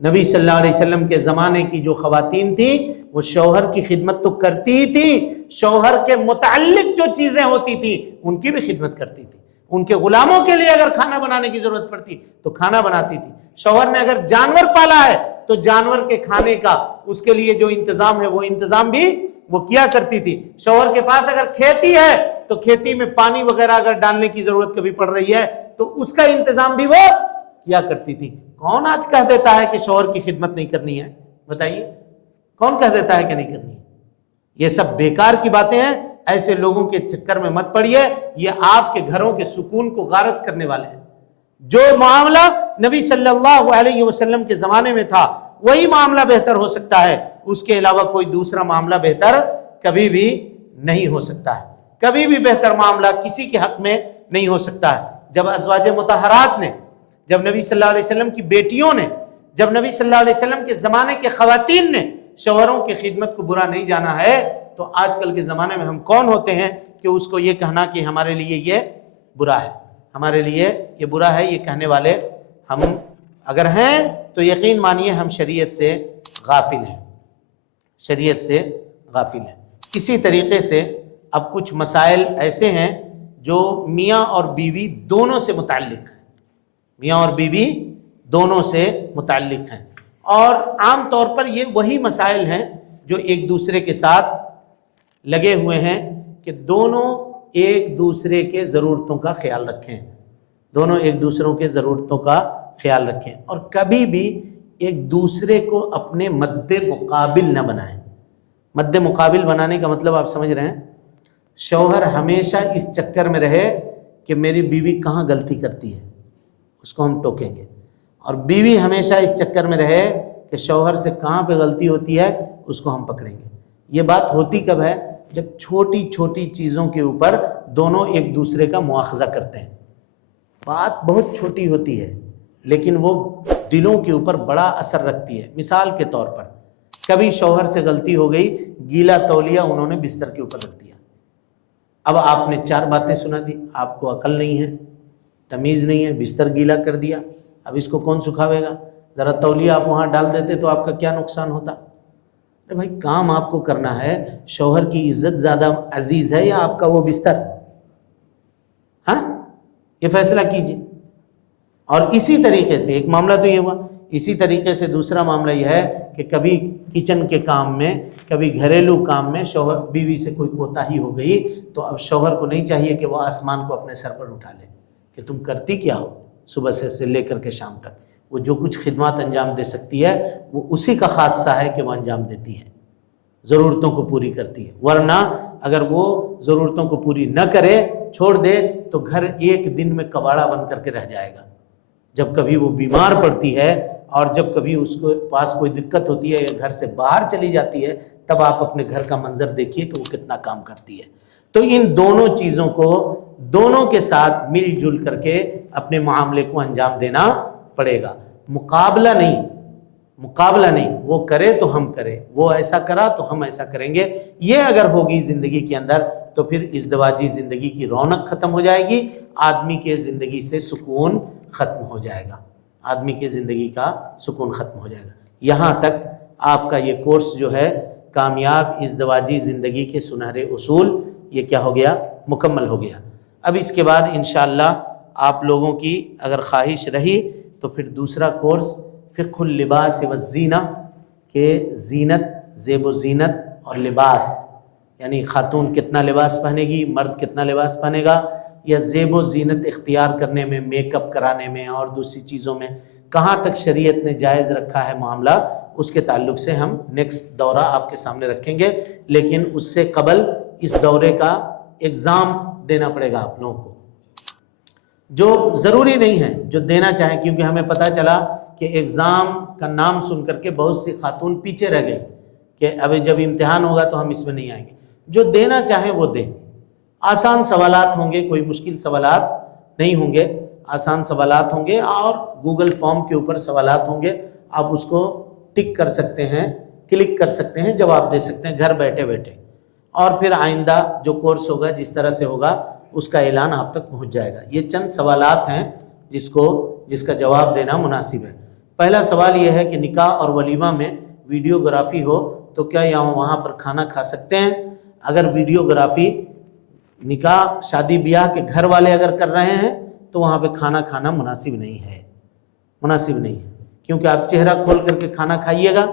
نبی صلی اللہ علیہ وسلم کے زمانے کی جو خواتین تھیں وہ شوہر کی خدمت تو کرتی ہی تھی، شوہر کے متعلق جو چیزیں ہوتی تھی ان کی بھی خدمت کرتی تھی. ان کے غلاموں کے لیے اگر کھانا بنانے کی ضرورت پڑتی تو کھانا بناتی تھی. شوہر نے اگر جانور پالا ہے تو جانور کے کھانے کا اس کے لیے جو انتظام ہے وہ انتظام بھی وہ کیا کرتی تھی. شوہر کے پاس اگر کھیتی ہے تو کھیتی میں پانی وغیرہ اگر ڈالنے کی ضرورت کبھی پڑ رہی ہے تو اس کا انتظام بھی وہ کیا کرتی تھی. کون آج کہہ دیتا ہے کہ شوہر کی خدمت نہیں کرنی ہے؟ بتائیے کون کہہ دیتا ہے کہ نہیں کرنی ہے؟ یہ سب بیکار کی باتیں ہیں. ایسے لوگوں کے چکر میں مت پڑیے، یہ آپ کے گھروں کے سکون کو غارت کرنے والے ہیں. جو معاملہ نبی صلی اللہ علیہ وسلم کے زمانے میں تھا وہی معاملہ بہتر ہو سکتا ہے، اس کے علاوہ کوئی دوسرا معاملہ بہتر کبھی بھی نہیں ہو سکتا ہے. کبھی بھی بہتر معاملہ کسی کے حق میں نہیں ہو سکتا ہے. جب ازواج مطہرات نے، جب نبی صلی اللہ علیہ وسلم کی بیٹیوں نے، جب نبی صلی اللہ علیہ وسلم کے زمانے کے خواتین نے شوہروں کی خدمت کو برا نہیں جانا ہے تو آج کل کے زمانے میں ہم کون ہوتے ہیں کہ اس کو یہ کہنا کہ ہمارے لیے یہ برا ہے، ہمارے لیے یہ برا ہے، یہ کہنے والے ہم اگر ہیں تو یقین مانیے ہم شریعت سے غافل ہیں، شریعت سے غافل ہیں۔ اسی طریقے سے اب کچھ مسائل ایسے ہیں جو میاں اور بیوی دونوں سے متعلق ہیں، میاں اور بیوی دونوں سے متعلق ہیں، اور عام طور پر یہ وہی مسائل ہیں جو ایک دوسرے کے ساتھ لگے ہوئے ہیں کہ دونوں ایک دوسرے کے ضرورتوں کا خیال رکھیں، دونوں ایک دوسروں کے ضرورتوں کا خیال رکھیں، اور کبھی بھی ایک دوسرے کو اپنے مد مقابل نہ بنائیں۔ مد مقابل بنانے کا مطلب آپ سمجھ رہے ہیں، شوہر ہمیشہ اس چکر میں رہے کہ میری بیوی کہاں غلطی کرتی ہے اس کو ہم ٹوکیں گے، اور بیوی ہمیشہ اس چکر میں رہے کہ شوہر سے کہاں پہ غلطی ہوتی ہے اس کو ہم پکڑیں گے۔ یہ بات ہوتی کب ہے؟ جب چھوٹی چھوٹی چیزوں کے اوپر دونوں ایک دوسرے کا مواخذہ کرتے ہیں، بات بہت چھوٹی ہوتی ہے لیکن وہ دلوں کے اوپر بڑا اثر رکھتی ہے۔ مثال کے طور پر کبھی شوہر سے غلطی ہو گئی، گیلا تولیہ انہوں نے بستر کے اوپر رکھ دیا، اب آپ نے 4 باتیں سنا دی، آپ کو عقل نہیں ہے، تمیز نہیں ہے، بستر گیلا کر دیا، اب اس کو کون سکھاوے گا؟ ذرا تولیہ آپ وہاں ڈال دیتے تو آپ کا کیا نقصان ہوتا؟ ارے بھائی کام آپ کو کرنا ہے، شوہر کی عزت زیادہ عزیز ہے یا آپ کا وہ بستر؟ ہاں یہ فیصلہ کیجئے۔ اور اسی طریقے سے ایک معاملہ تو یہ ہوا، اسی طریقے سے دوسرا معاملہ یہ ہے کہ کبھی کچن کے کام میں، کبھی گھریلو کام میں شوہر بیوی سے کوئی کوتاہی ہو گئی تو اب شوہر کو نہیں چاہیے کہ وہ آسمان کو اپنے سر پر اٹھا لے کہ تم کرتی کیا ہو صبح سے لے کر کے شام تک۔ وہ جو کچھ خدمات انجام دے سکتی ہے وہ اسی کا خاصہ ہے کہ وہ انجام دیتی ہے، ضرورتوں کو پوری کرتی ہے، ورنہ اگر وہ ضرورتوں کو پوری نہ کرے، چھوڑ دے، تو گھر ایک دن میں کباڑا بن کر کے رہ جائے گا۔ جب کبھی وہ بیمار پڑتی ہے اور جب کبھی اس کو پاس کوئی دقت ہوتی ہے یا گھر سے باہر چلی جاتی ہے، تب آپ اپنے گھر کا منظر دیکھیے کہ وہ کتنا کام کرتی ہے۔ تو ان دونوں چیزوں کو دونوں کے ساتھ مل جل کر کے اپنے معاملے کو انجام دینا پڑے گا، مقابلہ نہیں، مقابلہ نہیں، وہ کرے تو ہم کریں، وہ ایسا کرا تو ہم ایسا کریں گے۔ یہ اگر ہوگی زندگی کے اندر تو پھر ازدواجی زندگی کی رونق ختم ہو جائے گی، آدمی کے زندگی سے سکون ختم ہو جائے گا، آدمی کی زندگی کا سکون ختم ہو جائے گا۔ یہاں تک آپ کا یہ کورس جو ہے کامیاب ازدواجی زندگی کے سنہرے اصول، یہ کیا ہو گیا؟ مکمل ہو گیا۔ اب اس کے بعد انشاءاللہ آپ لوگوں کی اگر خواہش رہی تو پھر دوسرا کورس فقہ اللباس والزینہ، کہ زینت، زیب و زینت اور لباس، یعنی خاتون کتنا لباس پہنے گی، مرد کتنا لباس پہنے گا، یا زیب و زینت اختیار کرنے میں، میک اپ کرانے میں اور دوسری چیزوں میں کہاں تک شریعت نے جائز رکھا ہے معاملہ، اس کے تعلق سے ہم نیکسٹ دورہ آپ کے سامنے رکھیں گے۔ لیکن اس سے قبل اس دورے کا ایگزام دینا پڑے گا آپ لوگوں کو، جو ضروری نہیں ہے، جو دینا چاہیں، کیونکہ ہمیں پتہ چلا کہ ایگزام کا نام سن کر کے بہت سی خاتون پیچھے رہ گئی کہ ابھی جب امتحان ہوگا تو ہم اس میں نہیں آئیں گے۔ جو دینا چاہیں وہ دیں، آسان سوالات ہوں گے، کوئی مشکل سوالات نہیں ہوں گے، آسان سوالات ہوں گے، اور گوگل فارم کے اوپر سوالات ہوں گے، آپ اس کو ٹک کر سکتے ہیں، کلک کر سکتے ہیں، جواب دے سکتے ہیں گھر بیٹھے بیٹھے، اور پھر آئندہ جو کورس ہوگا جس طرح سے ہوگا اس کا اعلان آپ تک پہنچ جائے گا۔ یہ چند سوالات ہیں جس کا جواب دینا مناسب ہے۔ پہلا سوال یہ ہے کہ نکاح اور ولیمہ میں ویڈیوگرافی ہو تو کیا وہاں پر کھانا کھا سکتے ہیں؟ اگر ویڈیوگرافی نکاح شادی بیاہ کے گھر والے اگر کر رہے ہیں تو وہاں پہ کھانا کھانا مناسب نہیں ہے، مناسب نہیں ہے، کیونکہ آپ چہرہ کھول کر کے کھانا کھائیے گا،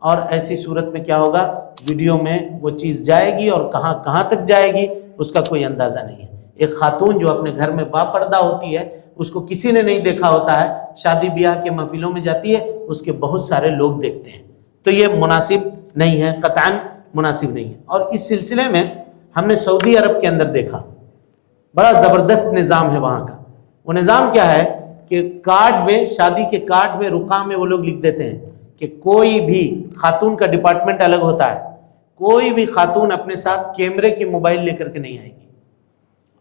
اور ایسی صورت میں کیا ہوگا، ویڈیو میں وہ چیز جائے گی اور کہاں تک جائے گی اس کا کوئی اندازہ نہیں ہے۔ ایک خاتون جو اپنے گھر میں باپردہ ہوتی ہے، اس کو کسی نے نہیں دیکھا ہوتا ہے، شادی بیاہ کے محفلوں میں جاتی ہے، اس کے بہت سارے لوگ دیکھتے ہیں، تو یہ مناسب نہیں ہے، قطعاً مناسب نہیں ہے۔ اور اس سلسلے میں ہم نے سعودی عرب کے اندر دیکھا، بڑا زبردست نظام ہے وہاں کا۔ وہ نظام کیا ہے کہ کارڈ میں، شادی کے کارڈ میں، رقعہ میں وہ لوگ لکھ دیتے ہیں کہ کوئی بھی خاتون کا ڈپارٹمنٹ الگ ہوتا ہے، کوئی بھی خاتون اپنے ساتھ کیمرے کی موبائل لے کر کے نہیں آئے گی،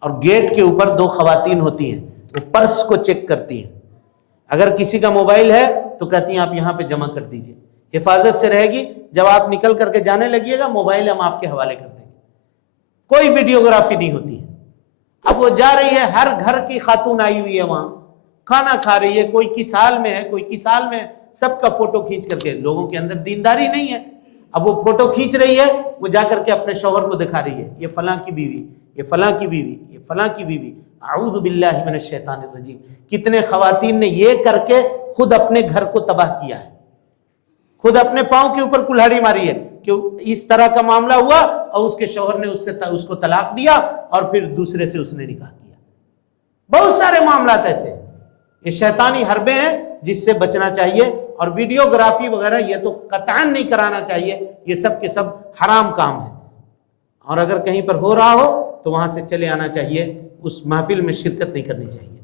اور گیٹ کے اوپر 2 خواتین ہوتی ہیں، وہ پرس کو چیک کرتی ہیں، اگر کسی کا موبائل ہے تو کہتی ہیں آپ یہاں پہ جمع کر دیجئے، حفاظت سے رہے گی، جب آپ نکل کر کے جانے لگیے گا موبائل ہم آپ کے حوالے کر دیں گے۔ کوئی ویڈیوگرافی نہیں ہوتی ہے. اب وہ جا رہی ہے, ہر گھر کی خاتون آئی ہوئی ہے وہاں, کھانا کھا رہی ہے, کوئی کس حال میں ہے, کوئی کس حال میں ہے, سب کا فوٹو کھینچ کر کے. لوگوں کے اندر دینداری نہیں ہے. اب وہ فوٹو کھینچ رہی ہے, وہ جا کر کے اپنے شوہر کو دکھا رہی ہے, یہ فلاں کی بیوی, یہ فلاں کی بیوی, یہ فلاں کی بیوی. اعوذ باللہ من الشیطان الرجیم. کتنے خواتین نے یہ کر کے خود اپنے گھر کو تباہ کیا ہے, خود اپنے پاؤں کے اوپر کلہاڑی ماری ہے کہ اس طرح کا معاملہ ہوا اور اس کے شوہر نے اس کو طلاق دیا اور پھر دوسرے سے اس نے نکاح کیا. بہت سارے معاملات ایسے. یہ شیطانی حربیں ہیں جس سے بچنا چاہیے. اور ویڈیوگرافی وغیرہ یہ تو قطعاً نہیں کرانا چاہیے, یہ سب کے سب حرام کام ہے. اور اگر کہیں پر ہو رہا ہو تو وہاں سے چلے آنا چاہیے, اس محفل میں شرکت نہیں کرنی چاہیے.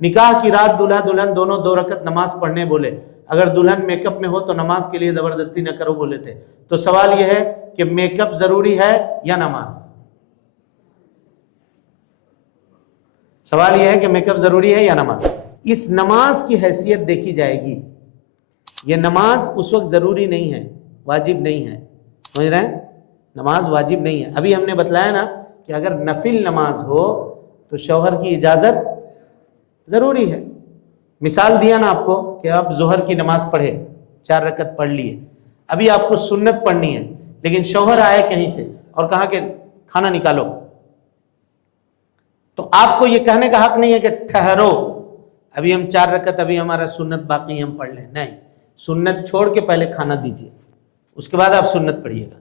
نکاح کی رات دلہا دلہن دونوں 2 رکعت نماز پڑھنے بولے. اگر دلہن میک اپ میں ہو تو نماز کے لیے زبردستی نہ کرو بولے تھے. تو سوال یہ ہے کہ میک اپ ضروری ہے یا نماز؟ سوال یہ ہے کہ میک اپ ضروری ہے یا نماز. اس نماز کی حیثیت دیکھی جائے گی. یہ نماز اس وقت ضروری نہیں ہے, واجب نہیں ہے. سمجھ رہے ہیں؟ نماز واجب نہیں ہے. ابھی ہم نے بتلایا نا کہ اگر نفل نماز ہو تو شوہر کی اجازت ضروری ہے. مثال دیا نا آپ کو کہ آپ ظہر کی نماز پڑھے, 4 رکعت پڑھ لیے, ابھی آپ کو سنت پڑھنی ہے, لیکن شوہر آئے کہیں سے اور کہا کہ کھانا نکالو, تو آپ کو یہ کہنے کا حق نہیں ہے کہ ٹھہرو, ابھی ہم 4 رکعت, ابھی ہمارا سنت باقی ہم پڑھ لیں. نہیں, سنت چھوڑ کے پہلے کھانا دیجیے, اس کے بعد آپ سنت پڑھیے گا.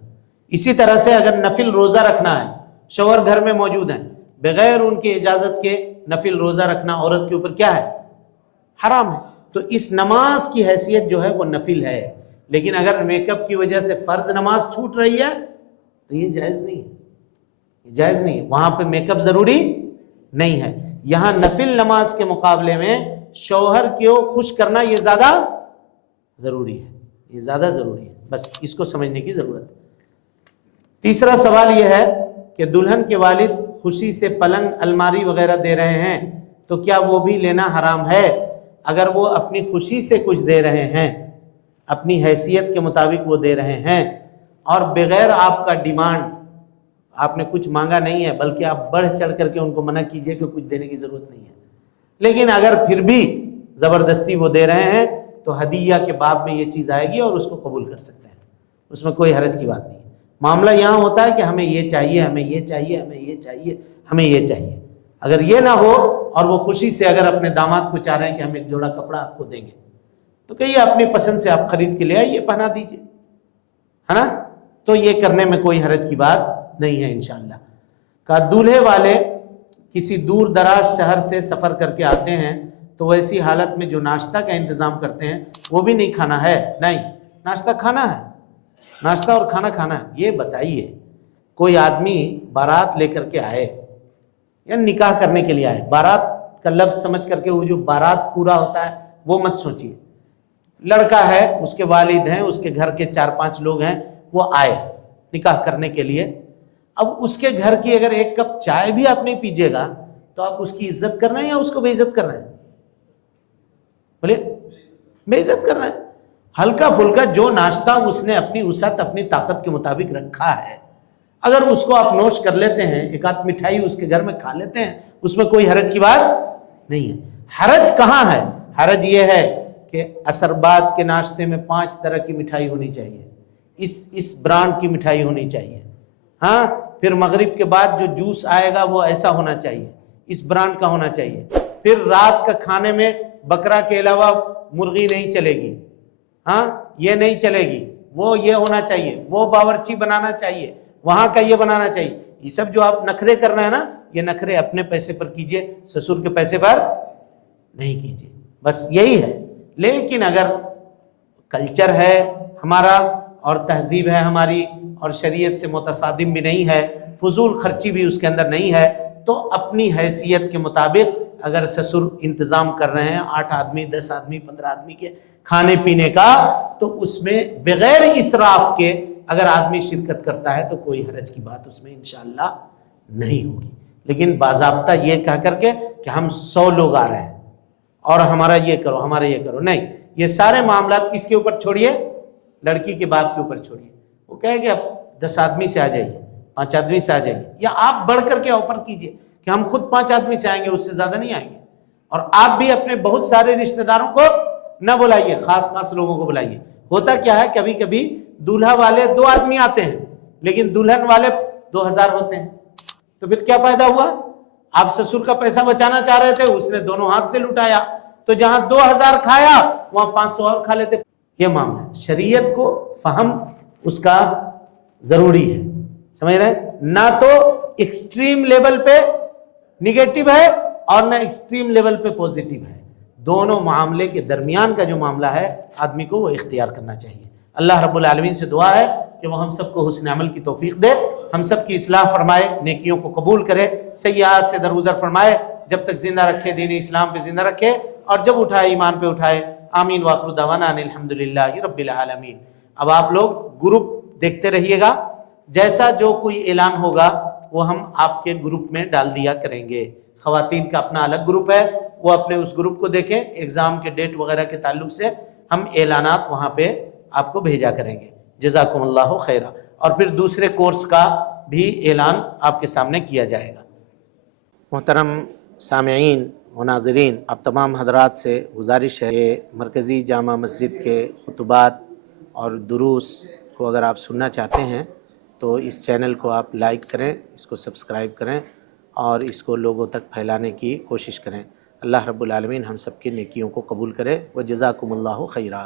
اسی طرح سے اگر نفل روزہ رکھنا ہے, شوہر گھر میں موجود ہیں, بغیر ان کی اجازت کے نفل روزہ رکھنا عورت کے اوپر کیا ہے؟ حرام ہے. تو اس نماز کی حیثیت جو ہے وہ نفل ہے. لیکن اگر میک اپ کی وجہ سے فرض نماز چھوٹ رہی ہے تو یہ جائز نہیں ہے, یہ جائز نہیں ہے. وہاں پہ میک اپ ضروری نہیں ہے. یہاں نفل نماز کے مقابلے میں شوہر کو خوش کرنا یہ زیادہ ضروری ہے, یہ زیادہ ضروری ہے. بس اس کو سمجھنے کی ضرورت ہے. تیسرا سوال یہ ہے کہ دلہن کے والد خوشی سے پلنگ, الماری وغیرہ دے رہے ہیں تو کیا وہ بھی لینا حرام ہے؟ اگر وہ اپنی خوشی سے کچھ دے رہے ہیں, اپنی حیثیت کے مطابق وہ دے رہے ہیں, اور بغیر آپ کا ڈیمانڈ, آپ نے کچھ مانگا نہیں ہے, بلکہ آپ بڑھ چڑھ کر کے ان کو منع کیجئے کہ کچھ دینے کی ضرورت نہیں ہے, لیکن اگر پھر بھی زبردستی وہ دے رہے ہیں تو ہدیہ کے باب میں یہ چیز آئے گی اور اس کو قبول کر سکتے ہیں, اس میں کوئی حرج کی بات نہیں ہے. معاملہ یہاں ہوتا ہے کہ ہمیں یہ چاہیے, ہمیں یہ چاہیے, ہمیں یہ چاہیے, ہمیں یہ چاہیے. اگر یہ نہ ہو اور وہ خوشی سے اگر اپنے داماد کو چاہ رہے ہیں کہ ہم ایک جوڑا کپڑا آپ کو دیں گے, تو کہیے اپنی پسند سے آپ خرید کے لے آئیے, پہنا دیجیے, ہے نا. تو یہ کرنے میں کوئی حرج کی بات نہیں ہے انشاءاللہ. کہا دولہے والے کسی دور دراز شہر سے سفر کر کے آتے ہیں تو ویسی حالت میں جو ناشتہ کا انتظام کرتے ہیں وہ بھی نہیں کھانا ہے؟ نہیں, ناشتہ کھانا ہے, ناشتہ اور کھانا کھانا ہے. یہ بتائیے کوئی آدمی بارات لے کر کے آئے یا نکاح کرنے کے لیے آئے, بارات کا لفظ سمجھ کر کے وہ جو بارات پورا ہوتا ہے وہ مت سوچیے. لڑکا ہے, اس کے والد ہیں, اس کے گھر کے 4-5 لوگ ہیں, وہ آئے نکاح کرنے کے لیے. اب اس کے گھر کی اگر 1 کپ چائے بھی آپ نہیں پیجیے گا تو آپ اس کی عزت کر رہے ہیں یا اس کو بے عزت کر رہے ہیں؟ بولے بے عزت کر رہے ہیں. ہلکا پھلکا جو ناشتہ اس نے اپنی وسعت, اپنی طاقت کے مطابق رکھا ہے, اگر اس کو آپ نوش کر لیتے ہیں, 1 آدھ مٹھائی اس کے گھر میں کھا لیتے ہیں, اس میں کوئی حرج کی بات نہیں ہے. حرج کہاں ہے؟ حرج یہ ہے کہ عصر بعد کے ناشتے میں 5 طرح کی مٹھائی ہونی چاہیے, اس برانڈ کی مٹھائی ہونی چاہیے. ہاں, پھر مغرب کے بعد جو جوس آئے گا وہ ایسا ہونا چاہیے, اس برانڈ کا ہونا چاہیے. پھر رات کا کھانے میں بکرا کے علاوہ مرغی نہیں چلے گی, ہاں یہ نہیں چلے گی, وہ یہ ہونا چاہیے, وہ باورچی بنانا چاہیے, وہاں کا یہ بنانا چاہیے. یہ سب جو آپ نخرے کر رہے ہیں نا, یہ نخرے اپنے پیسے پر کیجئے, سسر کے پیسے پر نہیں کیجئے. بس یہی ہے. لیکن اگر کلچر ہے ہمارا اور تہذیب ہے ہماری اور شریعت سے متصادم بھی نہیں ہے, فضول خرچی بھی اس کے اندر نہیں ہے, تو اپنی حیثیت کے مطابق اگر سسر انتظام کر رہے ہیں 8 آدمی 10 آدمی 15 آدمی کے کھانے پینے کا, تو اس میں بغیر اسراف کے اگر آدمی شرکت کرتا ہے تو کوئی حرج کی بات اس میں انشاءاللہ نہیں ہوگی. لیکن باضابطہ یہ کہہ کر کے کہ ہم 100 لوگ آ رہے ہیں اور ہمارا یہ کرو, ہمارا یہ کرو, نہیں. یہ سارے معاملات کس کے اوپر چھوڑیے؟ لڑکی کے باپ کے اوپر چھوڑیے. وہ کہے کہ اب 10 آدمی سے آ جائیے, 5 آدمی سے آ جائیے، یا آپ بڑھ کر کے آفر کیجئے کہ ہم خود 5 آدمی سے آئیں گے، اس سے زیادہ نہیں آئیں گے۔ اور آپ بھی اپنے بہت سارے رشتہ داروں کو نہ بلائیے، خاص لوگوں کو بلائیے۔ ہوتا کیا ہے، کبھی کبھی دولہا والے 2 آدمی آتے ہیں لیکن دلہن والے 2000 ہوتے ہیں، تو پھر کیا فائدہ ہوا؟ آپ سسر کا پیسہ بچانا چاہ رہے تھے، اس نے دونوں ہاتھ سے لٹایا، تو جہاں 2000 کھایا وہاں 500 اور کھا لیتے۔ یہ معاملہ ہے، شریعت کو فہم اس کا ضروری ہے، سمجھ رہے ہیں؟ نہ تو ایکسٹریم لیول پہ نگیٹو ہے اور نہ ایکسٹریم لیول پہ پوزیٹو ہے، دونوں معاملے کے درمیان کا جو معاملہ ہے آدمی کو وہ اختیار کرنا چاہیے۔ اللہ رب العالمین سے دعا ہے کہ وہ ہم سب کو حسن عمل کی توفیق دے، ہم سب کی اصلاح فرمائے، نیکیوں کو قبول کرے، سیئات سے درگزر فرمائے، جب تک زندہ رکھے دین اسلام پہ زندہ رکھے، اور جب اٹھائے ایمان پہ اٹھائے۔ آمین وآخر دعوانا ان الحمدللہ رب العالمین۔ اب آپ لوگ گروپ دیکھتے رہیے گا، جیسا جو کوئی اعلان ہوگا وہ ہم آپ کے گروپ میں ڈال دیا کریں گے۔ خواتین کا اپنا الگ گروپ ہے، وہ اپنے اس گروپ کو دیکھیں، ایگزام کے ڈیٹ وغیرہ کے تعلق سے ہم اعلانات وہاں پہ آپ کو بھیجا کریں گے۔ جزاکم اللہ خیرہ۔ اور پھر دوسرے کورس کا بھی اعلان آپ کے سامنے کیا جائے گا۔ محترم سامعین و ناظرین، آپ تمام حضرات سے گزارش ہے کہ مرکزی جامع مسجد کے خطبات اور دروس کو اگر آپ سننا چاہتے ہیں تو اس چینل کو آپ لائک کریں، اس کو سبسکرائب کریں اور اس کو لوگوں تک پھیلانے کی کوشش کریں۔ اللہ رب العالمین ہم سب کی نیکیوں کو قبول کرے۔ وجزاکم اللہ خیرہ۔